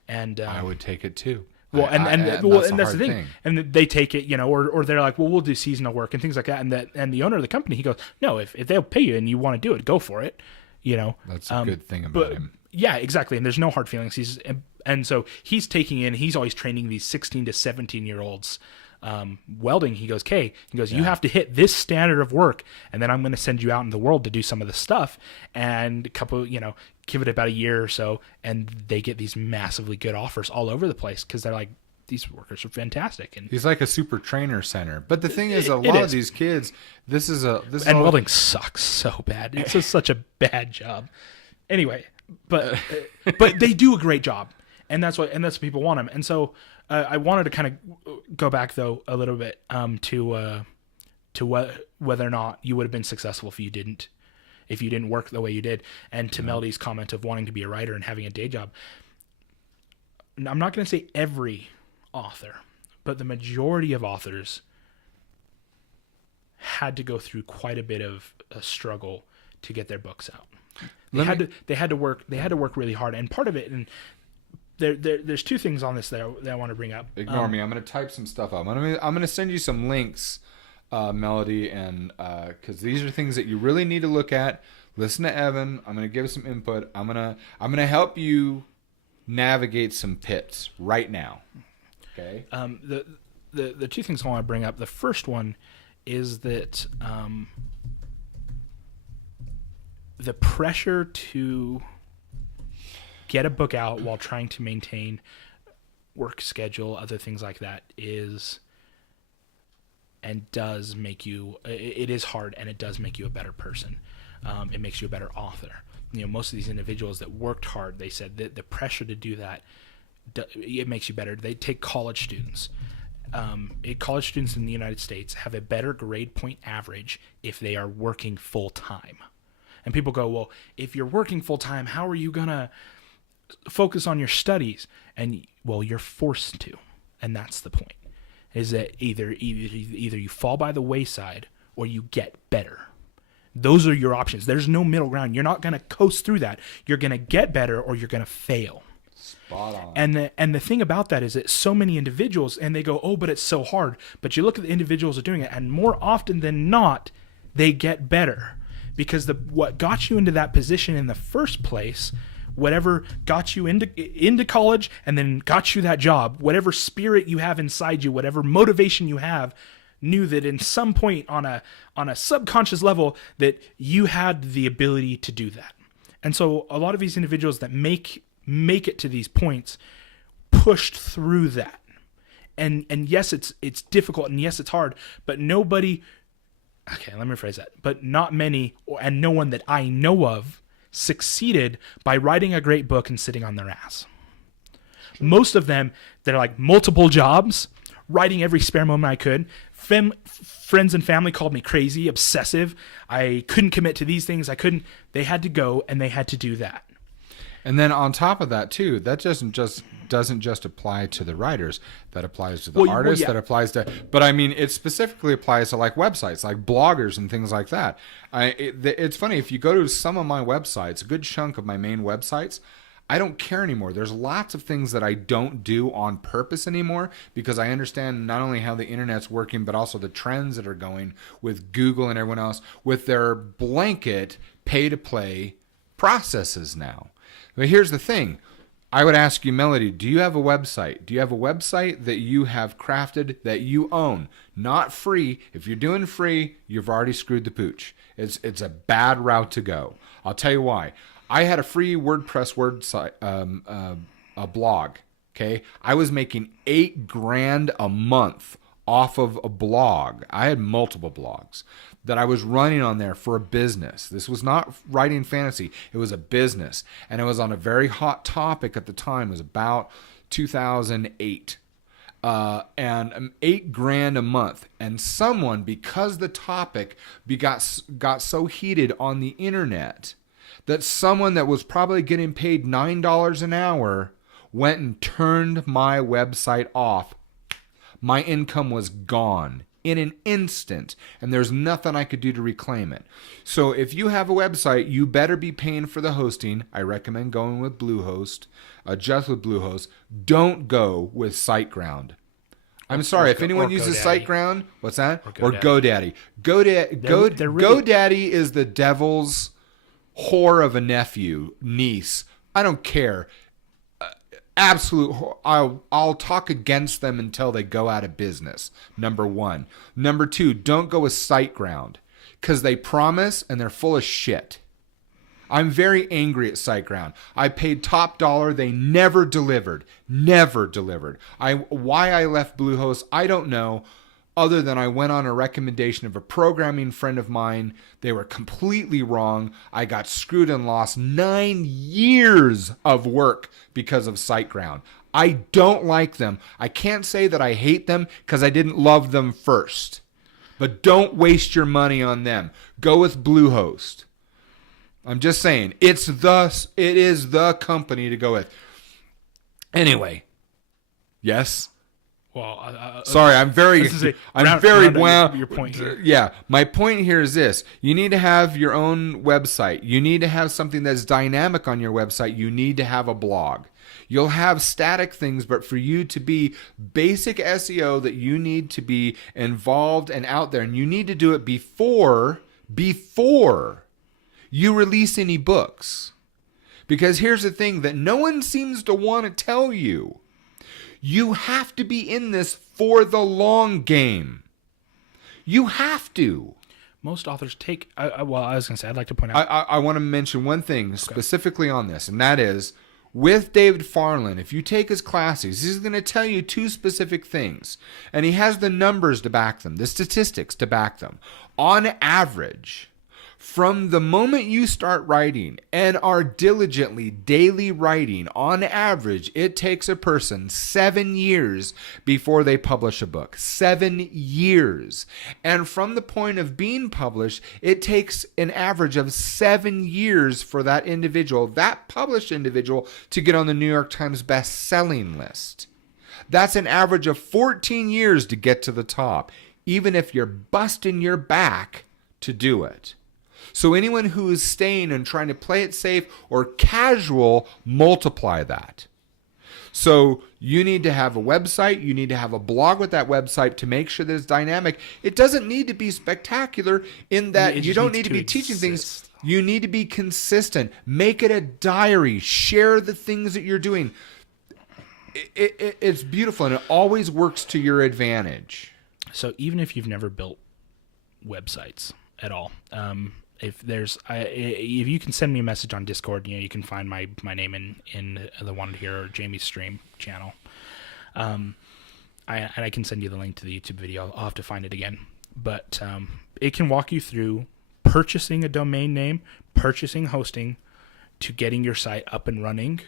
And I would take it too. Well, and that's the thing. And they take it, or they're like, well, we'll do seasonal work and things like that. And the owner of the company, he goes, no, if they'll pay you and you want to do it, go for it. That's a good thing about him. Yeah, exactly. And there's no hard feelings. And so he's he's always training these 16 to 17-year-olds welding. He goes, you have to hit this standard of work, and then I'm going to send you out in the world to do some of the stuff. And a couple, give it about a year or so, and they get these massively good offers all over the place because they're like, these workers are fantastic. And he's like a super trainer center. But the thing is, a lot of these kids, welding sucks so bad. It's just such a bad job. Anyway, but they do a great job, and that's what people want them. And so I wanted to kind of go back though a little bit to whether or not you would have been successful if you didn't work the way you did, and to Melody's comment of wanting to be a writer and having a day job. I'm not going to say every author, but the majority of authors had to go through quite a bit of a struggle to get their books out. They had to work really hard, and part of it, and there's two things on this that I want to bring up. Ignore me. I'm going to type some stuff up. I'm going to send you some links, Melody, and because these are things that you really need to look at. Listen to Evan. I'm going to give some input. I'm going to help you navigate some pits right now. Okay. The two things I want to bring up. The first one is that the pressure to get a book out while trying to maintain work schedule, other things like that, is and does make you. It is hard, and it does make you a better person. It makes you a better author. Most of these individuals that worked hard, they said that the pressure to do that, it makes you better. They take college students. College students in the United States have a better grade point average if they are working full time. And people go, well, if you're working full time, how are you gonna focus on your studies? And well, you're forced to, and that's the point. Is that either you fall by the wayside or you get better. Those are your options. There's no middle ground. You're not gonna coast through that. You're gonna get better or you're gonna fail. Spot on. And the thing about that is that so many individuals, and they go, oh, but it's so hard. But you look at the individuals that are doing it, and more often than not, they get better. Because what got you into that position in the first place, whatever got you into college and then got you that job, whatever spirit you have inside you, whatever motivation you have, knew that in some point on a subconscious level that you had the ability to do that. And so a lot of these individuals that make it to these points pushed through that. And yes, it's difficult, and yes, it's hard, but nobody, okay, let me rephrase that, but not many, and no one that I know of succeeded by writing a great book and sitting on their ass. Most of them, they're like multiple jobs, writing every spare moment I could. Friends and family called me crazy, obsessive. I couldn't commit to these things. They had to go, and they had to do that. And then on top of that too, that doesn't just apply to the writers. That applies to the artists. Yeah. That applies to, but I mean, it specifically applies to like websites, like bloggers and things like that. It's funny, if you go to some of my websites, a good chunk of my main websites, I don't care anymore. There's lots of things that I don't do on purpose anymore because I understand not only how the internet's working, but also the trends that are going with Google and everyone else with their blanket pay-to-play processes now. But here's the thing. I would ask you, Melody, do you have a website? Do you have a website that you have crafted that you own? Not free. If you're doing free, you've already screwed the pooch. It's a bad route to go. I'll tell you why. I had a free WordPress a blog. Okay, I was making $8,000 a month off of a blog. I had multiple blogs that I was running on there for a business. This was not writing fantasy. It was a business. And it was on a very hot topic at the time. It was about 2008. And $8,000 a month. And someone, because the topic got so heated on the internet, that someone that was probably getting paid $9 an hour went and turned my website off. My income was gone in an instant, and there's nothing I could do to reclaim it. So if you have a website, you better be paying for the hosting. I recommend going with Bluehost, just with Bluehost. Don't go with SiteGround. I'm sorry, if anyone uses SiteGround, what's that? Or GoDaddy. GoDaddy is the devil's whore of a niece. I don't care. Absolute. I'll talk against them until they go out of business. Number one. Number two, don't go with SiteGround because they promise and they're full of shit. I'm very angry at SiteGround. I paid top dollar. They never delivered. Never delivered. Why I left Bluehost, I don't know. Other than I went on a recommendation of a programming friend of mine. They were completely wrong. I got screwed and lost 9 years of work because of SiteGround. I don't like them. I can't say that I hate them because I didn't love them first. But don't waste your money on them. Go with Bluehost. I'm just saying, it is the company to go with. Anyway, yes? Well, sorry, I'm very wound. Your point here. Yeah, my point here is this: you need to have your own website. You need to have something that's dynamic on your website. You need to have a blog. You'll have static things, but for you to be basic SEO, that you need to be involved and out there, and you need to do it before you release any books. Because here's the thing that no one seems to want to tell you. You have to be in this for the long game. You have to. Most authors take... I was going to say, I'd like to point out... I want to mention one thing specifically on this, and that is, with David Farland, if you take his classes, he's going to tell you two specific things. And he has the numbers to back them, the statistics to back them. On average... From the moment you start writing and are diligently daily writing, on average, it takes a person 7 years before they publish a book. 7 years. And from the point of being published, it takes an average of 7 years for that individual, that published individual, to get on the New York Times best-selling list. That's an average of 14 years to get to the top, even if you're busting your back to do it. So anyone who is staying and trying to play it safe or casual, multiply that. So you need to have a website. You need to have a blog with that website to make sure that it's dynamic. It doesn't need to be spectacular in that you don't need to be teaching things. You need to be consistent. Make it a diary. Share the things that you're doing. It's beautiful, and it always works to your advantage. So even if you've never built websites at all, if you can send me a message on Discord, you can find my name in the Wanted Here or Jamie's stream channel. I can send you the link to the YouTube video. I'll have to find it again. But it can walk you through purchasing a domain name, purchasing hosting, to getting your site up and running.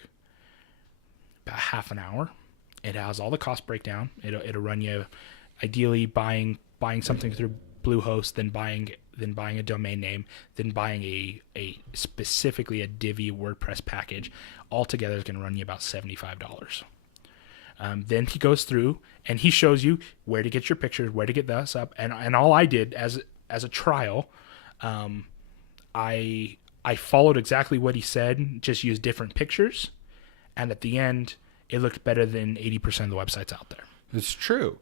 About half an hour. It has all the cost breakdown. It'll run you, ideally buying something through Bluehost, then buying a domain name, then buying a specifically a Divi WordPress package. Altogether is going to run you about $75. Then he goes through and he shows you where to get your pictures, where to get this up, and all I did as a trial, I followed exactly what he said, just used different pictures, and at the end it looked better than 80% of the websites out there. It's true.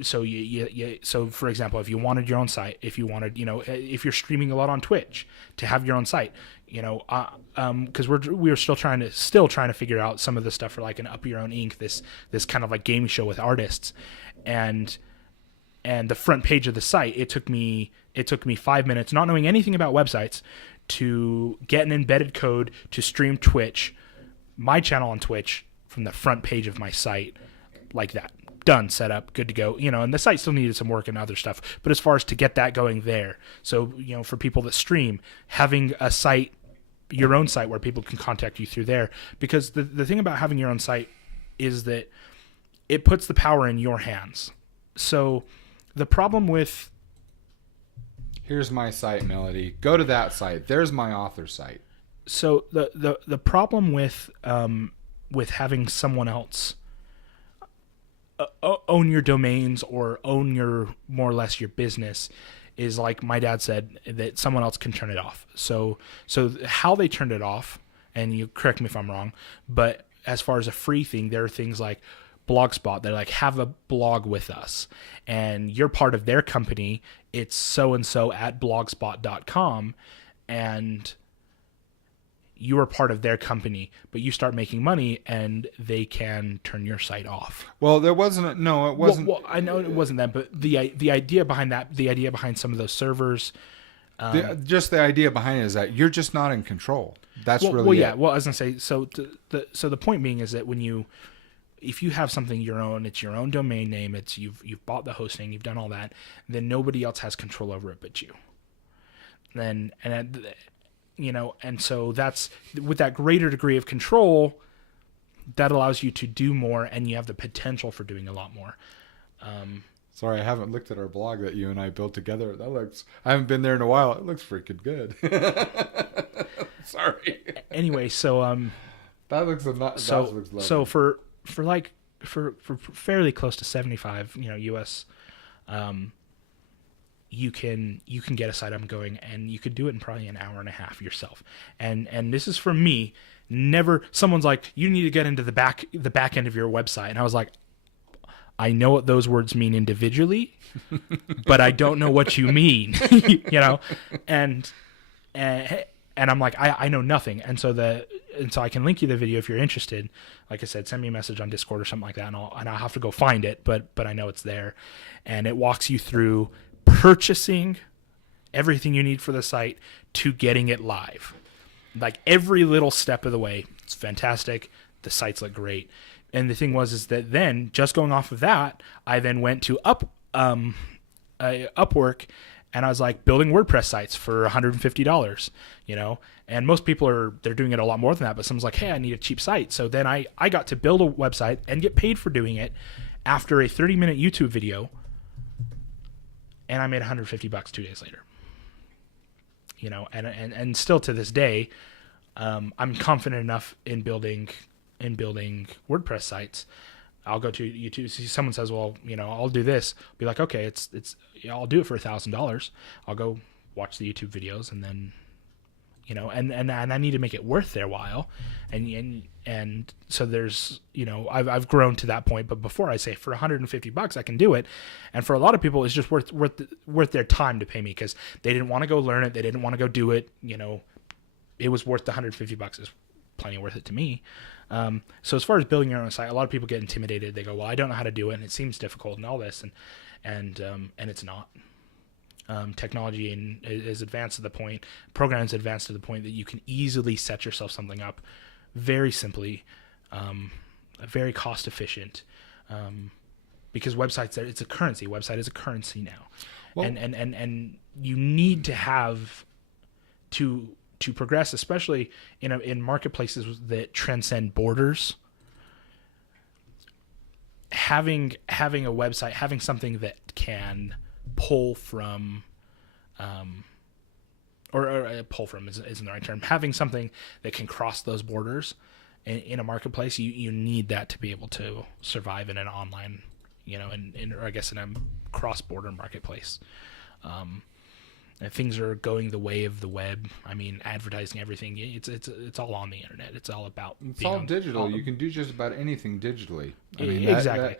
So for example, if you wanted your own site, if you wanted, if you're streaming a lot on Twitch, to have your own site, because we're still trying to figure out some of the stuff for like an Up Your Own Ink, this kind of like game show with artists, and the front page of the site, it took me 5 minutes, not knowing anything about websites, to get an embedded code to stream Twitch, my channel on Twitch, from the front page of my site, like that. Done, set up, good to go. And the site still needed some work and other stuff, but as far as to get that going there, so for people that stream, having a site, your own site where people can contact you through there, because the thing about having your own site is that it puts the power in your hands. So the problem with, here's my site, Melody, go to that site, there's my author site. So the problem with having someone else own your domains or own your, more or less, your business, is like my dad said, that someone else can turn it off. So how they turned it off, and you correct me if I'm wrong, but as far as a free thing, there are things like Blogspot. They're like, have a blog with us, and you're part of their company. It's so-and-so at blogspot.com, and you are part of their company, but you start making money and they can turn your site off. Well, there wasn't. No, it wasn't. Well, I know it wasn't that, but the idea behind that, the idea behind some of those servers, just the idea behind it is that you're just not in control. That's really. Well, yeah. Well, I was gonna say, so the point being is that if you have something your own, it's your own domain name, it's you've bought the hosting, you've done all that, then nobody else has control over it but you. And so that's, with that greater degree of control, that allows you to do more, and you have the potential for doing a lot more. Sorry, I haven't looked at our blog that you and I built together. I haven't been there in a while. It looks freaking good. Sorry. Anyway, so that looks lovely. So for fairly close to 75, US, you can get a site up and going, and you could do it in probably an hour and a half yourself. And this is from me. Never, someone's like, you need to get into the back end of your website, and I was like, I know what those words mean individually, but I don't know what you mean, and I'm like, I know nothing. And so I can link you the video if you're interested. Like I said, send me a message on Discord or something like that, and I'll have to go find it, but I know it's there, and it walks you through purchasing everything you need for the site to getting it live, like every little step of the way. It's fantastic. The sites look great. And the thing is that then, just going off of that, I then went to Upwork, and I was like, building WordPress sites for $150, and most people they're doing it a lot more than that, but someone's like, hey, I need a cheap site. So then I got to build a website and get paid for doing it after a 30-minute YouTube video, and I made $150 2 days later. And still to this day, I'm confident enough in building WordPress sites. I'll go to YouTube. See, someone says, well, I'll do this. I'll be like, okay, I'll do it for $1,000. I'll go watch the YouTube videos, and then, and I need to make it worth their while. And so there's, I've grown to that point, but before I say for $150, I can do it. And for a lot of people, it's just worth their time to pay me, because they didn't want to go learn it. They didn't want to go do it. It was worth the $150. It's plenty worth it to me. So as far as building your own site, a lot of people get intimidated. They go, well, I don't know how to do it, and it seems difficult and all this, and it's not. technology is advanced to the point, programs advanced to the point that you can easily set yourself something up very simply, very cost efficient, because websites it's a currency. Website is a currency now, well, and you need to have to progress, especially in marketplaces that transcend borders. Having a website, having something that can pull from, or pull from isn't the right term. Having something that can cross those borders in a marketplace, you need that to be able to survive in an online, or I guess in a cross-border marketplace. Things are going the way of the web. I mean, advertising, everything. It's all on the internet. It's all about. It's all digital. You can do just about anything digitally. I mean, exactly.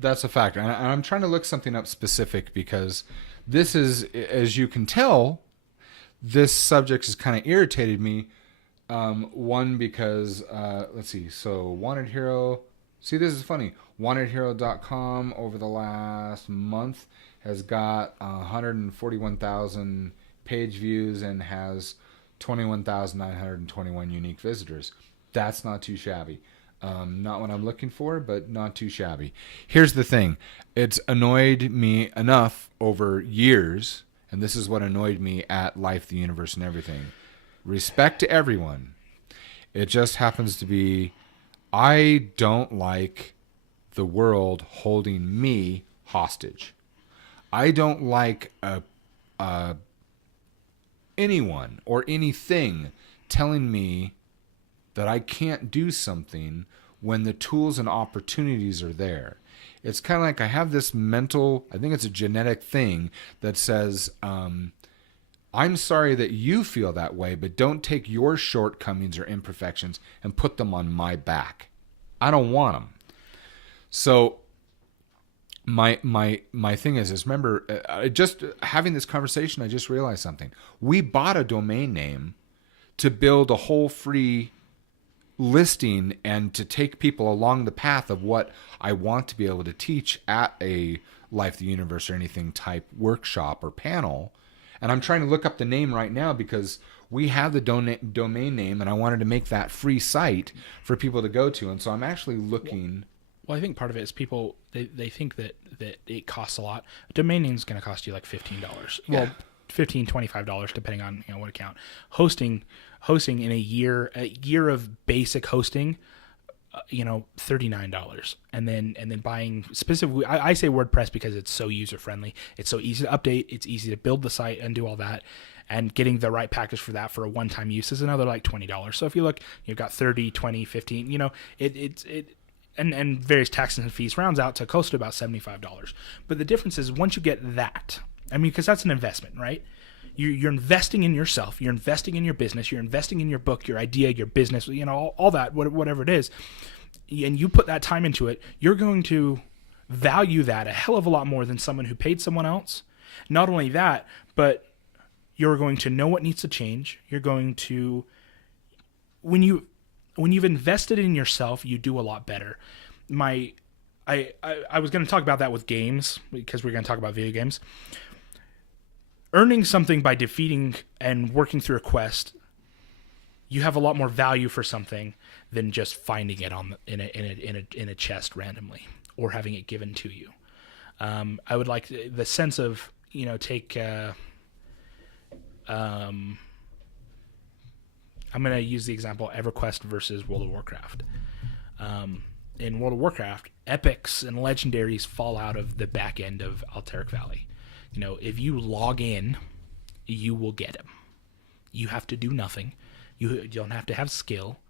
That's a fact. And I'm trying to look something up specific because this is, as you can tell, this subject has kind of irritated me. One, because, let's see. So, Wanted Hero. See, this is funny. WantedHero.com over the last month has got 141,000 page views and has 21,921 unique visitors. That's not too shabby. Not what I'm looking for, but not too shabby. Here's the thing. It's annoyed me enough over years, and this is what annoyed me at Life, the Universe, and Everything. Respect to everyone. It just happens to be, I don't like the world holding me hostage. I don't like anyone or anything telling me that I can't do something when the tools and opportunities are there. It's kind of like I have this mental, I think it's a genetic thing that says, I'm sorry that you feel that way, but don't take your shortcomings or imperfections and put them on my back. I don't want them. So my thing is remember, just having this conversation, I just realized something. We bought a domain name to build a whole free listing and to take people along the path of what I want to be able to teach at a Life, the Universe, or anything type workshop or panel. And I'm trying to look up the name right now because we have the domain name, and I wanted to make that free site for people to go to. And so I'm actually looking. Well, I think part of it is people, they think that it costs a lot. A domain name is going to cost you like $15. Yeah. Well, $15, $25, depending on what account. Hosting in a year of basic hosting, $39, and then buying specifically. I say WordPress because it's so user friendly. It's so easy to update. It's easy to build the site and do all that. And getting the right package for that for a one-time use is another like $20. So if you look, you've got 30, 20, 15. And various taxes and fees rounds out to close to about $75. But the difference is once you get that, I mean, because that's an investment, right? You're investing in yourself. You're investing in your business. You're investing in your book, your idea, your business, all that, whatever it is. And you put that time into it, you're going to value that a hell of a lot more than someone who paid someone else. Not only that, but you're going to know what needs to change. You're going to, when you've invested in yourself, you do a lot better. I was going to talk about that with games because we're going to talk about video games. Earning something by defeating and working through a quest, you have a lot more value for something than just finding it in a chest randomly or having it given to you. I would like the sense of take. I'm going to use the example EverQuest versus World of Warcraft. In World of Warcraft, epics and legendaries fall out of the back end of Alteric Valley. If you log in, you will get them. You have to do nothing. You don't have to have skill.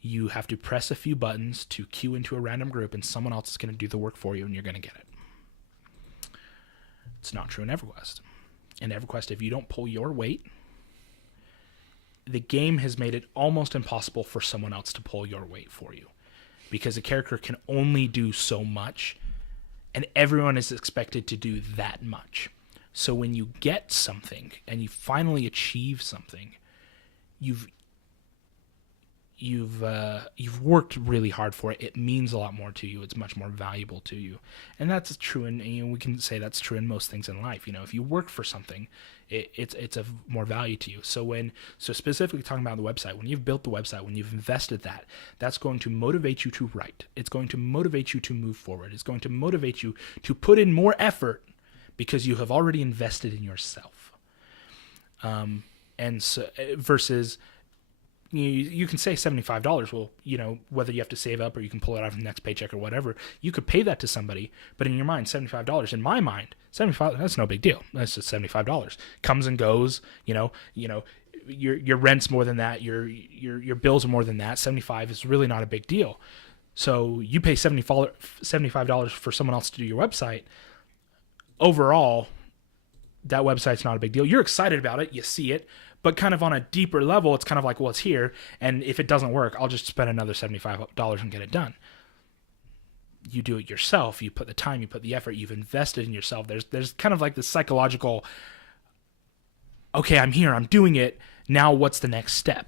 You have to press a few buttons to queue into a random group, and someone else is going to do the work for you, and you're going to get it. It's not true in EverQuest. In EverQuest, if you don't pull your weight, the game has made it almost impossible for someone else to pull your weight for you, because a character can only do so much, and everyone is expected to do that much. So when you get something and you finally achieve something, you've worked really hard for it. It means a lot more to you. It's much more valuable to you, and that's true. And we can say that's true in most things in life. If you work for something, it's of more value to you. So specifically talking about the website, when you've built the website, when you've invested that's going to motivate you to write. It's going to motivate you to move forward. It's going to motivate you to put in more effort because you have already invested in yourself. And so versus. You can say $75. Well, whether you have to save up or you can pull it out of the next paycheck or whatever, you could pay that to somebody. But in your mind, $75. In my mind, $75. That's no big deal. That's just $75. Comes and goes. Your rent's more than that. Your bills are more than that. $75 is really not a big deal. So you pay $75 for someone else to do your website. Overall, that website's not a big deal. You're excited about it. You see it. But kind of on a deeper level, it's kind of like, well, it's here, and if it doesn't work, I'll just spend another $75 and get it done. You do it yourself. You put the time, you put the effort, you've invested in yourself. There's kind of like this psychological, okay, I'm here, I'm doing it, now what's the next step?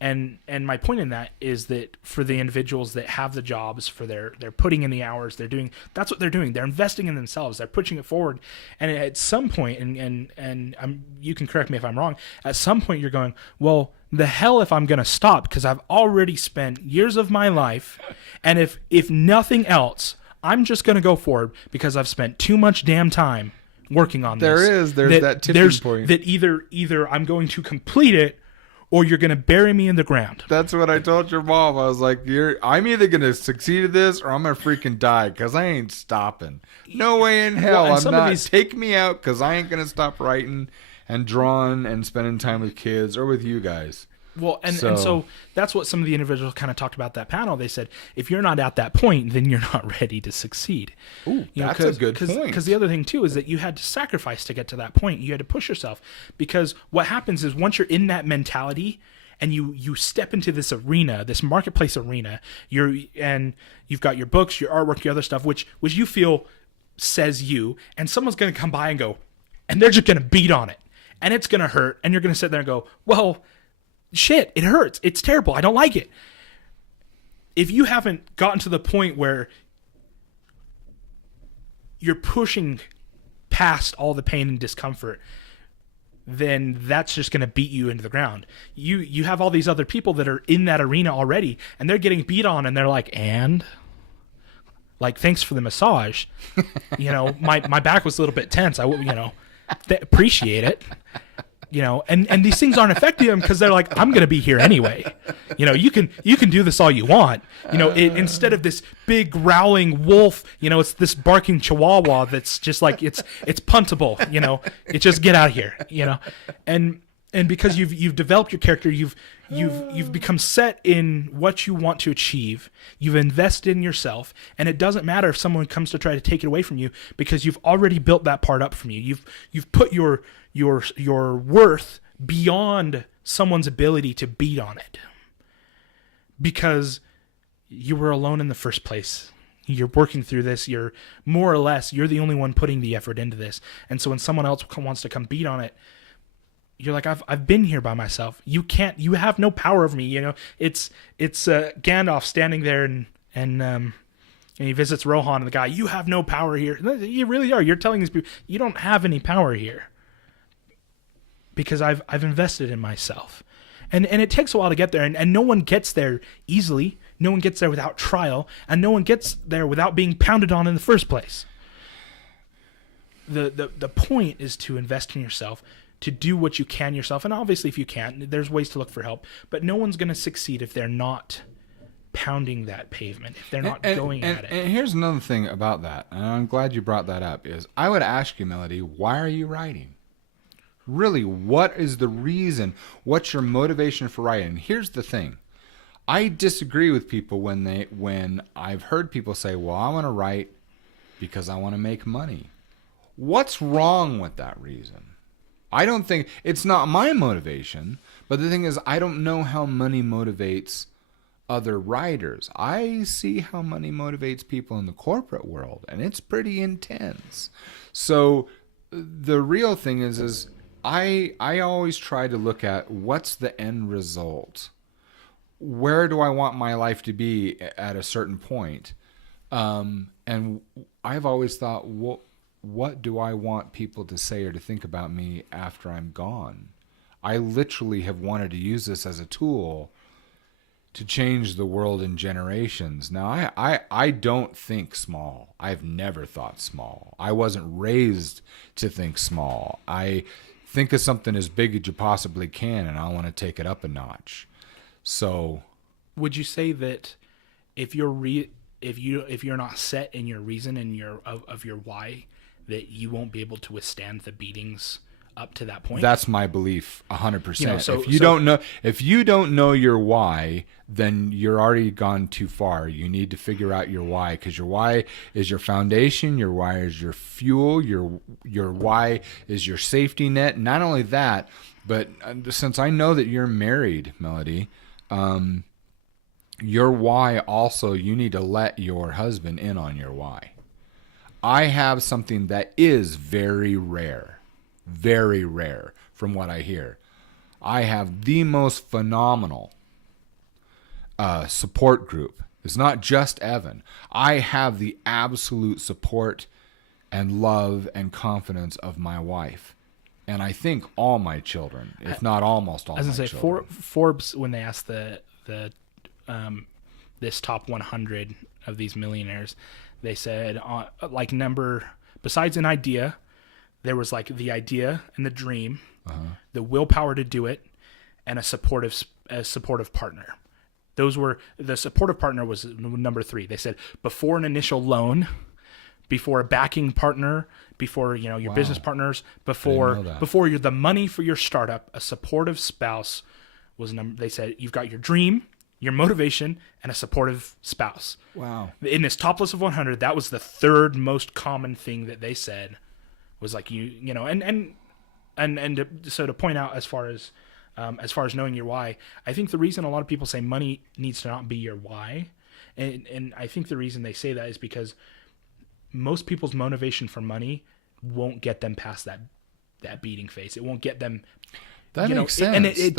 And my point in that is that for the individuals that have the jobs, they're putting in the hours, that's what they're doing. They're investing in themselves. They're pushing it forward. And at some point, and you can correct me if I'm wrong, at some point you're going, well, the hell if I'm going to stop, because I've already spent years of my life, and if nothing else, I'm just going to go forward because I've spent too much damn time working on this. There's that tipping point. That either I'm going to complete it, or you're going to bury me in the ground. That's what I told your mom. I was like, I'm either going to succeed at this or I'm going to freaking die because I ain't stopping. No way in hell. I'm not. Take me out because I ain't going to stop writing and drawing and spending time with kids or with you guys. Well, and so that's what some of the individuals kind of talked about that panel. They said, if you're not at that point, then you're not ready to succeed. Ooh, that's a good point. Because the other thing, too, is that you had to sacrifice to get to that point. You had to push yourself. Because what happens is once you're in that mentality and you step into this arena, this marketplace arena, and you've got your books, your artwork, your other stuff, which you feel says you, and someone's going to come by and go, and they're just going to beat on it. And it's going to hurt. And you're going to sit there and go, well, shit, it hurts. It's terrible. I don't like it. If you haven't gotten to the point where you're pushing past all the pain and discomfort, then that's just going to beat you into the ground. You have all these other people that are in that arena already, and they're getting beat on, and they're like, thanks for the massage. My back was a little bit tense. Appreciate it. And these things aren't affecting them because they're like, I'm going to be here anyway. You can do this all you want. Instead of this big growling wolf, it's this barking chihuahua that's just like, it's puntable, it just get out of here, and because you've developed your character, you've become set in what you want to achieve. You've invested in yourself, and it doesn't matter if someone comes to try to take it away from you because you've already built that part up from you. You've put your worth beyond someone's ability to beat on it because you were alone in the first place. You're working through this. You're more or less, you're the only one putting the effort into this. And so when someone else wants to come beat on it, you're like, I've been here by myself. You have no power over me. It's Gandalf standing there and he visits Rohan and the guy, you have no power here. You really are. You're telling these people, you don't have any power here. Because I've invested in myself. And it takes a while to get there, and no one gets there easily. No one gets there without trial, and no one gets there without being pounded on in the first place. The point is to invest in yourself, to do what you can yourself, and obviously if you can't, there's ways to look for help, but no one's going to succeed if they're not pounding that pavement, if they're not going at it. And here's another thing about that, and I'm glad you brought that up, is I would ask you, Melody, why are you writing? Really, what is the reason? What's your motivation for writing? Here's the thing. I disagree with people when I've heard people say, well, I want to write because I want to make money. What's wrong with that reason? I don't think, it's not my motivation, but the thing is, I don't know how money motivates other writers. I see how money motivates people in the corporate world, and it's pretty intense. So the real thing is I always try to look at what's the end result. where do I want my life to be at a certain point? And I've always thought, what do I want people to say or to think about me after I'm gone? I literally have wanted to use this as a tool to change the world in generations. Now, I don't think small. I've never thought small. I wasn't raised to think small. I think of something as big as you possibly can, and I want to take it up a notch. So, would you say that if you're not set in your reason and of your why, that you won't be able to withstand the beatings up to that point? That's my belief, 100%. You know, if you don't know your why, then you're already gone too far. You need to figure out your why, because your why is your foundation, your why is your fuel, your why is your safety net. Not only that, but since I know that you're married, Melody, your why also, you need to let your husband in on your why. I have something that is very rare from what I hear. I have the most phenomenal support group. It's not just Evan. I have the absolute support and love and confidence of my wife. And I think all my children, if not almost all my children. As I say, Forbes, when they asked this top 100 of these millionaires, they said, besides an idea, there was like the idea and the dream, the willpower to do it, and a supportive partner. Those were, the supportive partner was number 3. They said before an initial loan, before a backing partner, before your business partners, before you're the money for your startup, a supportive spouse was They said you've got your dream, your motivation, and a supportive spouse. Wow. In this top list of 100, that was the 3rd most common thing that they said. Was like so to point out as far as knowing your why, I think the reason a lot of people say money needs to not be your why, and I think the reason they say that is because most people's motivation for money won't get them past that beating phase. It won't get them. That makes sense. And it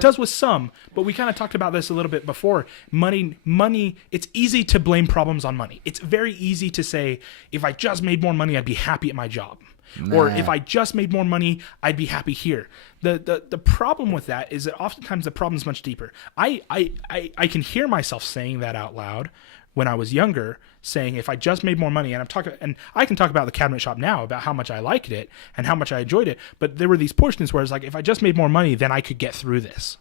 does with some, but we kind of talked about this a little bit before. Money, it's easy to blame problems on money. It's very easy to say, if I just made more money, I'd be happy at my job. Or if I just made more money, I'd be happy here. The problem with that is that oftentimes the problem is much deeper. I can hear myself saying that out loud when I was younger, saying if I just made more money, and I can talk about the cabinet shop now, about how much I liked it and how much I enjoyed it, but there were these portions where it's like, if I just made more money, then I could get through this.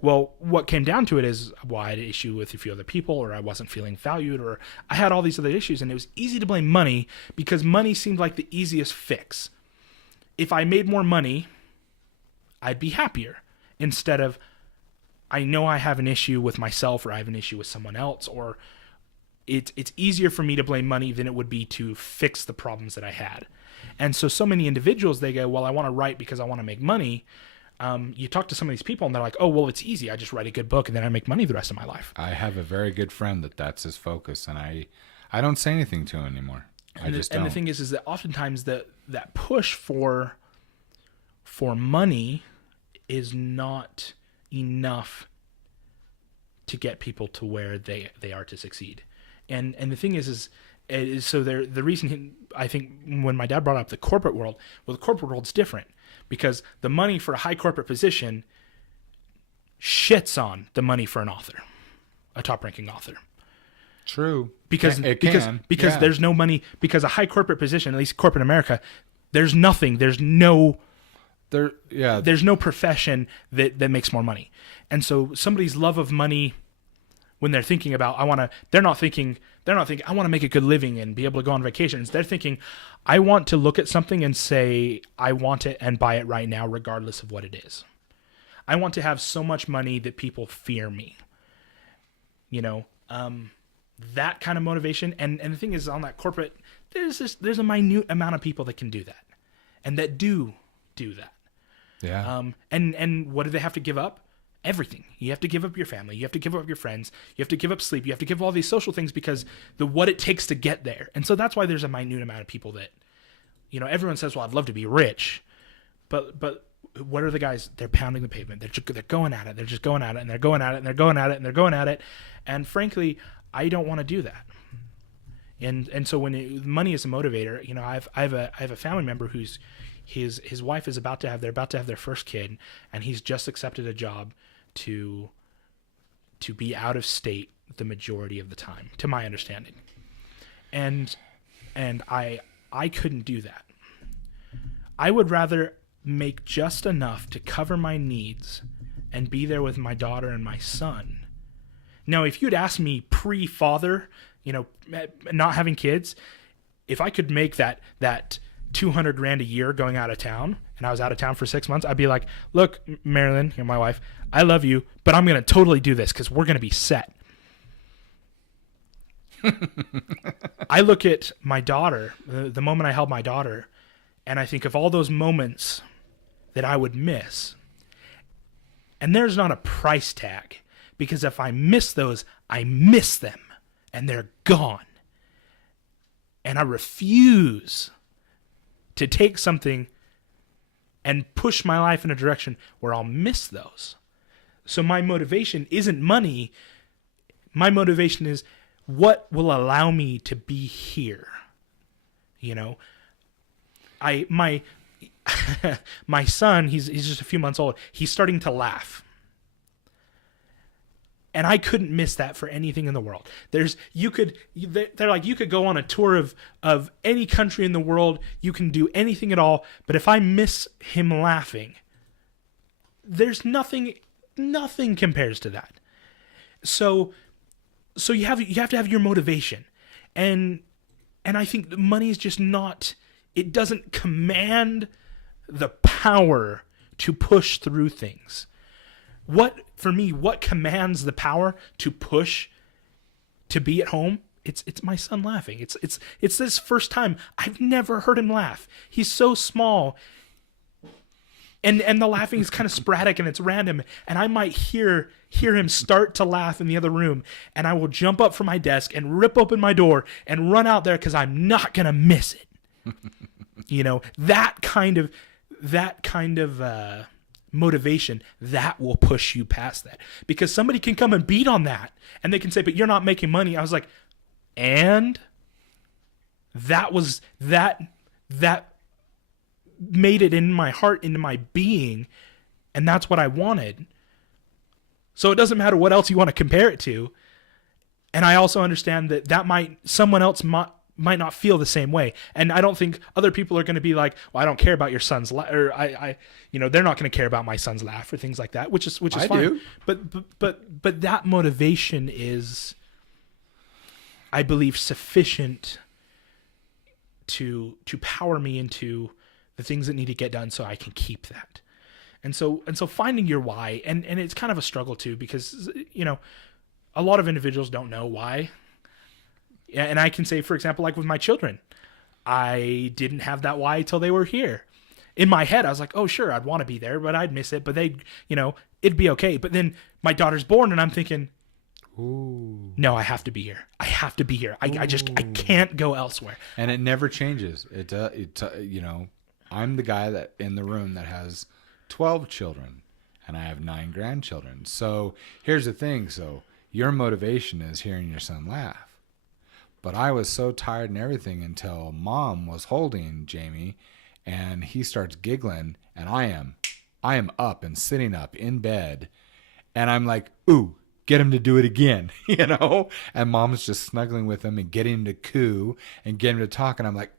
Well, what came down to it is, I had an issue with a few other people, or I wasn't feeling valued, or I had all these other issues, and it was easy to blame money because money seemed like the easiest fix. If I made more money, I'd be happier, instead of, I know I have an issue with myself, or I have an issue with someone else, or it's easier for me to blame money than it would be to fix the problems that I had. And so many individuals, they go, well, I want to write because I want to make money. You talk to some of these people and they're like, oh, well, it's easy. I just write a good book and then I make money the rest of my life. I have a very good friend that's his focus, and I don't say anything to him anymore. And the thing is that oftentimes that push for money is not enough to get people to where they are to succeed. And the thing is so the reason I think when my dad brought up the corporate world, well, the corporate world's different because the money for a high corporate position shits on the money for an author, a top-ranking author. True. Because there's no money, because a high corporate position, at least corporate America, there's nothing, there's no profession that makes more money. And so somebody's love of money, when they're thinking about, they're not thinking, I want to make a good living and be able to go on vacations. They're thinking, I want to look at something and say, I want it and buy it right now, regardless of what it is. I want to have so much money that people fear me. That kind of motivation. And the thing is, on that corporate, there's a minute amount of people that can do that and that do that. Yeah. And what do they have to give up? Everything. You have to give up your family. You have to give up your friends. You have to give up sleep. You have to give all these social things because what it takes to get there. And so that's why there's a minute amount of people that, everyone says, well, I'd love to be rich. But what are the guys? They're pounding the pavement. They're going at it. They're just going at it, and they're going at it, and they're going at it, and they're going at it. And frankly, I don't want to do that. And so when money is a motivator, you know, I have a family member who's his wife is about to have their first kid, and he's just accepted a job to be out of state the majority of the time, to my understanding. And I couldn't do that. I would rather make just enough to cover my needs and be there with my daughter and my son. Now, if you'd asked me pre-father, you know, not having kids, if I could make that $200,000 a year going out of town, and I was out of town for 6 months, I'd be like, look, Marilyn, you're my wife, I love you, but I'm going to totally do this because we're going to be set. I look at my daughter, the moment I held my daughter, and I think of all those moments that I would miss. And there's not a price tag, because if I miss those, I miss them, and they're gone. And I refuse to take something and push my life in a direction where I'll miss those. So my motivation isn't money. My motivation is what will allow me to be here. You know, my son, he's just a few months old. He's starting to laugh. And I couldn't miss that for anything in the world. They're like, you could go on a tour of any country in the world. You can do anything at all. But if I miss him laughing, there's nothing compares to that. So you have to have your motivation. And I think the money is just not, it doesn't command the power to push through things. What commands the power to push to be at home? It's my son laughing. It's this first time I've never heard him laugh. He's so small. And the laughing is kind of sporadic and it's random. And I might hear him start to laugh in the other room, and I will jump up from my desk and rip open my door and run out there because I'm not gonna miss it. You know, that kind of motivation, that will push you past that, because somebody can come and beat on that and they can say, but you're not making money. I was like, and that made it in my heart, into my being, and that's what I wanted. So it doesn't matter what else you want to compare it to. And I also understand that someone else might not feel the same way. And I don't think other people are going to be like, well, I don't care about your son's laugh, or they're not going to care about my son's laugh or things like that, which is I fine. do. But that motivation is, I believe, sufficient to power me into the things that need to get done so I can keep that. And so finding your why, and it's kind of a struggle too, because, you know, a lot of individuals don't know why. And I can say, for example, like with my children, I didn't have that why till they were here. In my head, I was like, oh, sure, I'd want to be there, but I'd miss it. But it'd be okay. But then my daughter's born, and I'm thinking, ooh, no, I have to be here. I have to be here. I can't go elsewhere. And it never changes. I'm the guy that in the room that has 12 children, and I have 9 grandchildren. So here's the thing. So your motivation is hearing your son laugh. But I was so tired and everything until Mom was holding Jamie, and he starts giggling, and I am up and sitting up in bed, and I'm like, ooh, get him to do it again, you know? And Mom's just snuggling with him and getting him to coo and getting him to talk, and I'm like,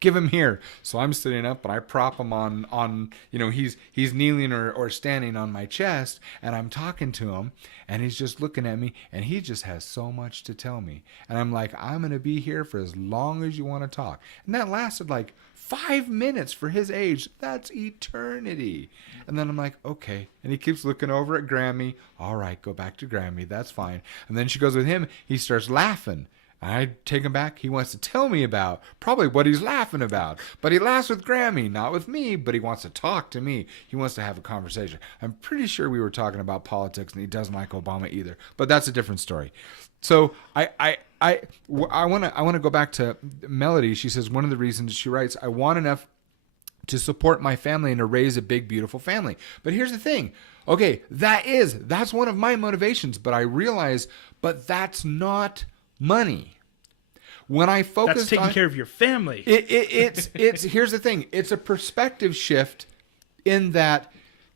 give him here. So I'm sitting up, and I prop him on he's kneeling or standing on my chest, and I'm talking to him, and he's just looking at me, and he just has so much to tell me. And I'm like, I'm going to be here for as long as you want to talk. And that lasted like 5 minutes for his age. That's eternity. And then I'm like, okay. And he keeps looking over at Grammy. All right, go back to Grammy. That's fine. And then she goes with him. He starts laughing. I take him back. He wants to tell me about probably what he's laughing about. But he laughs with Grammy, not with me, but he wants to talk to me. He wants to have a conversation. I'm pretty sure we were talking about politics, and he doesn't like Obama either. But that's a different story. So I want to go back to Melody. She says one of the reasons she writes, I want enough to support my family and to raise a big, beautiful family. But here's the thing. Okay, that's one of my motivations, but I realize, but that's not money. When I focus That's taking care of your family. It's here's the thing. It's a perspective shift in that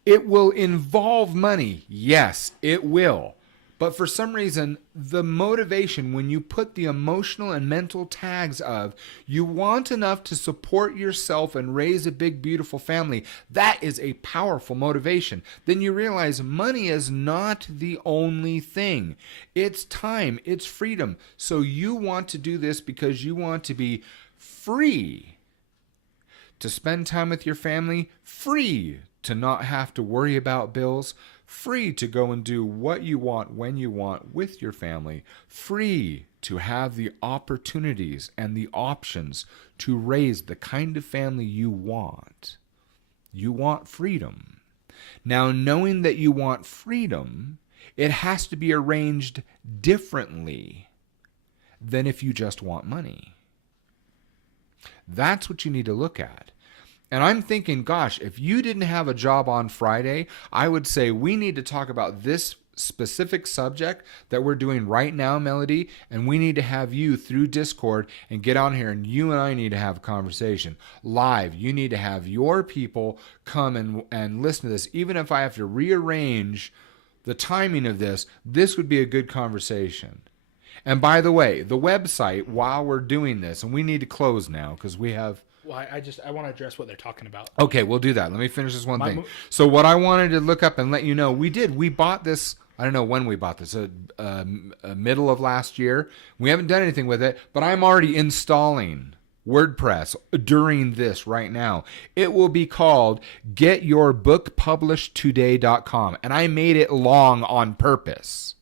it will involve money. Yes, it will. But for some reason, the motivation, when you put the emotional and mental tags of you want enough to support yourself and raise a big, beautiful family, that is a powerful motivation. Then you realize money is not the only thing. It's time, it's freedom. So you want to do this because you want to be free to spend time with your family, free to not have to worry about bills, free to go and do what you want when you want with your family, free to have the opportunities and the options to raise the kind of family you want. You want freedom. Now, knowing that you want freedom, it has to be arranged differently than if you just want money. That's what you need to look at. And I'm thinking, gosh, if you didn't have a job on Friday, I would say we need to talk about this specific subject that we're doing right now, Melody, and we need to have you through Discord and get on here, and you and I need to have a conversation live. You need to have your people come and listen to this. Even if I have to rearrange the timing of this would be a good conversation. And by the way, the website, while we're doing this, and we need to close now because we have... Well, I want to address what they're talking about. Okay, we'll do that. Let me finish this one thing. So what I wanted to look up and let you know, we bought this, I don't know when we bought this, middle of last year. We haven't done anything with it, but I'm already installing WordPress during this right now. It will be called getyourbookpublishedtoday.com, and I made it long on purpose.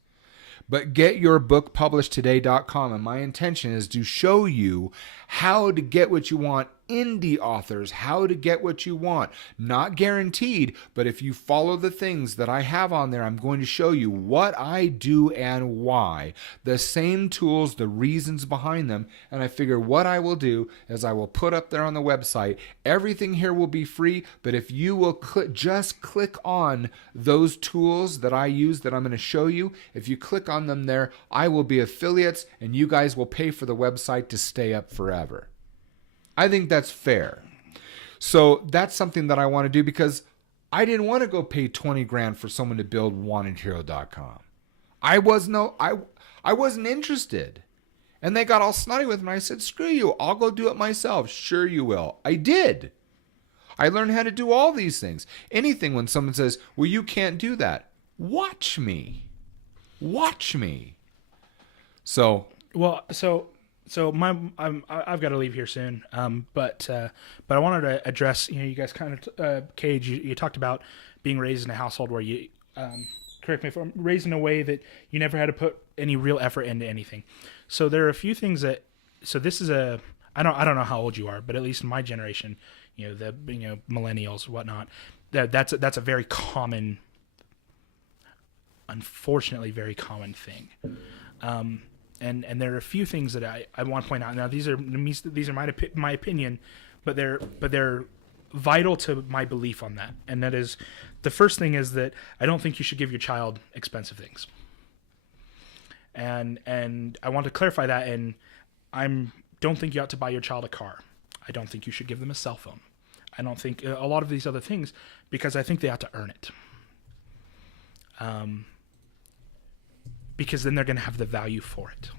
But getyourbookpublishedtoday.com, and my intention is to show you how to get what you want, indie authors, how to get what you want. Not guaranteed, but if you follow the things that I have on there, I'm going to show you what I do and why. The same tools, the reasons behind them, and I figure what I will do is I will put up there on the website, everything here will be free, but if you will just click on those tools that I use that I'm going to show you, if you click on them there, I will be affiliates and you guys will pay for the website to stay up forever. I think that's fair. So that's something that I want to do because I didn't want to go pay 20 grand for someone to build wantedhero.com. I wasn't interested. And they got all snotty with me. And I said, screw you. I'll go do it myself. Sure you will. I did. I learned how to do all these things. Anything when someone says, well, you can't do that. Watch me. Watch me. So I've got to leave here soon. But I wanted to address, you guys kind of, Cage, you talked about being raised in a household where you, correct me if I'm raised in a way that you never had to put any real effort into anything. So there are a few things that, so this is I don't know how old you are, but at least in my generation, millennials, whatnot, that's a very common, unfortunately, very common thing. And there are a few things that I want to point out. Now these are my opinion, but they're vital to my belief on that. And that is, the first thing is that I don't think you should give your child expensive things. And I want to clarify that. And don't think you ought to buy your child a car. I don't think you should give them a cell phone. I don't think a lot of these other things, because I think they ought to earn it. Because then they're going to have the value for it.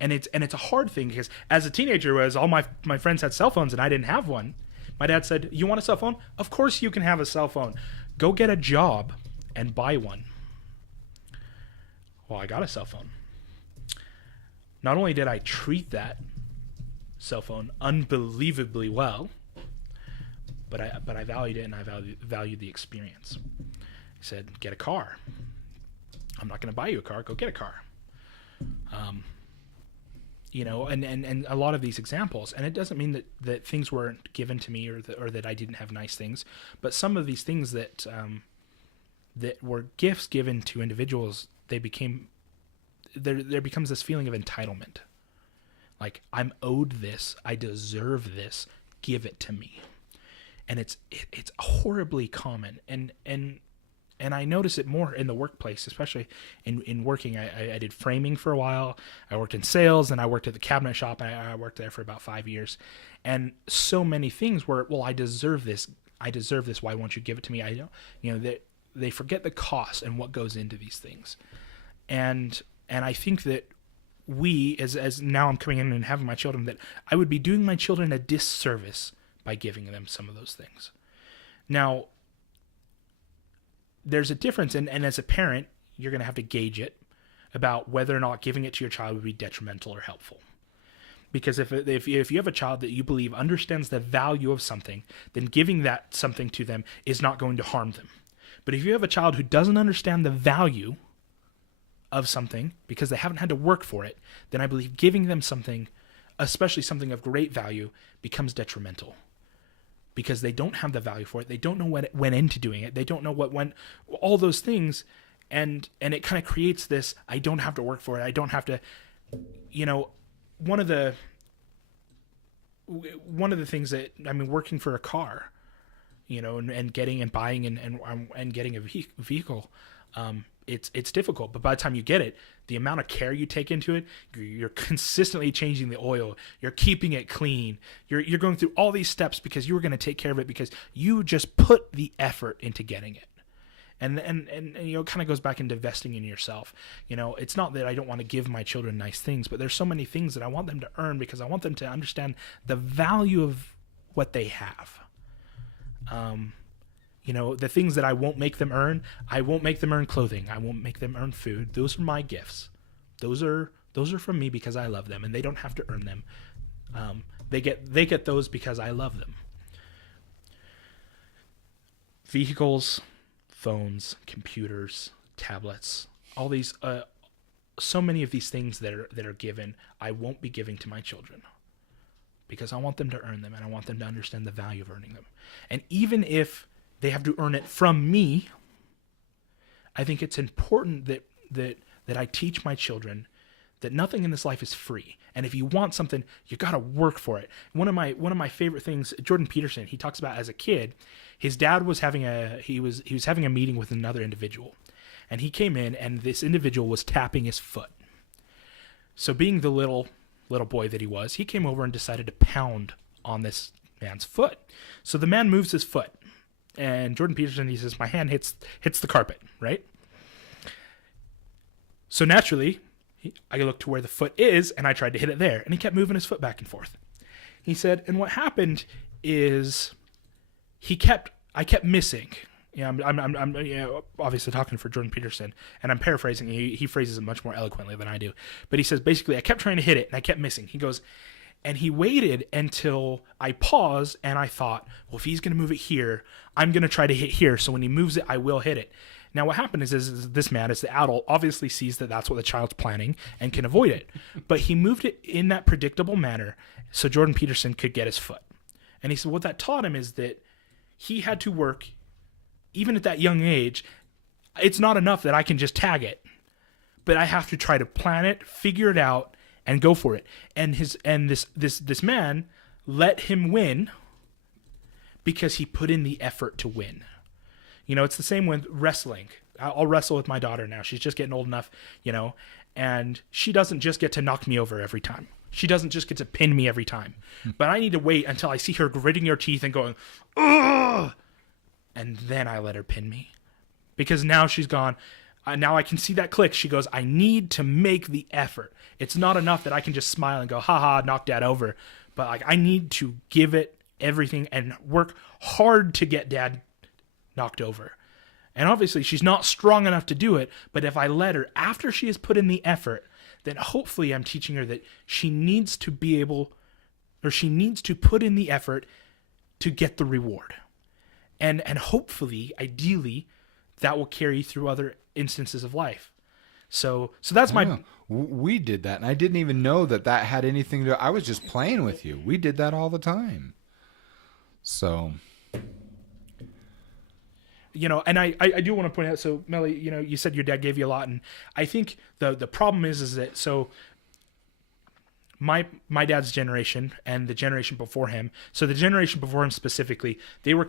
And it's a hard thing because as a teenager, as all my friends had cell phones and I didn't have one, my dad said, you want a cell phone? Of course you can have a cell phone. Go get a job and buy one. Well, I got a cell phone. Not only did I treat that cell phone unbelievably well, but I valued it, and I valued the experience. I said, get a car. I'm not going to buy you a car. Go get a car. And a lot of these examples, and it doesn't mean that things weren't given to me or that I didn't have nice things, but some of these things that were gifts given to individuals, there becomes this feeling of entitlement. Like, I'm owed this, I deserve this, give it to me. and it's horribly common, and I notice it more in the workplace, especially in working. I did framing for a while. I worked in sales, and I worked at the cabinet shop. And I worked there for about 5 years, and so many things were, well, I deserve this. I deserve this. Why won't you give it to me? I don't. They forget the cost and what goes into these things, and I think that we, as now I'm coming in and having my children, that I would be doing my children a disservice by giving them some of those things. Now, there's a difference, and as a parent, you're going to have to gauge it about whether or not giving it to your child would be detrimental or helpful. Because if you have a child that you believe understands the value of something, then giving that something to them is not going to harm them. But if you have a child who doesn't understand the value of something because they haven't had to work for it, then I believe giving them something, especially something of great value, becomes detrimental. Because they don't have the value for it. They don't know what went into doing it. They don't know what went, all those things. And it kind of creates this, I don't have to work for it. I don't have to, one of the things that, working for a car, and getting and buying and getting a vehicle, it's difficult. But by the time you get it, the amount of care you take into it, you're consistently changing the oil, you're keeping it clean, you're going through all these steps because you were going to take care of it because you just put the effort into getting it. And it kind of goes back into investing in yourself. It's not that I don't want to give my children nice things, but there's so many things that I want them to earn because I want them to understand the value of what they have. The things that I won't make them earn, I won't make them earn clothing. I won't make them earn food. Those are my gifts. Those are from me because I love them, and they don't have to earn them. They get those because I love them. Vehicles, phones, computers, tablets, all these, so many of these things that are given, I won't be giving to my children because I want them to earn them, and I want them to understand the value of earning them. And even if they have to earn it from me, I think it's important that I teach my children that nothing in this life is free. And if you want something, you got to work for it. One of my favorite things, Jordan Peterson, he talks about as a kid, his dad was having he was having a meeting with another individual. And he came in and this individual was tapping his foot. So being the little boy that he was, he came over and decided to pound on this man's foot. So the man moves his foot. And Jordan Peterson, he says, my hand hits the carpet, right? So naturally, I looked to where the foot is, and I tried to hit it there. And he kept moving his foot back and forth. He said, and what happened is I kept missing. I'm obviously talking for Jordan Peterson, and I'm paraphrasing. He phrases it much more eloquently than I do. But he says, basically, I kept trying to hit it, and I kept missing. He goes, and he waited until I paused, and I thought, well, if he's going to move it here, I'm going to try to hit here. So when he moves it, I will hit it. Now, what happened is this man, as the adult, obviously sees that that's what the child's planning and can avoid it. But he moved it in that predictable manner so Jordan Peterson could get his foot. And he said what that taught him is that he had to work, even at that young age. It's not enough that I can just tag it, but I have to try to plan it, figure it out, and go for it. And this man let him win because he put in the effort to win. It's the same with wrestling. I'll wrestle with my daughter now. She's just getting old enough, and she doesn't just get to knock me over every time. She doesn't just get to pin me every time. But I need to wait until I see her gritting her teeth and going, ugh! And then I let her pin me. Because now she's gone. Now I can see that click. She goes, I need to make the effort. It's not enough that I can just smile and go, haha, knock dad over. But I need to give it everything and work hard to get dad knocked over. And obviously she's not strong enough to do it, but if I let her after she has put in the effort, then hopefully I'm teaching her that she needs to be able, or she needs to put in the effort to get the reward. And hopefully, ideally, that will carry through other instances of life. So that's my... We did that, and I didn't even know that had anything to... I was just playing with you. We did that all the time. So... and I do want to point out, so Melly, you said your dad gave you a lot, and I think the problem is that, so my dad's generation and the generation before him. So the generation before him specifically, they were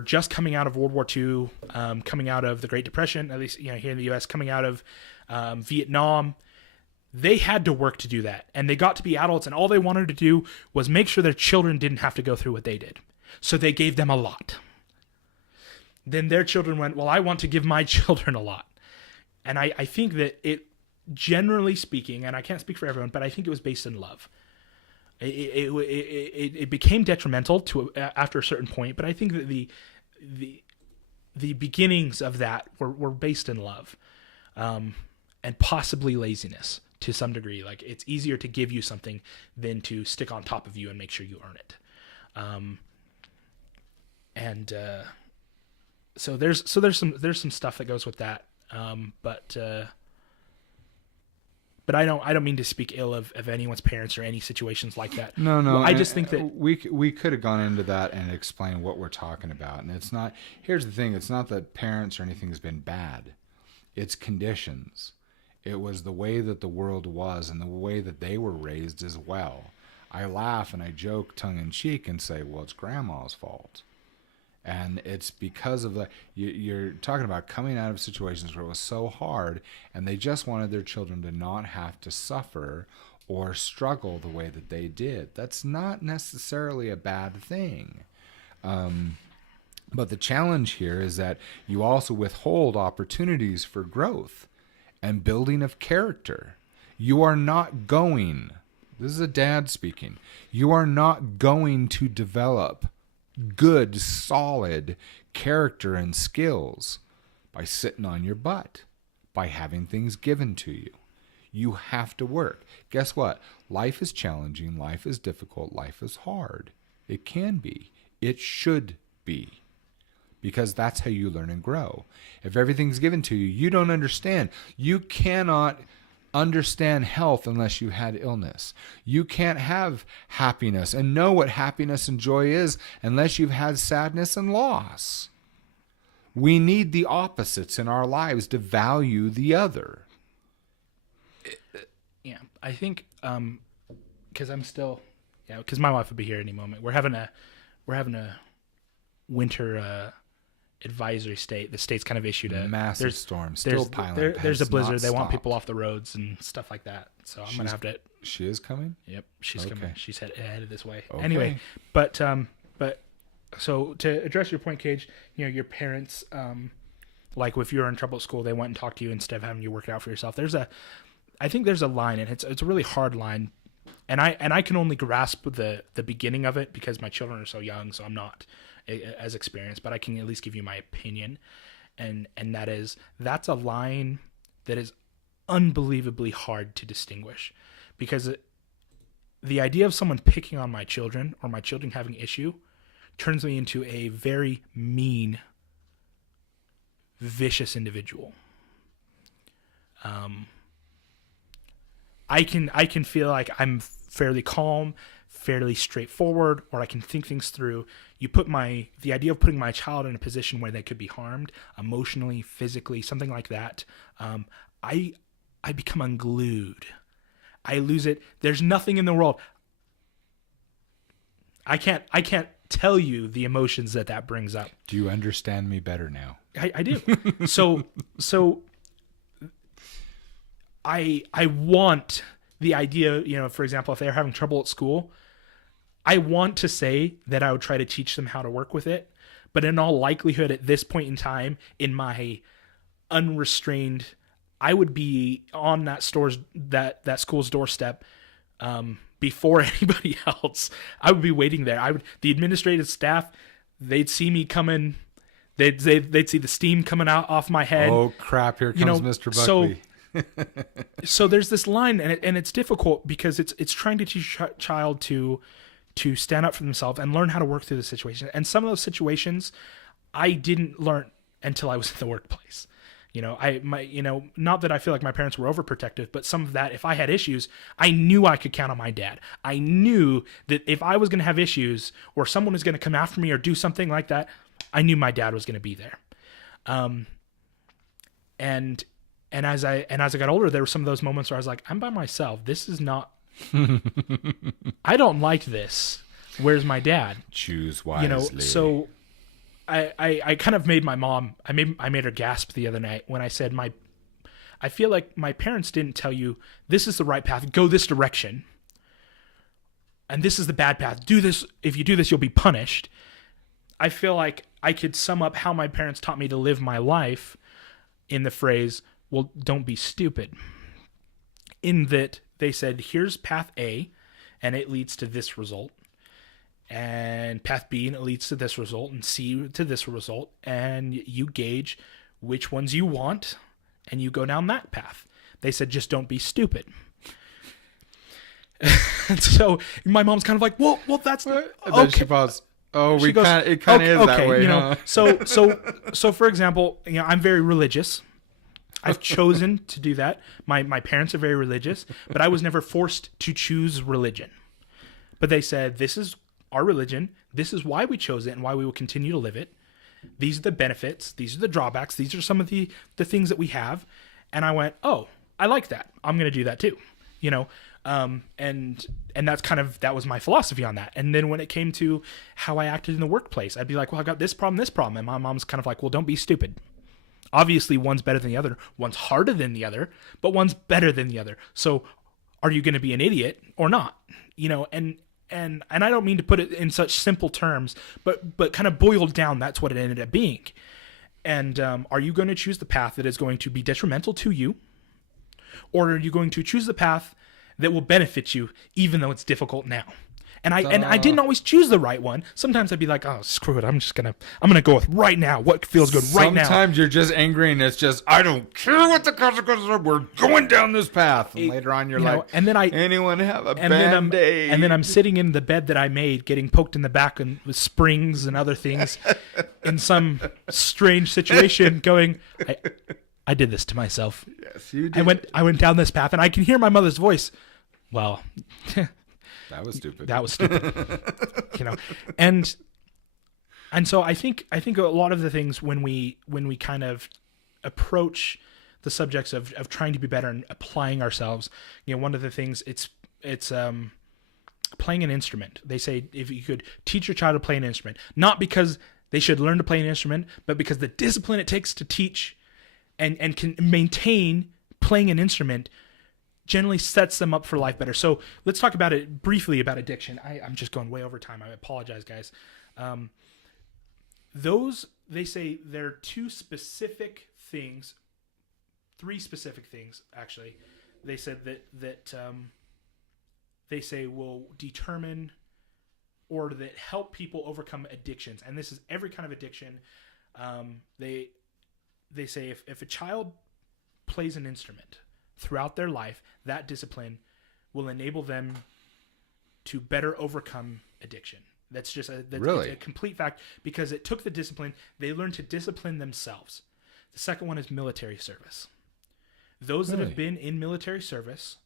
just coming out of World War II, coming out of the Great Depression, at least here in the U.S., coming out of Vietnam. They had to work to do that, and they got to be adults, and all they wanted to do was make sure their children didn't have to go through what they did. So they gave them a lot. Then their children went, well, I want to give my children a lot. And I think that it, generally speaking, and I can't speak for everyone, but I think it was based in love. It became detrimental to after a certain point, but I think that the beginnings of that were based in love, and possibly laziness to some degree. Like, it's easier to give you something than to stick on top of you and make sure you earn it. So there's some stuff that goes with that. But I don't mean to speak ill of anyone's parents or any situations like that. No. Well, I just think that we could have gone into that and explained what we're talking about. And it's not. Here's the thing: it's not that parents or anything has been bad. It's conditions. It was the way that the world was and the way that they were raised as well. I laugh and I joke tongue in cheek and say, "Well, it's grandma's fault." And it's because of you're talking about coming out of situations where it was so hard, and they just wanted their children to not have to suffer or struggle the way that they did. That's not necessarily a bad thing. But the challenge here is that you also withhold opportunities for growth and building of character. You are not going, this is a dad speaking, you are not going to develop good, solid character and skills by sitting on your butt, by having things given to you. You have to work. Guess what? Life is challenging. Life is difficult. Life is hard. It can be. It should be. Because that's how you learn and grow. If everything's given to you, you don't understand. You cannot understand health unless you had illness. You can't have happiness and know what happiness and joy is unless you've had sadness and loss. We need the opposites in our lives to value the other. Yeah, I think because because my wife will be here any moment. We're having a winter advisory state. The state's kind of issued a massive storm. Still piling. There's a blizzard. They want people off the roads and stuff like that. So I'm gonna have to. She is coming. Yep, she's coming. She's headed this way. Okay. Anyway, but so to address your point, Cage, your parents, like if you were in trouble at school, they went and talked to you instead of having you work it out for yourself. I think there's a line, and it's a really hard line, and I can only grasp the beginning of it because my children are so young, so I'm not as experienced, but I can at least give you my opinion, and that's a line that is unbelievably hard to distinguish, because the idea of someone picking on my children or my children having issue turns me into a very mean, vicious individual. I can feel like I'm fairly calm, fairly straightforward, or I can think things through. You put the idea of putting my child in a position where they could be harmed emotionally, physically, something like that. I become unglued. I lose it. There's nothing in the world. I can't tell you the emotions that brings up. Do you understand me better now? I do. So I want the idea, for example, if they're having trouble at school, I want to say that I would try to teach them how to work with it. But in all likelihood, at this point in time, in my unrestrained, I would be on that school's doorstep before anybody else. I would be waiting there. The administrative staff, they'd see me coming. They'd see the steam coming out off my head. Oh crap! Here comes Mr. Buckley. So there's this line, and it's difficult because it's trying to teach a child to stand up for themselves and learn how to work through the situation. And some of those situations I didn't learn until I was in the workplace. Not that I feel like my parents were overprotective, but some of that, if I had issues, I knew I could count on my dad. I knew that if I was going to have issues or someone was going to come after me or do something like that, I knew my dad was going to be there. And And as I got older, there were some of those moments where I was like, I'm by myself. This is not. I don't like this. Where's my dad? Choose wisely. So I kind of made my mom. I made her gasp the other night when I said I feel like my parents didn't tell you this is the right path. Go this direction. And this is the bad path. Do this. If you do this, you'll be punished. I feel like I could sum up how my parents taught me to live my life in the phrase, well, don't be stupid. In that they said, here's path A, and it leads to this result. And path B, and it leads to this result, and C to this result. And you gauge which ones you want, and you go down that path. They said, just don't be stupid. And so my mom's kind of like, well, that's and then she paused. Oh, it kind of is that way, huh? So for example, I'm very religious. I've chosen to do that. My parents are very religious, but I was never forced to choose religion. But they said, this is our religion. This is why we chose it and why we will continue to live it. These are the benefits. These are the drawbacks. These are some of the things that we have. And I went, oh, I like that. I'm going to do that too. And that was my philosophy on that. And then when it came to how I acted in the workplace, I'd be like, well, I got this problem. And my mom's kind of like, well, don't be stupid. Obviously one's better than the other. One's harder than the other, but one's better than the other. So are you going to be an idiot or not? And I don't mean to put it in such simple terms, but kind of boiled down, that's what it ended up being. And are you going to choose the path that is going to be detrimental to you? Or are you going to choose the path that will benefit you, even though it's difficult now? And I didn't always choose the right one. Sometimes I'd be like, oh, screw it. I'm gonna go with right now. What feels good right now. Sometimes you're just angry and it's just, I don't care what the consequences are. We're going down this path. And later on, you're like, and then anyone have a Band-Aid? And then I'm sitting in the bed that I made, getting poked in the back and with springs and other things in some strange situation going, I did this to myself. Yes, you did. I went down this path and I can hear my mother's voice. Well, that was stupid. And so I think a lot of the things when we kind of approach the subjects of trying to be better and applying ourselves, one of the things it's playing an instrument. They say if you could teach your child to play an instrument, not because they should learn to play an instrument, but because the discipline it takes to teach and can maintain playing an instrument generally sets them up for life better. So let's talk briefly about addiction. I'm just going way over time. I apologize, guys. They say there are three specific things, actually. They said that they say will determine or that help people overcome addictions. And this is every kind of addiction. They say if a child plays an instrument throughout their life, that discipline will enable them to better overcome addiction. That's just a complete fact, because it took the discipline. They learned to discipline themselves. The second one is military service. Those that have been in military service,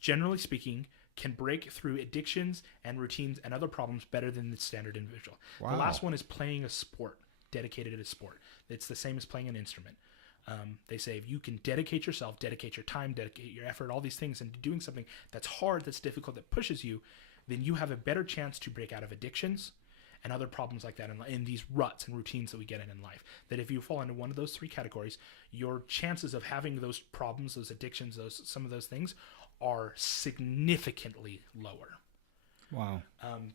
generally speaking, can break through addictions and routines and other problems better than the standard individual. Wow. The last one is playing a sport, dedicated to a sport. It's the same as playing an instrument. They say if you can dedicate yourself, dedicate your time, dedicate your effort, all these things into doing something that's hard, that's difficult, that pushes you, then you have a better chance to break out of addictions and other problems like that in these ruts and routines that we get in life. That if you fall into one of those three categories, your chances of having those problems, those addictions, some of those things are significantly lower. Wow.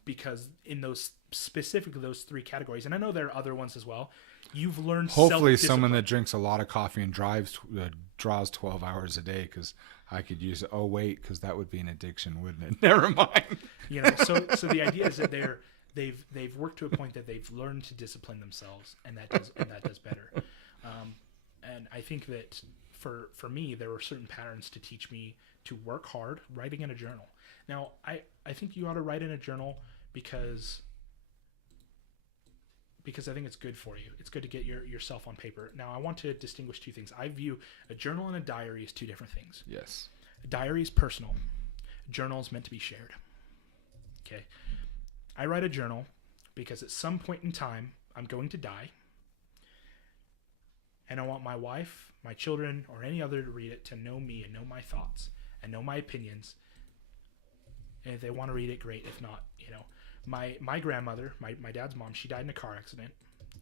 Because in those three categories, and I know there are other ones as well, you've learned hopefully someone that drinks a lot of coffee and draws 12 hours a day, because I could use it. Oh wait, because that would be an addiction, wouldn't it? Never mind. So the idea is that they've worked to a point that they've learned to discipline themselves, and that does better. And I think that for me, there were certain patterns to teach me to work hard. Writing in a journal. Now, I think you ought to write in a journal because I think it's good for you. It's good to get yourself on paper. Now, I want to distinguish two things. I view a journal and a diary as two different things. Yes. A diary is personal. A journal is meant to be shared. Okay. I write a journal because at some point in time, I'm going to die. And I want my wife, my children, or any other to read it to know me and know my thoughts and know my opinions. And if they want to read it, great. If not, my grandmother, my dad's mom, she died in a car accident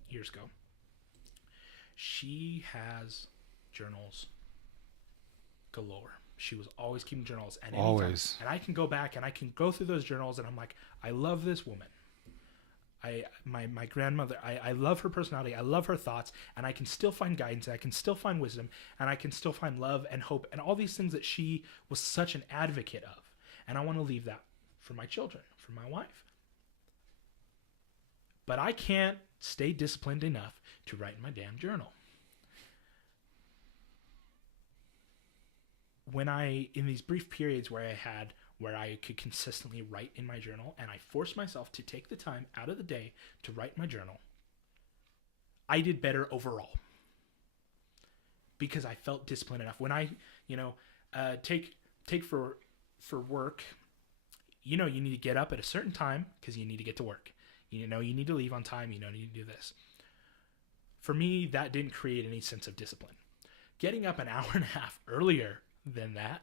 years ago. She has journals galore. She was always keeping journals. And always. And I can go back and I can go through those journals and I'm like, I love this woman. My grandmother, I love her personality. I love her thoughts. And I can still find guidance. And I can still find wisdom. And I can still find love and hope. And all these things that she was such an advocate of. And I want to leave that for my children, for my wife. But I can't stay disciplined enough to write in my damn journal. In these brief periods where I could consistently write in my journal, and I forced myself to take the time out of the day to write my journal, I did better overall. Because I felt disciplined enough. When I, take for work, you need to get up at a certain time because you need to get to work. You need to leave on time. You need to do this. For me, that didn't create any sense of discipline. Getting up an hour and a half earlier than that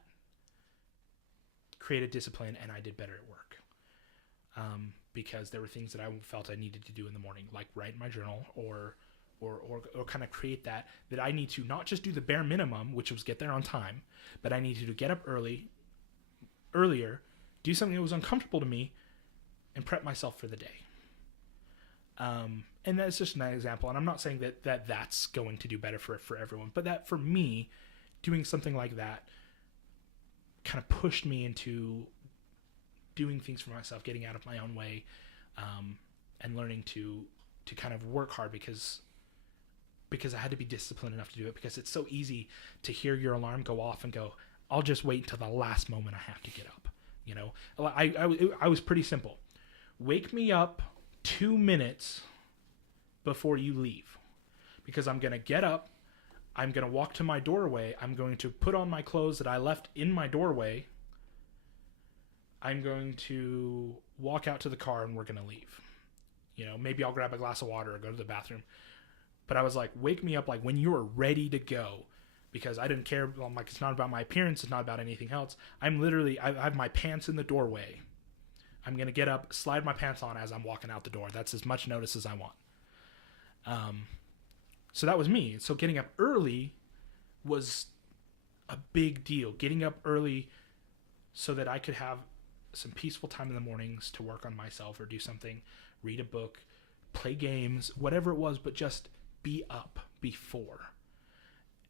created discipline, and I did better at work. Because there were things that I felt I needed to do in the morning, like write in my journal or kind of create that I need to not just do the bare minimum, which was get there on time, but I needed to get up earlier, do something that was uncomfortable to me, and prep myself for the day. And that's just an example. And I'm not saying that that's going to do better for everyone, but that for me, doing something like that kind of pushed me into doing things for myself, getting out of my own way, and learning to kind of work hard because I had to be disciplined enough to do it, because it's so easy to hear your alarm go off and go, I'll just wait until the last moment I have to get up. I was pretty simple. Wake me up 2 minutes before you leave, because I'm going to get up, I'm going to walk to my doorway, I'm going to put on my clothes that I left in my doorway, I'm going to walk out to the car, and we're going to leave. Maybe I'll grab a glass of water or go to the bathroom. But I was like, wake me up like when you are ready to go, because I didn't care. I'm like, it's not about my appearance, it's not about anything else. I have my pants in the doorway. I'm going to get up, slide my pants on as I'm walking out the door. That's as much notice as I want. So that was me. So getting up early was a big deal. Getting up early so that I could have some peaceful time in the mornings to work on myself or do something, read a book, play games, whatever it was, but just be up before.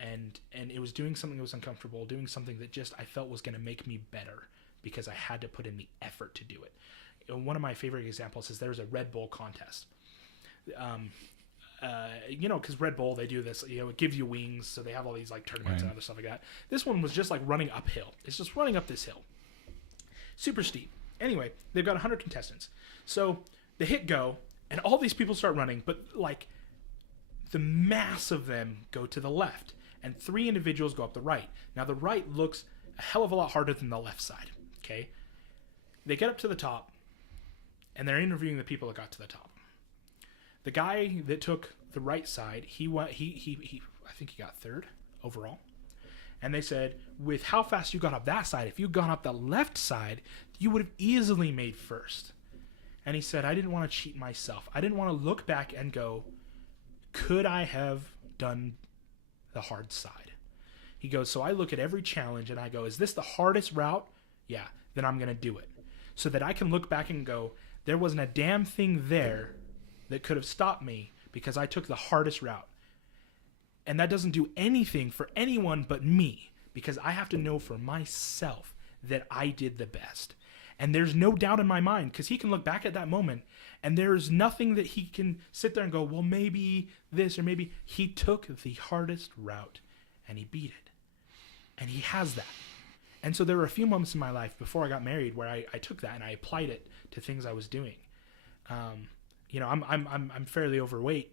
And it was doing something that was uncomfortable, doing something that just I felt was going to make me better, because I had to put in the effort to do it. One of my favorite examples is there's a Red Bull contest. Because Red Bull, they do this, it gives you wings, so they have all these like tournaments and other stuff like that. This one was just like running uphill. It's just running up this hill. Super steep. Anyway, they've got 100 contestants. So they hit go, and all these people start running, but like the mass of them go to the left, and 3 individuals go up the right. Now the right looks a hell of a lot harder than the left side. Okay, they get up to the top, and they're interviewing the people that got to the top. The guy that took the right side, he I think he got third overall. And they said, with how fast you got up that side, if you'd gone up the left side, you would have easily made first. And he said, I didn't want to cheat myself. I didn't want to look back and go, could I have done the hard side? He goes, so I look at every challenge and I go, is this the hardest route? Yeah, then I'm going to do it. So that I can look back and go, there wasn't a damn thing there that could have stopped me because I took the hardest route. And that doesn't do anything for anyone but me, because I have to know for myself that I did the best. And there's no doubt in my mind, because he can look back at that moment and there's nothing that he can sit there and go, well, maybe this or maybe. He took the hardest route and he beat it. And he has that. And so there were a few moments in my life before I got married where I took that and I applied it to things I was doing. I'm fairly overweight.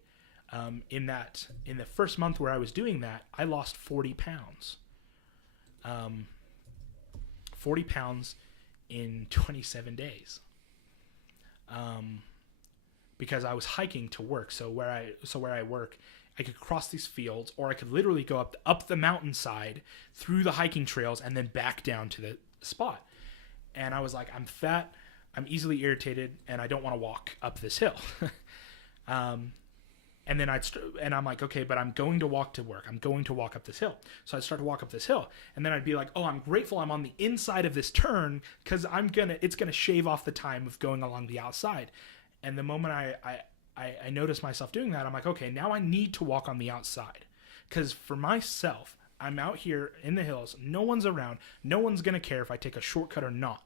In the first month where I was doing that, I lost 40 pounds. 40 pounds in 27 days. Because I was hiking to work. So where I work, I could cross these fields, or I could literally go up the mountainside through the hiking trails and then back down to the spot. And I was like, I'm fat, I'm easily irritated, and I don't want to walk up this hill. And then I'm like, okay, but I'm going to walk to work. I'm going to walk up this hill. So I'd start to walk up this hill, and then I'd be like, oh, I'm grateful I'm on the inside of this turn, because it's gonna shave off the time of going along the outside. And the moment I noticed myself doing that, I'm like, okay, now I need to walk on the outside, because for myself, I'm out here in the hills. No one's around. No one's gonna care if I take a shortcut or not.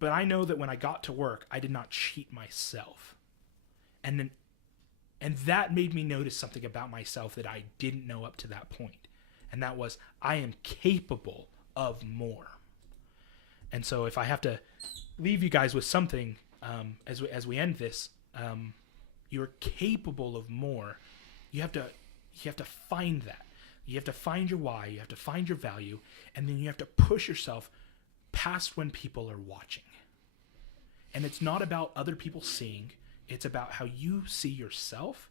But I know that when I got to work, I did not cheat myself, and that made me notice something about myself that I didn't know up to that point. And that was, I am capable of more. And so if I have to leave you guys with something as we end this, you're capable of more. You have to find that. You have to find your why. You have to find your value. And then you have to push yourself past when people are watching. And it's not about other people seeing. It's about how you see yourself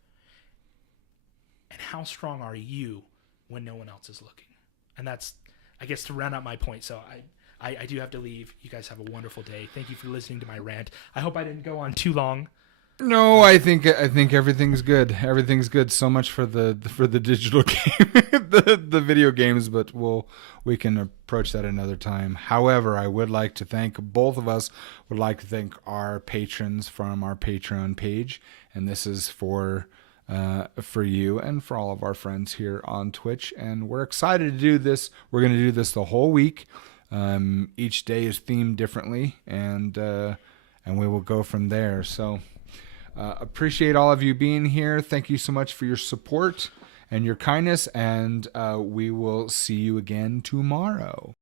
and how strong are you when no one else is looking. And that's, I guess, to round out my point. So I do have to leave. You guys have a wonderful day. Thank you for listening to my rant. I hope I didn't go on too long. No, I think everything's good. Everything's good. So much for the digital game, the video games, but we can approach that another time. However, I would like to thank both of us. Would like to thank our patrons from our Patreon page, and this is for you and for all of our friends here on Twitch. And we're excited to do this. We're going to do this the whole week. Each day is themed differently, and we will go from there. So. Appreciate all of you being here. Thank you so much for your support and your kindness, and we will see you again tomorrow.